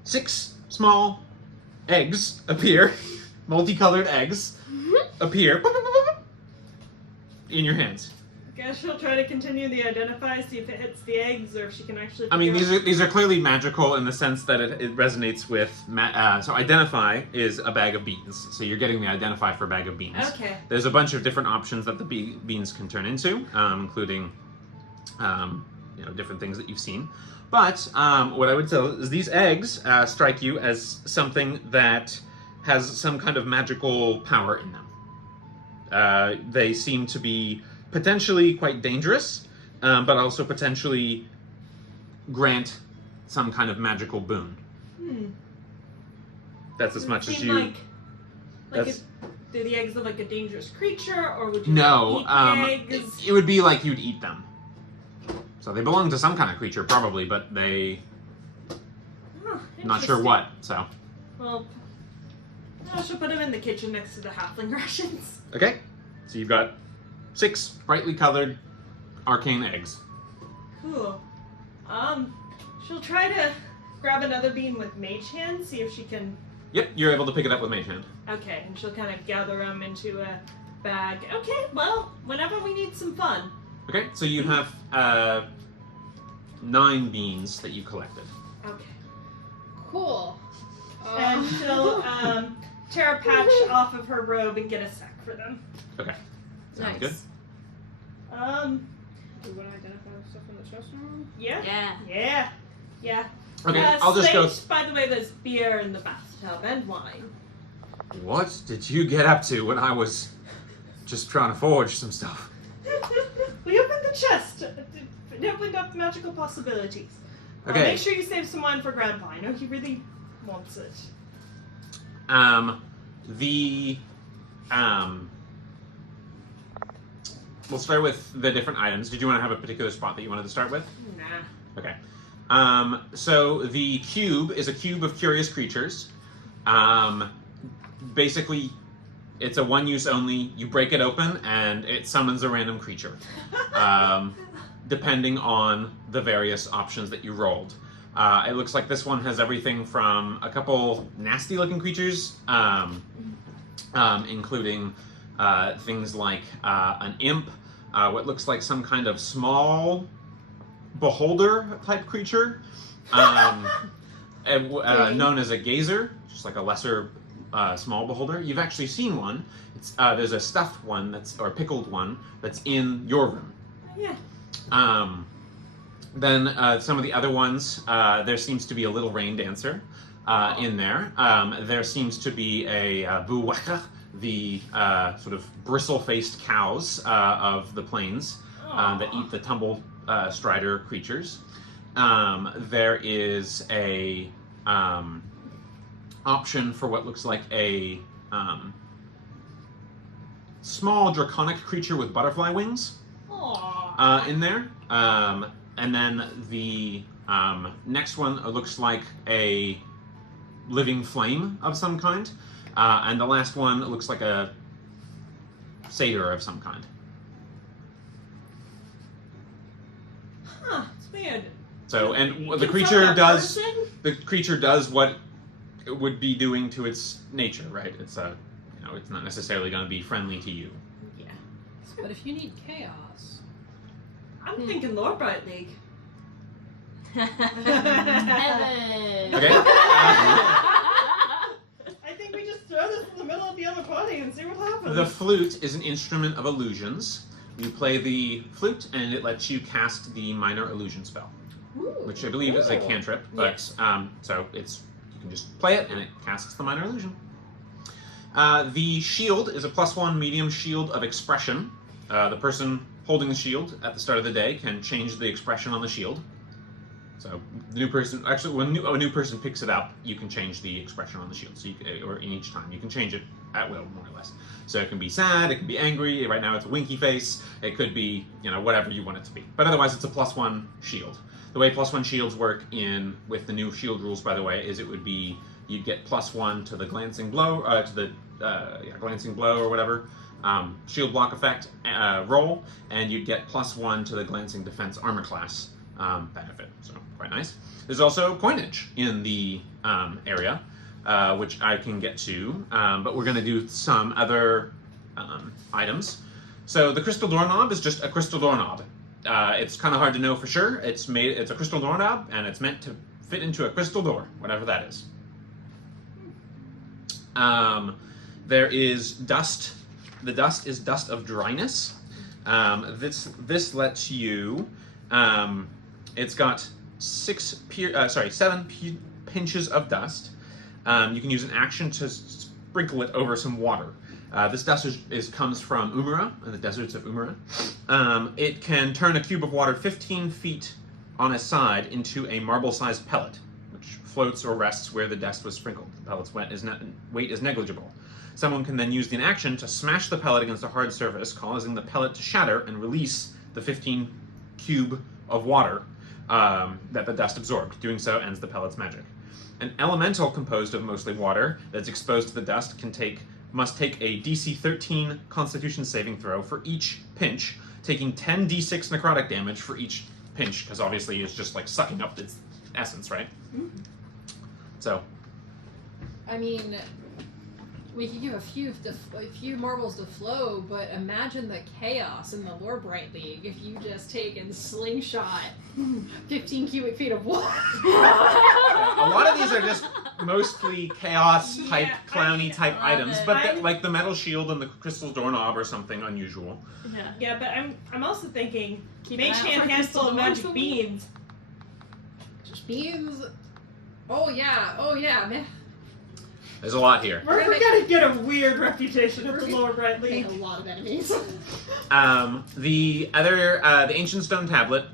6 small eggs appear, multicolored eggs appear in your hands. Guess she'll try to continue the Identify, see if it hits the eggs or if she can actually. I mean, figure these are clearly magical in the sense that it resonates with. So Identify is a bag of beans. So you're getting the Identify for a bag of beans. Okay. There's a bunch of different options that the beans can turn into, including, different things that you've seen. But what I would tell is these eggs strike you as something that has some kind of magical power in them. They seem to be potentially quite dangerous, but also potentially grant some kind of magical boon. That's as much as you. Like That's- do the eggs look like a dangerous creature, or would you No, eat the eggs? it would be like you'd eat them. So they belong to some kind of creature, probably, but they Huh, not sure interesting. what. So Well, I should put them in the kitchen next to the halfling rations. okay, so you've got 6 brightly colored arcane eggs. Cool. She'll try to grab another bean with Mage Hand, see if she can. Yep, you're able to pick it up with Mage Hand. Okay, and she'll kind of gather them into a bag. Okay, well, whenever we need some fun. Okay, so you have 9 beans that you collected. Okay. Cool. And she'll tear a patch off of her robe and get a sack for them. Okay, sounds Nice. good. Do we want to identify stuff in the chest room? Yeah. Yeah. Yeah. Okay, I'll just go. By the way, there's beer in the bathtub and wine. What did you get up to when I was just trying to forge some stuff? We opened the chest. It opened up magical possibilities. Okay. Make sure you save some wine for Grandpa. I know he really wants it. We'll start with the different items. Did you want to have a particular spot that you wanted to start with? Nah. Okay. So the cube is a cube of curious creatures. Basically, it's a one-use only. You break it open, and it summons a random creature, depending on the various options that you rolled. It looks like this one has everything from a couple nasty-looking creatures, including things like an imp, what looks like some kind of small beholder-type creature, known as a gazer, just like a lesser small beholder. You've actually seen one. There's a stuffed one or a pickled one that's in your room. Yeah. Then some of the other ones, there seems to be a little rain dancer in there. There seems to be a Beewildered, the sort of bristle-faced cows of the plains that eat the tumble strider creatures. There is a option for what looks like a small draconic creature with butterfly wings in there. And then the next one looks like a living flame of some kind. And the last one looks like a satyr of some kind. Huh. It's weird. So, and the Can creature some does person? the creature does what it would be doing to its nature, right? It's it's not necessarily going to be friendly to you. Yeah. But if you need chaos, I'm thinking Lord Bright League. Heaven. Okay. I think we just throw this in the middle of the other party and see what happens. The flute is an instrument of illusions. You play the flute, and it lets you cast the minor illusion spell, which I believe is a cantrip. But so you can just play it, and it casts the minor illusion. The shield is a +1 medium shield of expression. The person holding the shield at the start of the day can change the expression on the shield. So the new person, actually, when a new person picks it up, you can change the expression on the shield. So or in each time, you can change it at will, more or less. So it can be sad, it can be angry. Right now, it's a winky face. It could be, whatever you want it to be. But otherwise, it's a +1 shield. The way +1 shields work with the new shield rules, by the way, is it would be you'd get +1 to the glancing blow, glancing blow or whatever. Shield block effect roll, and you'd get +1 to the glancing defense armor class benefit. So quite nice. There's also coinage in the area, which I can get to, but we're going to do some other items. So the crystal doorknob is just a crystal doorknob. It's kind of hard to know for sure. It's a crystal doorknob, and it's meant to fit into a crystal door, whatever that is. There is dust. The dust is dust of dryness. This lets you. It's got 7 pinches of dust. You can use an action to sprinkle it over some water. This dust comes from Umara, in the deserts of Umara. It can turn a cube of water 15 feet on a side into a marble-sized pellet, which floats or rests where the dust was sprinkled. The pellet's weight is negligible. Someone can then use the action to smash the pellet against a hard surface, causing the pellet to shatter and release the 15 cube of water that the dust absorbed. Doing so ends the pellet's magic. An elemental composed of mostly water that's exposed to the dust must take a DC 13 Constitution saving throw for each pinch, taking 10 D6 necrotic damage for each pinch, because obviously it's just like sucking up its essence, right? Mm-hmm. So, I mean, we could give a few marbles to flow, but imagine the chaos in the Lorebright League if you just take and slingshot 15 cubic feet of water. A lot of these are just mostly chaos type, clowny type items, but like the metal shield and the crystal doorknob or something unusual. Yeah, but I'm also thinking mage hand handful of magic beans. Beans? Oh yeah, man. There's a lot here. We're gonna get a weird reputation at the Lorebright League. A lot of enemies. The ancient stone tablet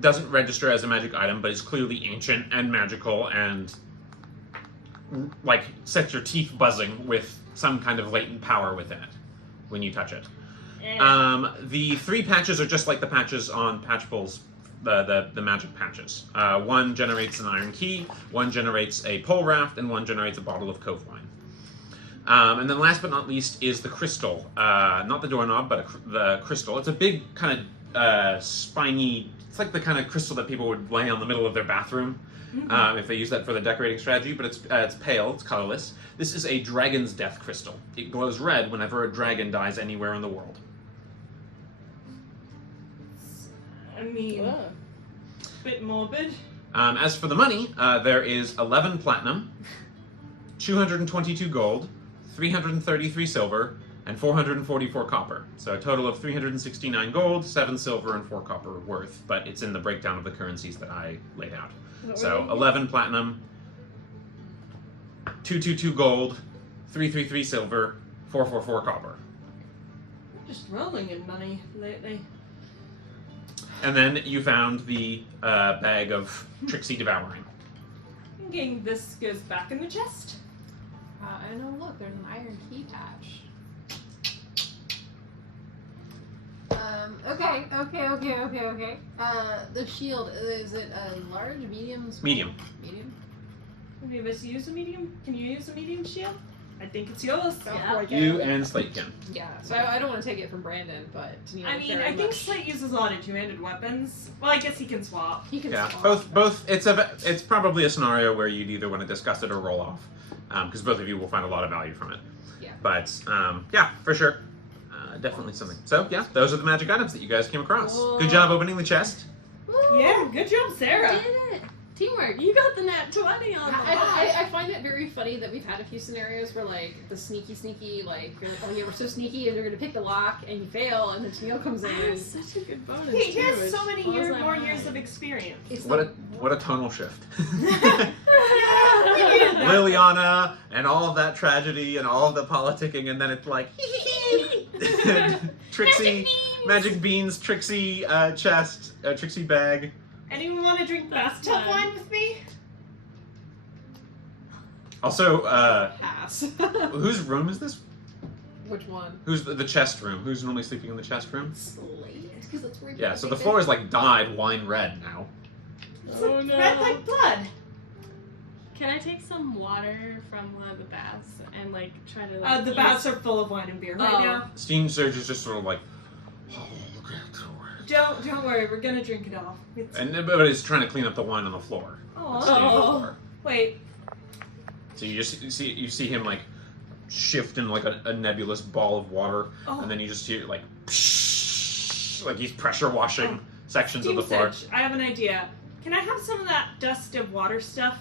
doesn't register as a magic item, but is clearly ancient and magical and like sets your teeth buzzing with some kind of latent power within it when you touch it. The 3 patches are just like the patches on Patchful's the magic patches. One generates an iron key, one generates a pole raft, and one generates a bottle of cove wine. And then last but not least is the crystal. Not the doorknob, but the crystal. It's a big kind of spiny, it's like the kind of crystal that people would lay on the middle of their bathroom if they use that for the decorating strategy, but it's pale, it's colorless. This is a dragon's death crystal. It glows red whenever a dragon dies anywhere in the world. I mean, bit morbid. As for the money, there is 11 platinum, 222 gold, 333 silver, and 444 copper. So a total of 369 gold, 7 silver, and 4 copper worth, but it's in the breakdown of the currencies that I laid out. So 11 platinum, 222 gold, 333 silver, 444 copper. Just rolling in money lately. And then you found the bag of Trixie Devouring. Thinking this goes back in the chest. I know, look, there's an iron key patch. Okay. The shield, is it a large, medium, small? Medium. Medium? Any of us use a medium? Can you use a medium shield? I think it's yours. Yeah. You and Slate can. Yeah, so I don't want to take it from Brandon, but I mean, I think Slate uses a lot of two-handed weapons. Well, I guess he can swap. He can Yeah, swap. both. It's probably a scenario where you'd either want to discuss it or roll off, because both of you will find a lot of value from it. Yeah. But yeah, for sure, definitely something. So yeah, those are the magic items that you guys came across. Whoa. Good job opening the chest. Woo! Yeah, good job, Sarah. Did it! Teamwork. You got the nat 20 on the box. I find it very funny that we've had a few scenarios where, like, the sneaky, like, you're like, oh yeah, we're so sneaky, and you're gonna pick the lock, and you fail, and then Tennille comes in. That's such a good bonus. He too, has which so many blows my more mind. years of experience. It's What the- a tonal shift. Yeah, Liliana and all of that tragedy and all of the politicking, and then it's like Trixie, magic beans, Trixie chest, Trixie bag. Anyone want to drink That's bathtub fine. wine with me? Also, Pass. whose room is this? Which one? Who's the chest room? Who's normally sleeping in the chest room? Slate, because that's where. Yeah, so the floor is like dyed wine red now. Oh no. Red like blood. Can I take some water from one of the baths and like try to like The use- baths are full of wine and beer right Oh. now. Steam Surge is just sort of like, oh, look at it. Don't worry, we're gonna drink it all. It's, But it's trying to clean up the wine on the floor. Aw. It's staying on the Oh. floor. Wait, So you see him like shift in like a nebulous ball of water, oh, and then you just hear like he's pressure washing sections of Steam the floor. Sedge, I have an idea. Can I have some of that dust of water stuff?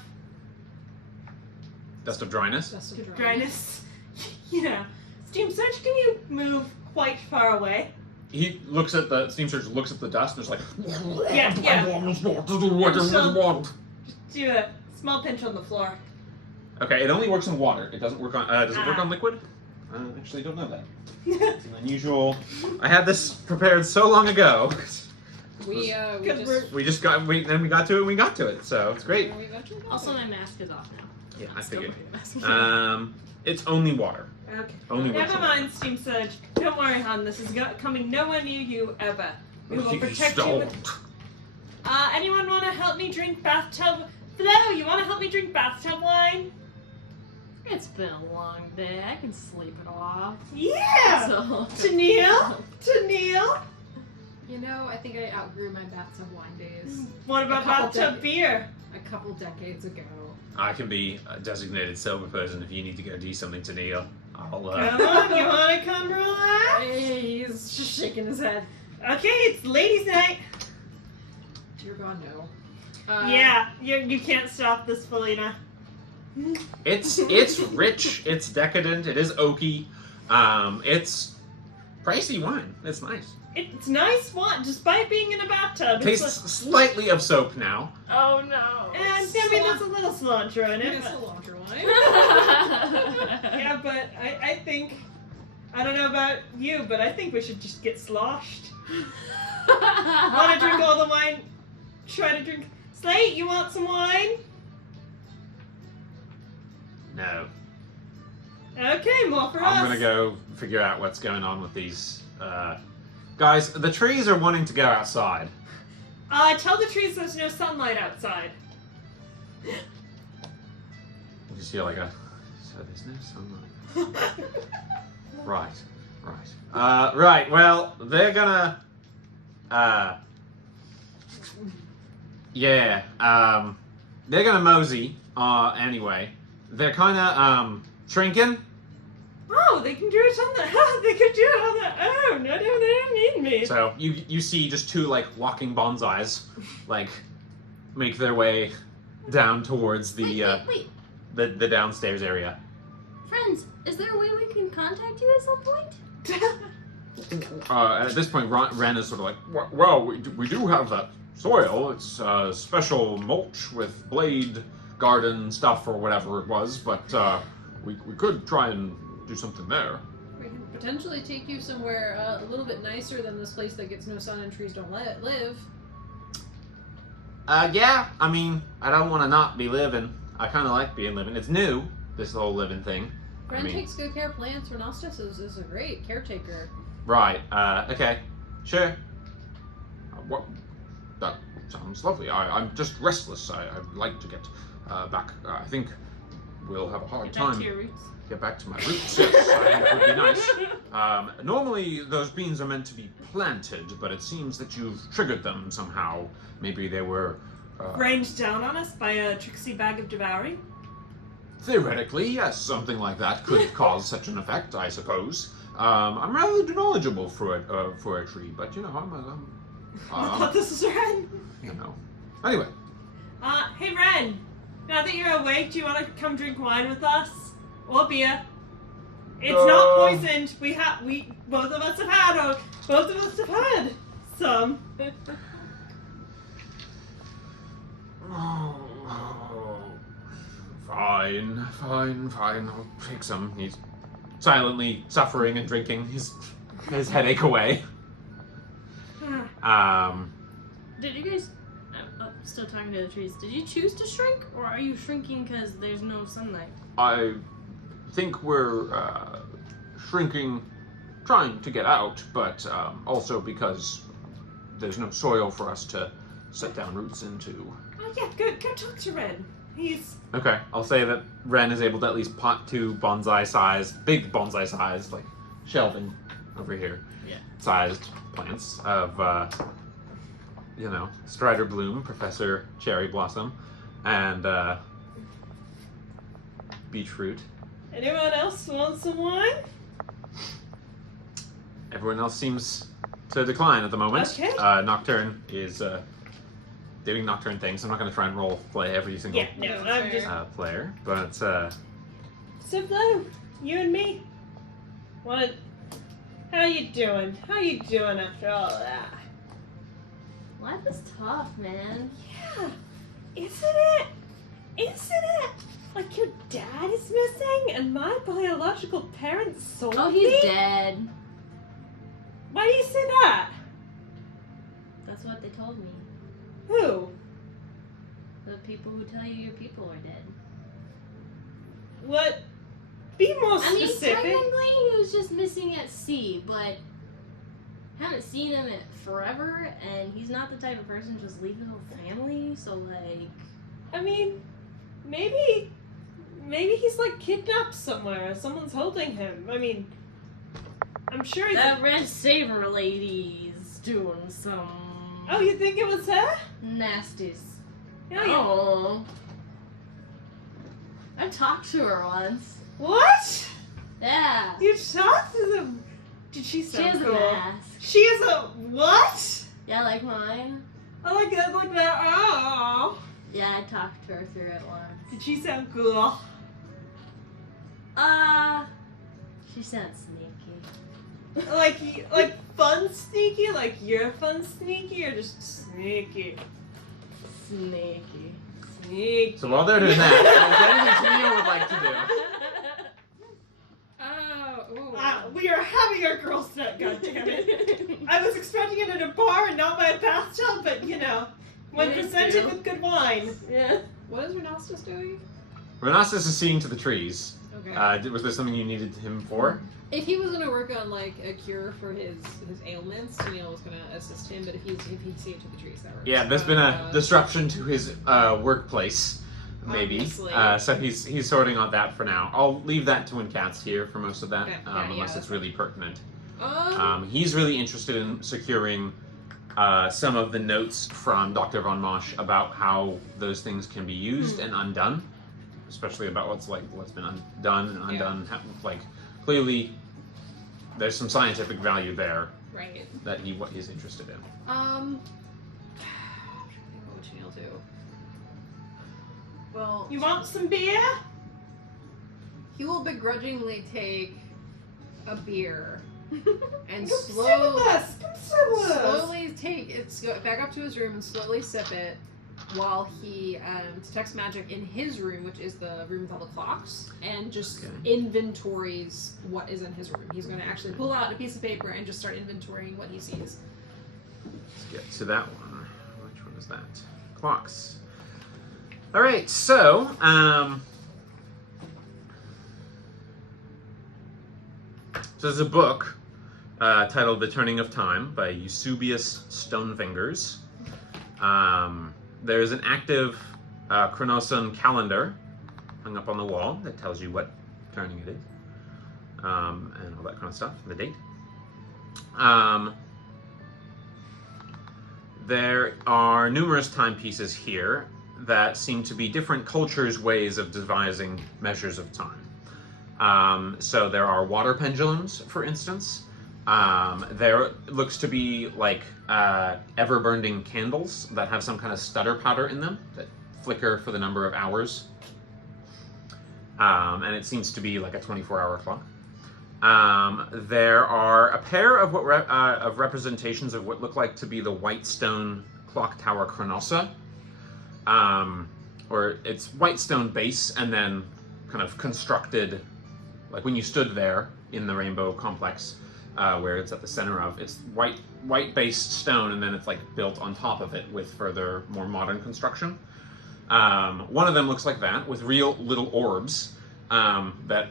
Dust of dryness. Dust of Dryness? Yeah. Steam Sedge, can you move quite far away? He looks at the Steam Surge looks at the dust and is like, Yeah, yeah. What do you want? Do a small pinch on the floor. Okay, it only works on water. It doesn't work on. Does it work Ah. on liquid? I actually don't know that. It's an unusual. I had this prepared so long ago. We Good just. We got to it. And we got to it. So it's great. We eventually got Also, there. my mask is off now. Yeah, I Still figured. wearing a mask. It's only water. Okay. Only works Never on mind, Steam Surge. Don't worry, hon. This is coming nowhere near you ever. We will Please protect you. don't. Anyone want to help me drink bathtub? Flo, you want to help me drink bathtub wine? It's been a long day. I can sleep it off. Yeah! So, To Neil? You know, I think I outgrew my bathtub wine days What about A couple bathtub decades. beer? a couple decades ago. I can be a designated silver person if you need to go do something to Neil. I'll. Come on, you want to come relax? He's just shaking his head. Okay, it's ladies' night. Dear God, no. Yeah, you can't stop this, Felina. It's rich. It's decadent. It is oaky. It's pricey wine. It's nice. It's nice wine, despite being in a bathtub. It's Tastes slightly of soap now. oh no. and I mean, there's a little cilantro in it. It's a But, cilantro wine. yeah, but I think, I don't know about you, but I think we should just get sloshed. Want to drink all the wine? Try to drink. Slate, you want some wine? No. Okay, more for us. I'm gonna go figure out what's going on with these guys. The trees are wanting to go outside. Tell the trees there's no sunlight outside. You just hear like a. So there's no sunlight. Right. Right. Well, they're gonna. Yeah. They're gonna mosey. Anyway, they're kind of shrinking. Oh, they can do it on the. They could do it on their own. No, they don't need me. So you see just two like walking bonsais, like make their way down towards the Wait. the downstairs area. Friends, is there a way we can contact you at some point? At this point, Ren is sort of like, well, we do have that soil. It's special mulch with blade garden stuff or whatever it was, but we could try and do something there. We can potentially take you somewhere a little bit nicer than this place that gets no sun and trees don't live. Yeah, I mean, I don't want to not be living. I kind of like being living. It's new, this whole living thing. Ren I mean- takes good care of plants. Renastus is a great caretaker. Right, okay, sure. What? That sounds lovely. I'm just restless. I'd like to get back. I think we'll have a hard Get back time. to your roots. Get back to my roots, yes, I think would be nice. Normally, those beans are meant to be planted, but it seems that you've triggered them somehow. Maybe they were... Ranged down on us by a tricksy bag of devouring. Theoretically, yes, something like that could cause such an effect, I suppose. I'm rather knowledgeable for a tree, but, you know, I thought this was Ren. you know. Anyway, Hey Ren, now that you're awake, do you want to come drink wine with us? Or beer? It's not poisoned. Both of us have had some. Fine. I'll take some. He's silently suffering and drinking his headache away. Did you guys? still talking to the trees. Did you choose to shrink, or are you shrinking because there's no sunlight? I think we're shrinking, trying to get out, but also because there's no soil for us to set down roots into. Oh yeah, good. Go talk to Ren. He's Okay, I'll say that Ren is able to at least pot two big bonsai size, like shelving over here, sized plants of, Strider Bloom, Professor Cherry Blossom, and beach fruit. Anyone else want some wine? Everyone else seems to decline at the moment. Okay. Nocturne is doing Nocturne things. I'm not going to try and role play every single Yeah, no, I'm just. player, but So Flo, you and me. How you doing? How you doing after all of that? Life is tough, man. Yeah, isn't it? Isn't it? Like your dad is missing, and my biological parents sold Oh, me? he's dead. Why do you say that? That's what they told me. Who? The people who tell you your people are dead. What? Be more I mean, specific. technically he was just missing at sea, but haven't seen him in forever, and he's not the type of person to just leave his whole family, so like... I mean, maybe he's like kidnapped somewhere. Someone's holding him. I mean, I'm sure he's. That red saber lady's doing some Oh, you think it was her? nasties. Yeah, yeah. Oh. I talked to her once. What? Yeah. You talked to them? Did she She sound has a cool? mask. She is a what? Yeah, like mine. I like that, like that. Oh. Yeah, I talked to her through it once. Did she sound cool? She sounds sneaky. Like fun sneaky? Like you're fun sneaky or just sneaky? Sneaky. Sneaky. so while they're doing that, is there anything Tania would like to do? We are having our girls' night, goddammit. I was expecting it at a bar and not by a bathtub, but you know, when Me presented too. with good wine. Yeah. What is Renastus doing? Renastus is seeing to the trees. Okay. Was there something you needed him for? If he was gonna work on like a cure for his ailments, Tennille was gonna assist him. But if he'd see to the trees, that works. Yeah, there's been a disruption to his workplace, maybe. Obviously. So he's sorting on that for now. I'll leave that to when Cat's here for most of that, Okay, yeah, unless yeah, it's really pertinent. Um, He's really interested in securing some of the notes from Dr. Von Mosch about how those things can be used and undone, especially about what's been done and undone. Like clearly, there's some scientific value there right. that he's interested in. What would Tennille do? Well, You want some beer? he will begrudgingly take a beer and Come sit with us. Come sit with us. slowly take it, go back up to his room and slowly sip it while he detects magic in his room, which is the room with all the clocks, and just inventories what is in his room. He's going to actually pull out a piece of paper and just start inventorying what he sees. Let's get to that one. Which one is that? Clocks. All right, so there's a book titled "The Turning of Time" by Eusebius Stonefingers. There's an active Chronoson calendar hung up on the wall that tells you what turning it is, and all that kind of stuff, the date. There are numerous timepieces here that seem to be different cultures' ways of devising measures of time. So there are water pendulums, for instance. There looks to be like ever-burning candles that have some kind of stutter powder in them that flicker for the number of hours. And it seems to be like a 24-hour clock. There are a pair of of representations of what look like to be the white stone clock tower Chronosa. Or it's white stone base and then kind of constructed, like when you stood there in the Rainbow Complex, where it's at the center of. It's white based stone, and then it's like built on top of it with further, more modern construction. One of them looks like that, with real little orbs that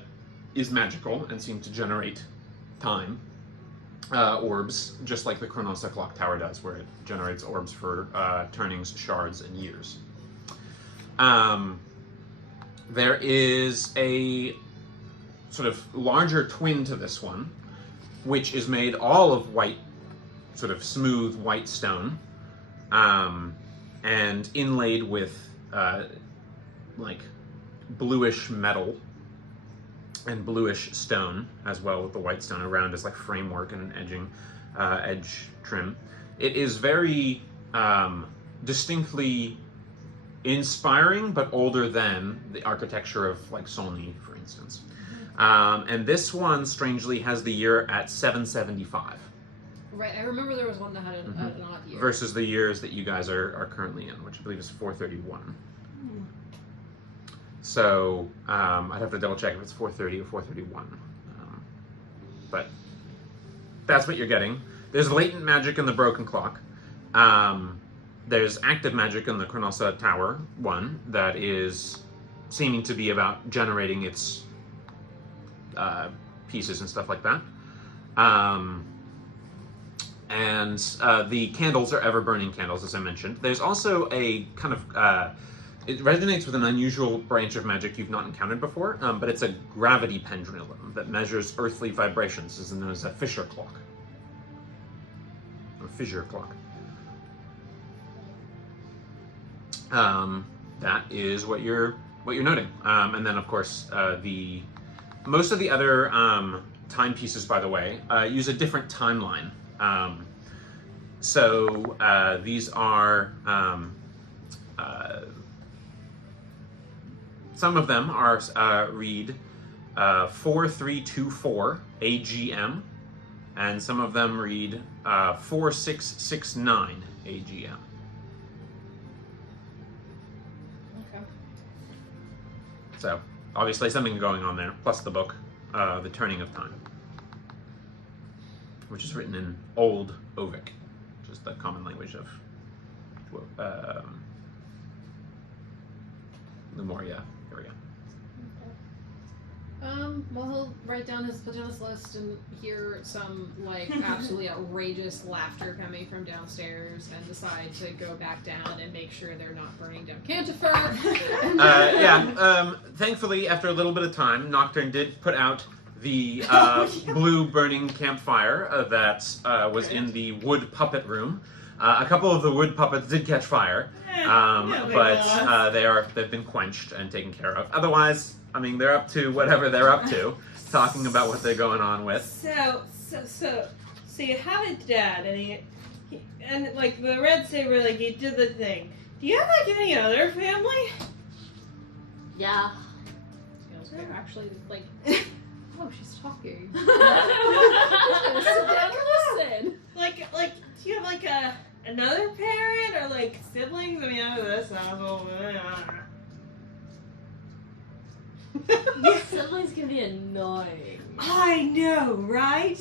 is magical and seem to generate time. Orbs, just like the Chronosa clock tower does, where it generates orbs for turnings, shards, and years. There is a sort of larger twin to this one, which is made all of white, sort of smooth white stone, and inlaid with like bluish metal and bluish stone as well, with the white stone around as like framework and an edge trim. It is very distinctly inspiring, but older than the architecture of like Solney, for instance. And this one, strangely, has the year at 775. Right, I remember there was one that had an odd year. Versus the years that you guys are currently in, which I believe is 431. So I'd have to double check if it's 430 or 431. But that's what you're getting. There's latent magic in the broken clock. There's active magic in the Chronosa Tower one that is seeming to be about generating its pieces and stuff like that. And the candles are ever-burning candles, as I mentioned. There's also a kind of... it resonates with an unusual branch of magic you've not encountered before, but it's a gravity pendulum that measures earthly vibrations. This is known as a Fisher clock. Or fissure clock. That is what you're noting. And then, of course, most of the other timepieces, by the way, use a different timeline. So these are some of them are read 4324 AGM, and some of them read 4669 AGM. Okay. So obviously something going on there, plus the book, The Turning of Time, which is written in Old Ovic, which is the common language of Lumoria area. Well, he'll write down put down his list and hear some, like, absolutely outrageous laughter coming from downstairs and decide to go back down and make sure they're not burning down Cantifer. Thankfully, after a little bit of time, Nocturne did put out the blue burning campfire that was in the wood puppet room. A couple of the wood puppets did catch fire, but they've been quenched and taken care of. Otherwise, I mean, they're up to whatever they're up to, talking about what they're going on with. So you have a dad, and like the Red Saber, like he did the thing. Do you have like any other family? Yeah. They're actually, like, oh, she's talking. Just gonna sit down and listen. Like, do you have like another parent or like siblings? I mean, I know this asshole. Siblings can be annoying. I know, right?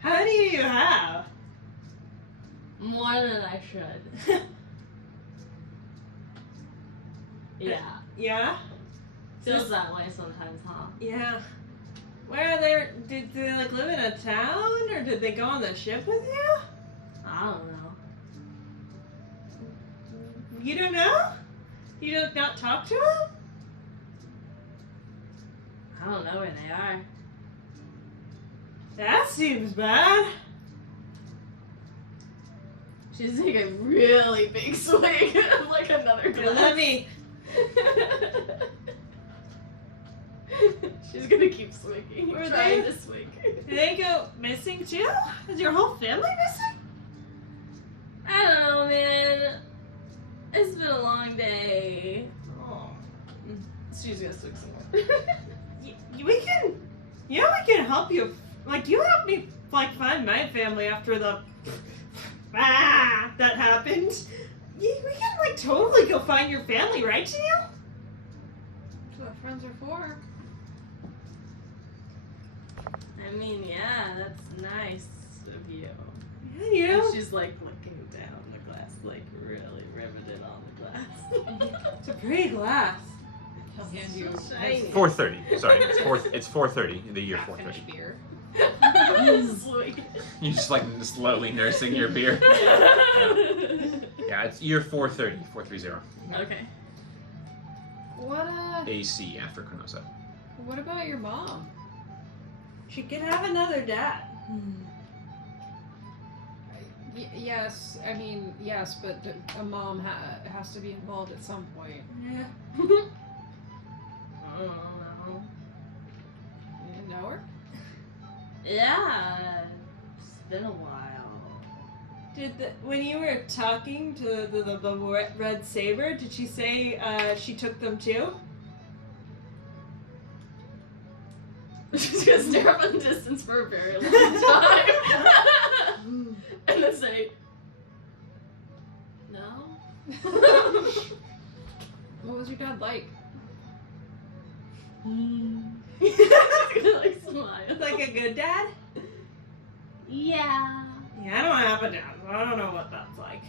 How many do you have? More than I should. Yeah. Yeah? Feels that way sometimes, huh? Yeah. Where are they? Did they like live in a town, or did they go on the ship with you? I don't know. You don't know? You don't not talk to them? I don't know where they are. That seems bad. She's taking a really big swig of like another glass. Let me. She's gonna keep swigging. Were Trying they- to swig. Did they go missing too? Is your whole family missing? I don't know, man. It's been a long day. Oh. She's gonna swig some more. We can. You know, we can help you. Like, you helped me like find my family after the that happened. We can like totally go find your family, right, Tennille? That's what friends are for. I mean, yeah, that's nice of you. Yeah, you know. She's like looking down the glass, like really riveted on the glass. It's a pretty glass. He'll hand you So shiny. 4:30. Sorry, it's 4:30. The year half-finished 4:30. beer. Sweet. You just like slowly nursing your beer. Yeah, it's year 430. 430. Okay. What AC after Cronosa. What about your mom? She could have another dad. Yes, I mean yes, but a mom has to be involved at some point. Yeah. I don't know. You know her? Yeah, it's been a while. When you were talking to the red saber, did she say she took them too? She's gonna stare up in the distance for a very long time. And then say, no. What was your dad like? She's gonna like smile. Like a good dad? Yeah. Yeah, I don't have a dad, so I don't know what that's like.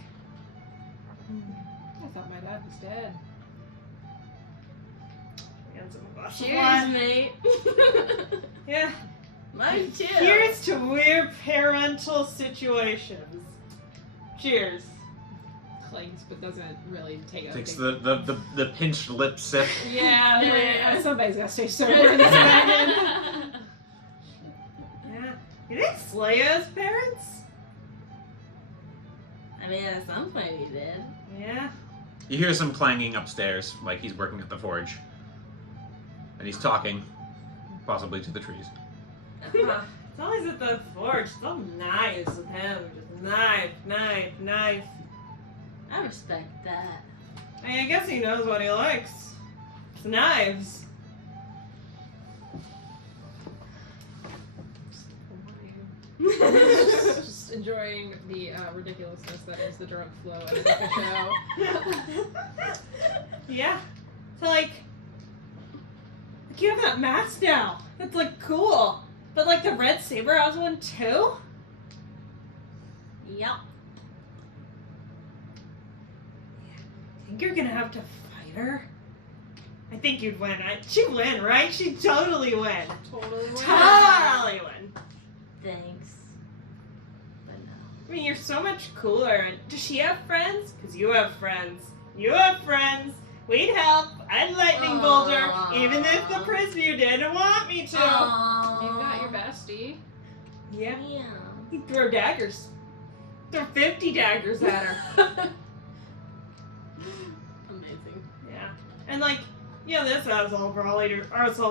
I thought my dad was dead. Hands him a glass of Cheers, wine. mate. Yeah. Mine too. Here's to weird parental situations. Cheers. Clinks, but doesn't really take a Takes big... the pinched lip sip. Yeah, like, somebody's gotta stay sober in this wagon. Yeah. You think Slay has parents? I mean, at some point he did. Yeah. You hear some clanging upstairs, like he's working at the forge. And he's talking, possibly to the trees. It's always at the forge. It's all knives with him. Just knife, knife, knife. I respect that. I mean, I guess he knows what he likes. It's knives. Just enjoying the ridiculousness that is the drunk flow of the show. Yeah. So like you have that mask now. That's like cool. But like the red saber has one too? Yep. I think you're gonna have to fight her. I think you'd win. She'd win, right? She'd totally win. Totally win. Totally win. Thanks. But no. I mean, you're so much cooler. And does she have friends? Because you have friends. You have friends. We'd help. I'd lightning bolt her, even if the prisoner didn't want me to. Aww. You've got your bestie. Yeah. Yeah. You throw daggers. Throw 50 daggers at her. Amazing. Yeah. And like, this asshole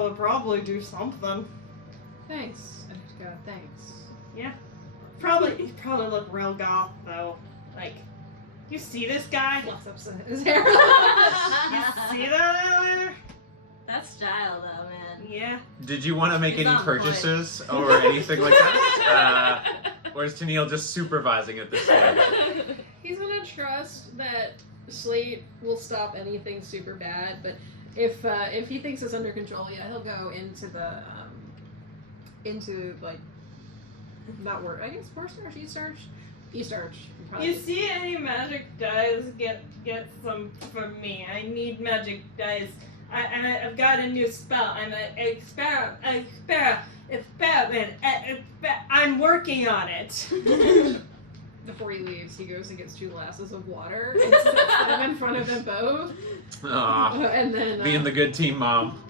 would probably do something. Thanks. I just gotta thanks. He probably look real goth though. Like, you see this guy? Fluffs up his hair. You see that? That's style though, man. Yeah. Did you want to make He's any on purchases or anything like that? Or is Tennille just supervising at this stage? He's gonna trust that Slate will stop anything super bad, but if he thinks it's under control, yeah, he'll go into the like not word. I guess Forstarch, Eastarch. You see any magic dice? Get some for me. I need magic dice. I've got a new spell. I'm I'm working on it. Before he leaves, he goes and gets 2 glasses of water and sets them in front of them both. Aw, And then being the good team mom.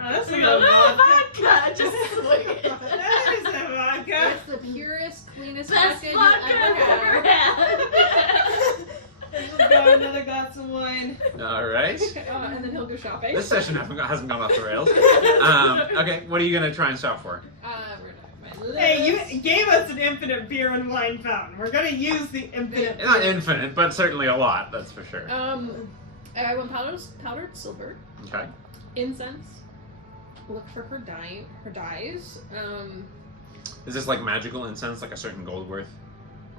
That's a We go, no, vodka. vodka! Just swing it. That is a vodka. it's the purest, cleanest Best vodka you'll vodka ever I've have. ever had. Let's go another glass of wine. All right. And then he'll go shopping. This session hasn't gone off the rails. Okay, what are you gonna try and shop for? We're not my list. Hey, you gave us an infinite beer and wine fountain. We're gonna use the infinite. Not infinite, but certainly a lot. That's for sure. I want powdered silver, Okay. incense. Look for her dyes. Is this like magical incense, like a certain gold worth,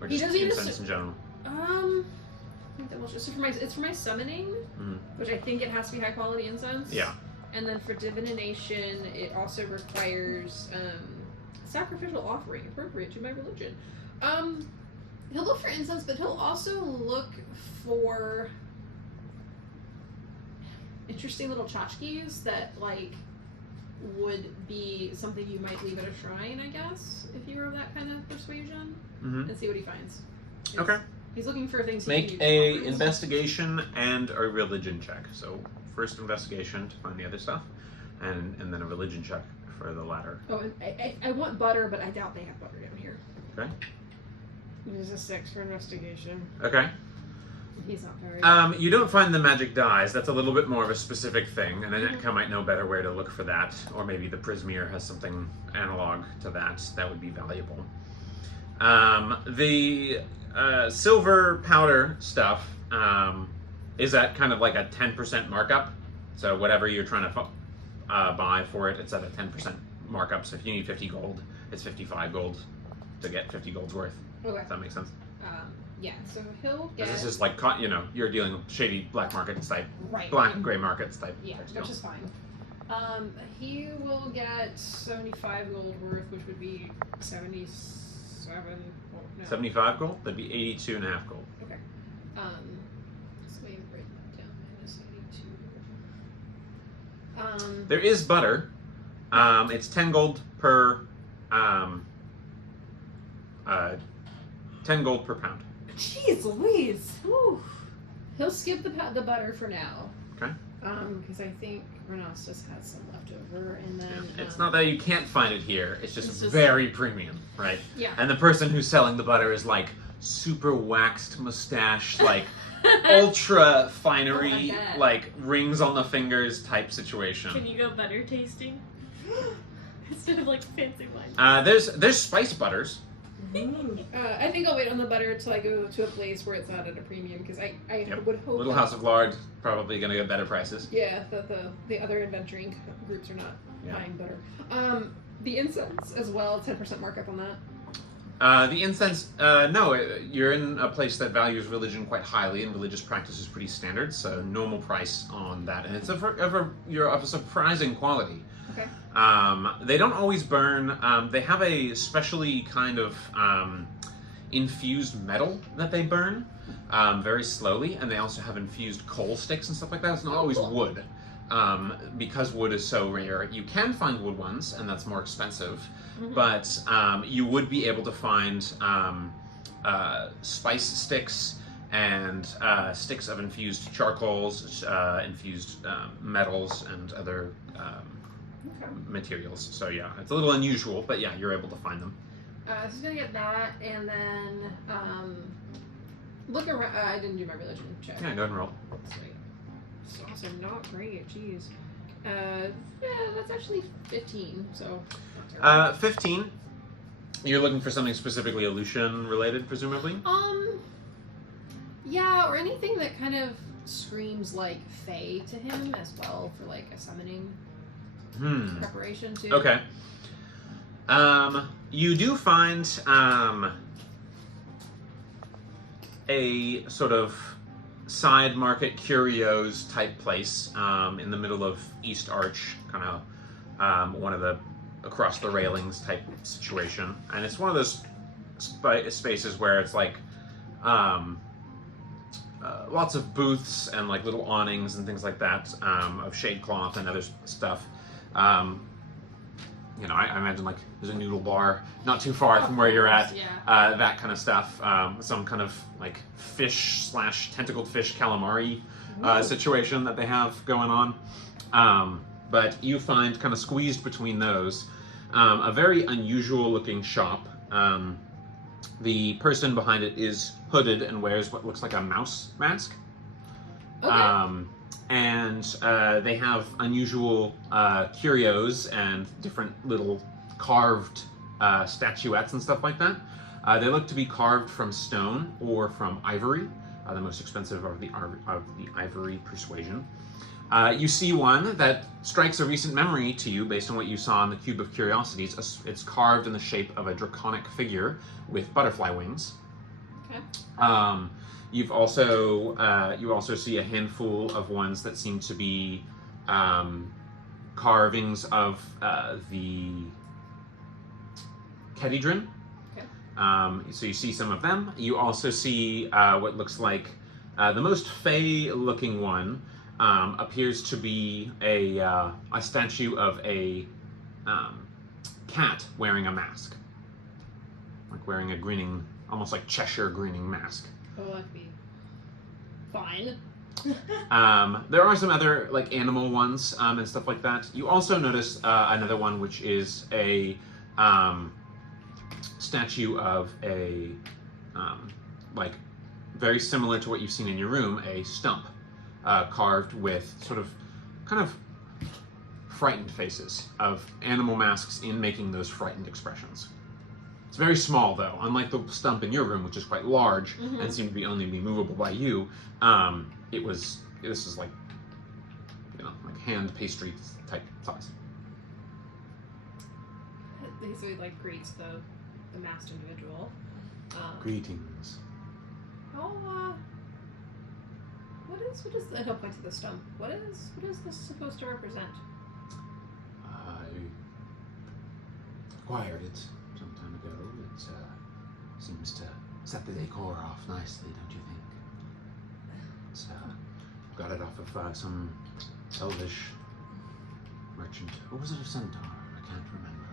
or He just doesn't even incense in general? I think that was just for my summoning, Mhm. which I think it has to be high quality incense. Yeah. And then for divination, it also requires sacrificial offering appropriate to my religion. He'll look for incense, but he'll also look for interesting little tchotchkes that, like, would be something you might leave at a shrine, I guess, if you were of that kind of persuasion, and see what he finds. Okay. He's looking for things. Make a investigation and a religion check. So first investigation to find the other stuff, and then a religion check for the latter. Oh, and I want butter, but I doubt they have butter down here. Okay. There's a 6 for investigation. Okay. He's not very. You don't find the magic dyes. That's a little bit more of a specific thing, and Anetka might know better where to look for that. Or maybe the Prismeer has something analog to that that would be valuable. The silver powder stuff is at kind of like a 10% markup. So whatever you're trying to buy for it, it's at a 10% markup. So if you need 50 gold, it's 55 gold to get 50 gold's worth. Okay. Does that make sense? Yeah, so he'll get... This is like, you're dealing with shady black markets type, Right. black and gray markets type. Yeah, type which deal. is fine. He will get 75 gold worth, which would be 77... Oh, no. 75 gold? That'd be 82 and a half gold. Okay. So we write that down, minus 82. There is butter. It's 10 gold per... 10 gold per pound. Jeez Louise. Whew. He'll skip the butter for now. Okay. Because I think Renas just had some left over, and then... It's not that you can't find it here. It's just It's just- very premium, right? Yeah. And the person who's selling the butter is like super waxed mustache, like ultra finery, Oh, I bet. like rings on the fingers type situation. Can you go butter tasting? Instead of like fancy wine. There's spice butters. I think I'll wait on the butter until I go to a place where it's not at a premium, because I Yep. would hope Little that- House of Lard probably gonna get better prices. Yeah, the other adventuring groups are not Yeah. buying butter. The incense as well, 10% markup on that. The incense, no, you're in a place that values religion quite highly, and religious practice is pretty standard, so normal price on that, and it's you're of a surprising quality. Okay. They don't always burn. They have a specially kind of infused metal that they burn very slowly, and they also have infused coal sticks and stuff like that. It's not always wood. Because wood is so rare. You can find wood ones, and that's more expensive, but you would be able to find spice sticks and sticks of infused charcoals, infused metals, and other materials. So yeah, it's a little unusual, but yeah, you're able to find them. So he's gonna get that, and then look around. I didn't do my religion check. Yeah, go ahead and roll. Sweet. It's also not great. Jeez. Yeah, that's actually 15. So. not terrible. 15. You're looking for something specifically Aleutian related, presumably? Yeah, or anything that kind of screams like Fae to him as well, for like a summoning preparation too. Okay. You do find a sort of side market curios type place in the middle of East Arch, kind of one of the across the railings type situation, and it's one of those spaces where it's like lots of booths and like little awnings and things like that of shade cloth and other stuff. You know, I imagine like there's a noodle bar not too far from where you're at, Yeah. that kind of stuff. Some kind of like fish / tentacled fish calamari situation that they have going on. But you find kind of squeezed between those a very unusual looking shop. The person behind it is hooded and wears what looks like a mouse mask. Okay. And they have unusual curios and different little carved statuettes and stuff like that. They look to be carved from stone or from ivory, the most expensive of the ivory persuasion. You see one that strikes a recent memory to you based on what you saw in the Cube of Curiosities. It's carved in the shape of a draconic figure with butterfly wings. Okay. You also see a handful of ones that seem to be carvings of the Kedidrin. Okay. So you see some of them. You also see what looks like the most fey-looking one appears to be a statue of a cat wearing a mask, like wearing a grinning, almost like Cheshire grinning mask. Oh, that'd be fine. There are some other like animal ones and stuff like that. You also notice another one, which is a statue of a like very similar to what you've seen in your room, a stump carved with sort of kind of frightened faces of animal masks in making those frightened expressions. It's very small though, unlike the stump in your room, which is quite large and seemed to be only be movable by you. This is like, you know, like hand pastry type size. So he like greets the masked individual. Greetings. How what is and he'll point to the stump. What is this supposed to represent? I acquired it some time ago. It seems to set the decor off nicely, don't you think? It's got it off of some elvish merchant. Or was it a centaur? I can't remember.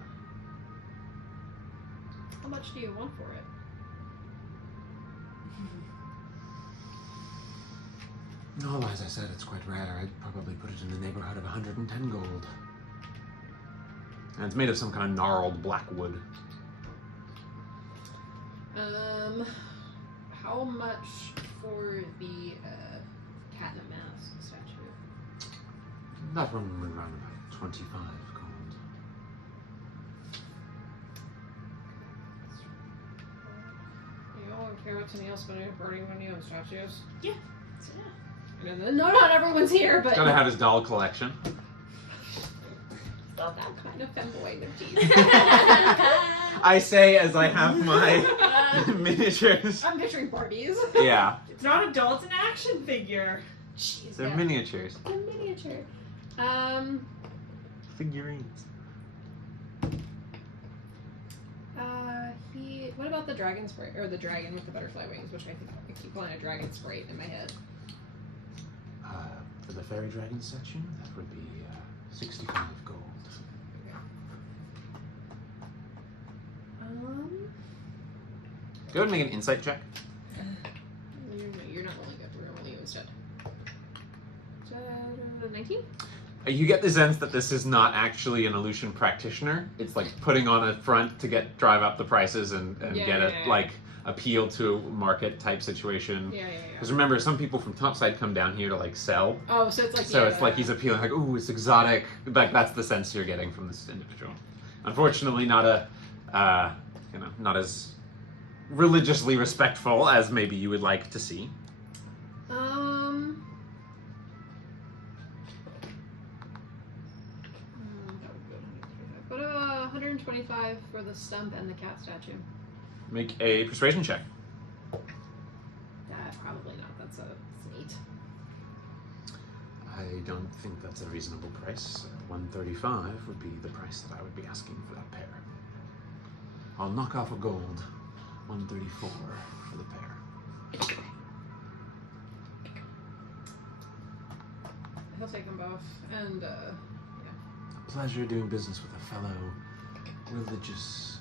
How much do you want for it? No, as I said, it's quite rare. I'd probably put it in the neighborhood of 110 gold. And it's made of some kind of gnarled black wood. How much for the cat in a mask statue? That one went around about 25 gold. You don't care what's anyone else burning money on statues? Yeah. Not everyone's here, but Gotta have his doll collection. well, that kind of femboy their teeth. I say as I have my miniatures. I'm picturing Barbies. Yeah, It's not a doll, it's an action figure. Jeez, they're yeah. miniatures. A miniature. Figurines. What about the dragon sprite, or the dragon with the butterfly wings, which I think I keep calling a dragon sprite in my head. For the fairy dragon section, that would be 65 gold. Go ahead and make an insight check. You're not rolling good. We're gonna roll you instead. 19? You get the sense that this is not actually an illusion practitioner. It's like putting on a front to drive up the prices and get it like appeal to market type situation. Yeah. Because remember, some people from Topside come down here to like sell. Oh, so it's like It's like he's appealing, like, ooh, it's exotic. Like that's the sense you're getting from this individual. Unfortunately, not not as religiously respectful as maybe you would like to see. What 125 for the stump and the cat statue. Make a persuasion check. Probably not. That's an 8. I don't think that's a reasonable price. 135 would be the price that I would be asking for that pair. I'll knock off a gold. 134 for the pair. He'll take them both, and A pleasure doing business with a fellow religious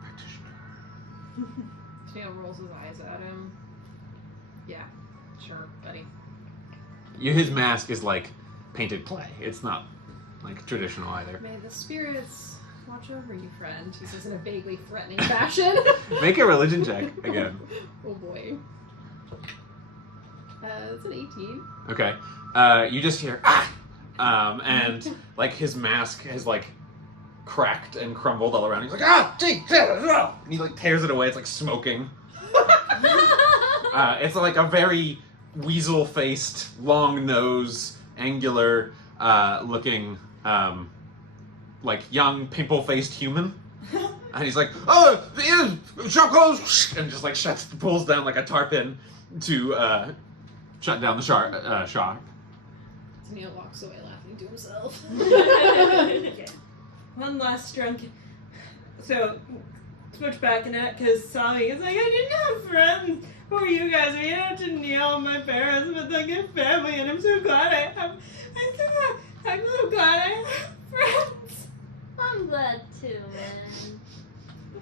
practitioner. Teo rolls his eyes at him. Yeah, sure, buddy. His mask is like painted clay. It's not like traditional either. May the spirits watch over you, friend. He says in a vaguely threatening fashion. Make a religion check again. Oh boy. It's an 18. Okay. You just hear and like his mask has like cracked and crumbled all around. He's like gee, and he like tears it away. It's like smoking. It's like a very weasel-faced, long nose, angular looking like young pimple-faced human. And he's like, shop closed, and just like pulls down like a tarpon to shut down the shop. Neil walks away laughing to himself. Okay. One last drunk. So, switch back in it because Sami is like, I didn't have friends. Who are you guys? I had to Neil and my parents, but like a family, and I'm so glad I'm so glad I have friends. I'm glad too, man.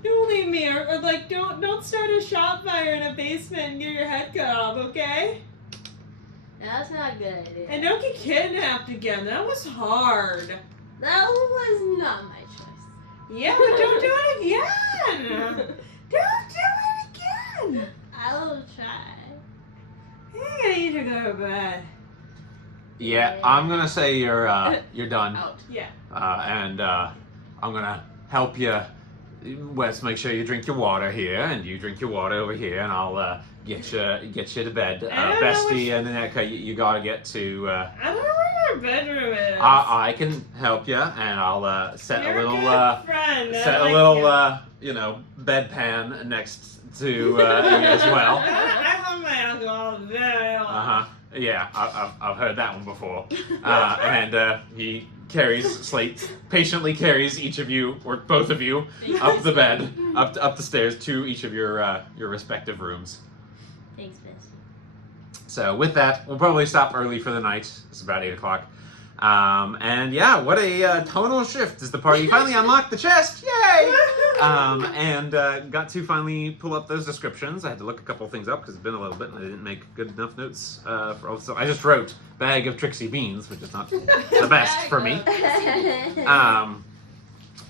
Don't leave me, or like don't start a shop fire in a basement and get your head cut off, okay? That's not a good idea. And don't get kidnapped again. That was hard. That was not my choice. Yeah, but don't do it again. Don't do it again. I will try. I need to go to bed. Yeah, I'm gonna say you're done, Out. Yeah. and I'm gonna help you. Let's make sure you drink your water here, and you drink your water over here, and I'll get you to bed. I don't know Bestie and Naneka, you gotta get to. I don't know where our bedroom is. I can help you, and I'll set You're a little good friend. I set a like little you. bedpan next to you as well. I love my alcohol very well. Yeah, I've heard that one before. And he patiently carries each of you, or both of you, up the bed, up the stairs to each of your respective rooms. Thanks, Bessie. So with that, we'll probably stop early for the night. It's about 8 o'clock. And yeah, what a tonal shift as the party finally unlocked the chest. Yay! And got to finally pull up those descriptions. I had to look a couple things up because it's been a little bit and I didn't make good enough notes for all. So I just wrote bag of Trixie beans, which is not the best for me.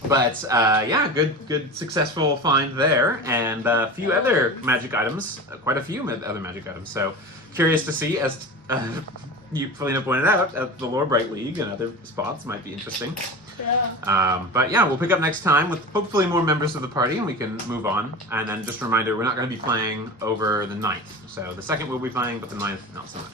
But yeah, good successful find there, and a few other magic items, quite a few other magic items. So curious to see, as you, Felina, pointed out, the Lore Bright League and other spots might be interesting. Yeah. But yeah, we'll pick up next time with hopefully more members of the party, and we can move on. And then just a reminder, we're not going to be playing over the 9th. So the 2nd we'll be playing, but the 9th not so much.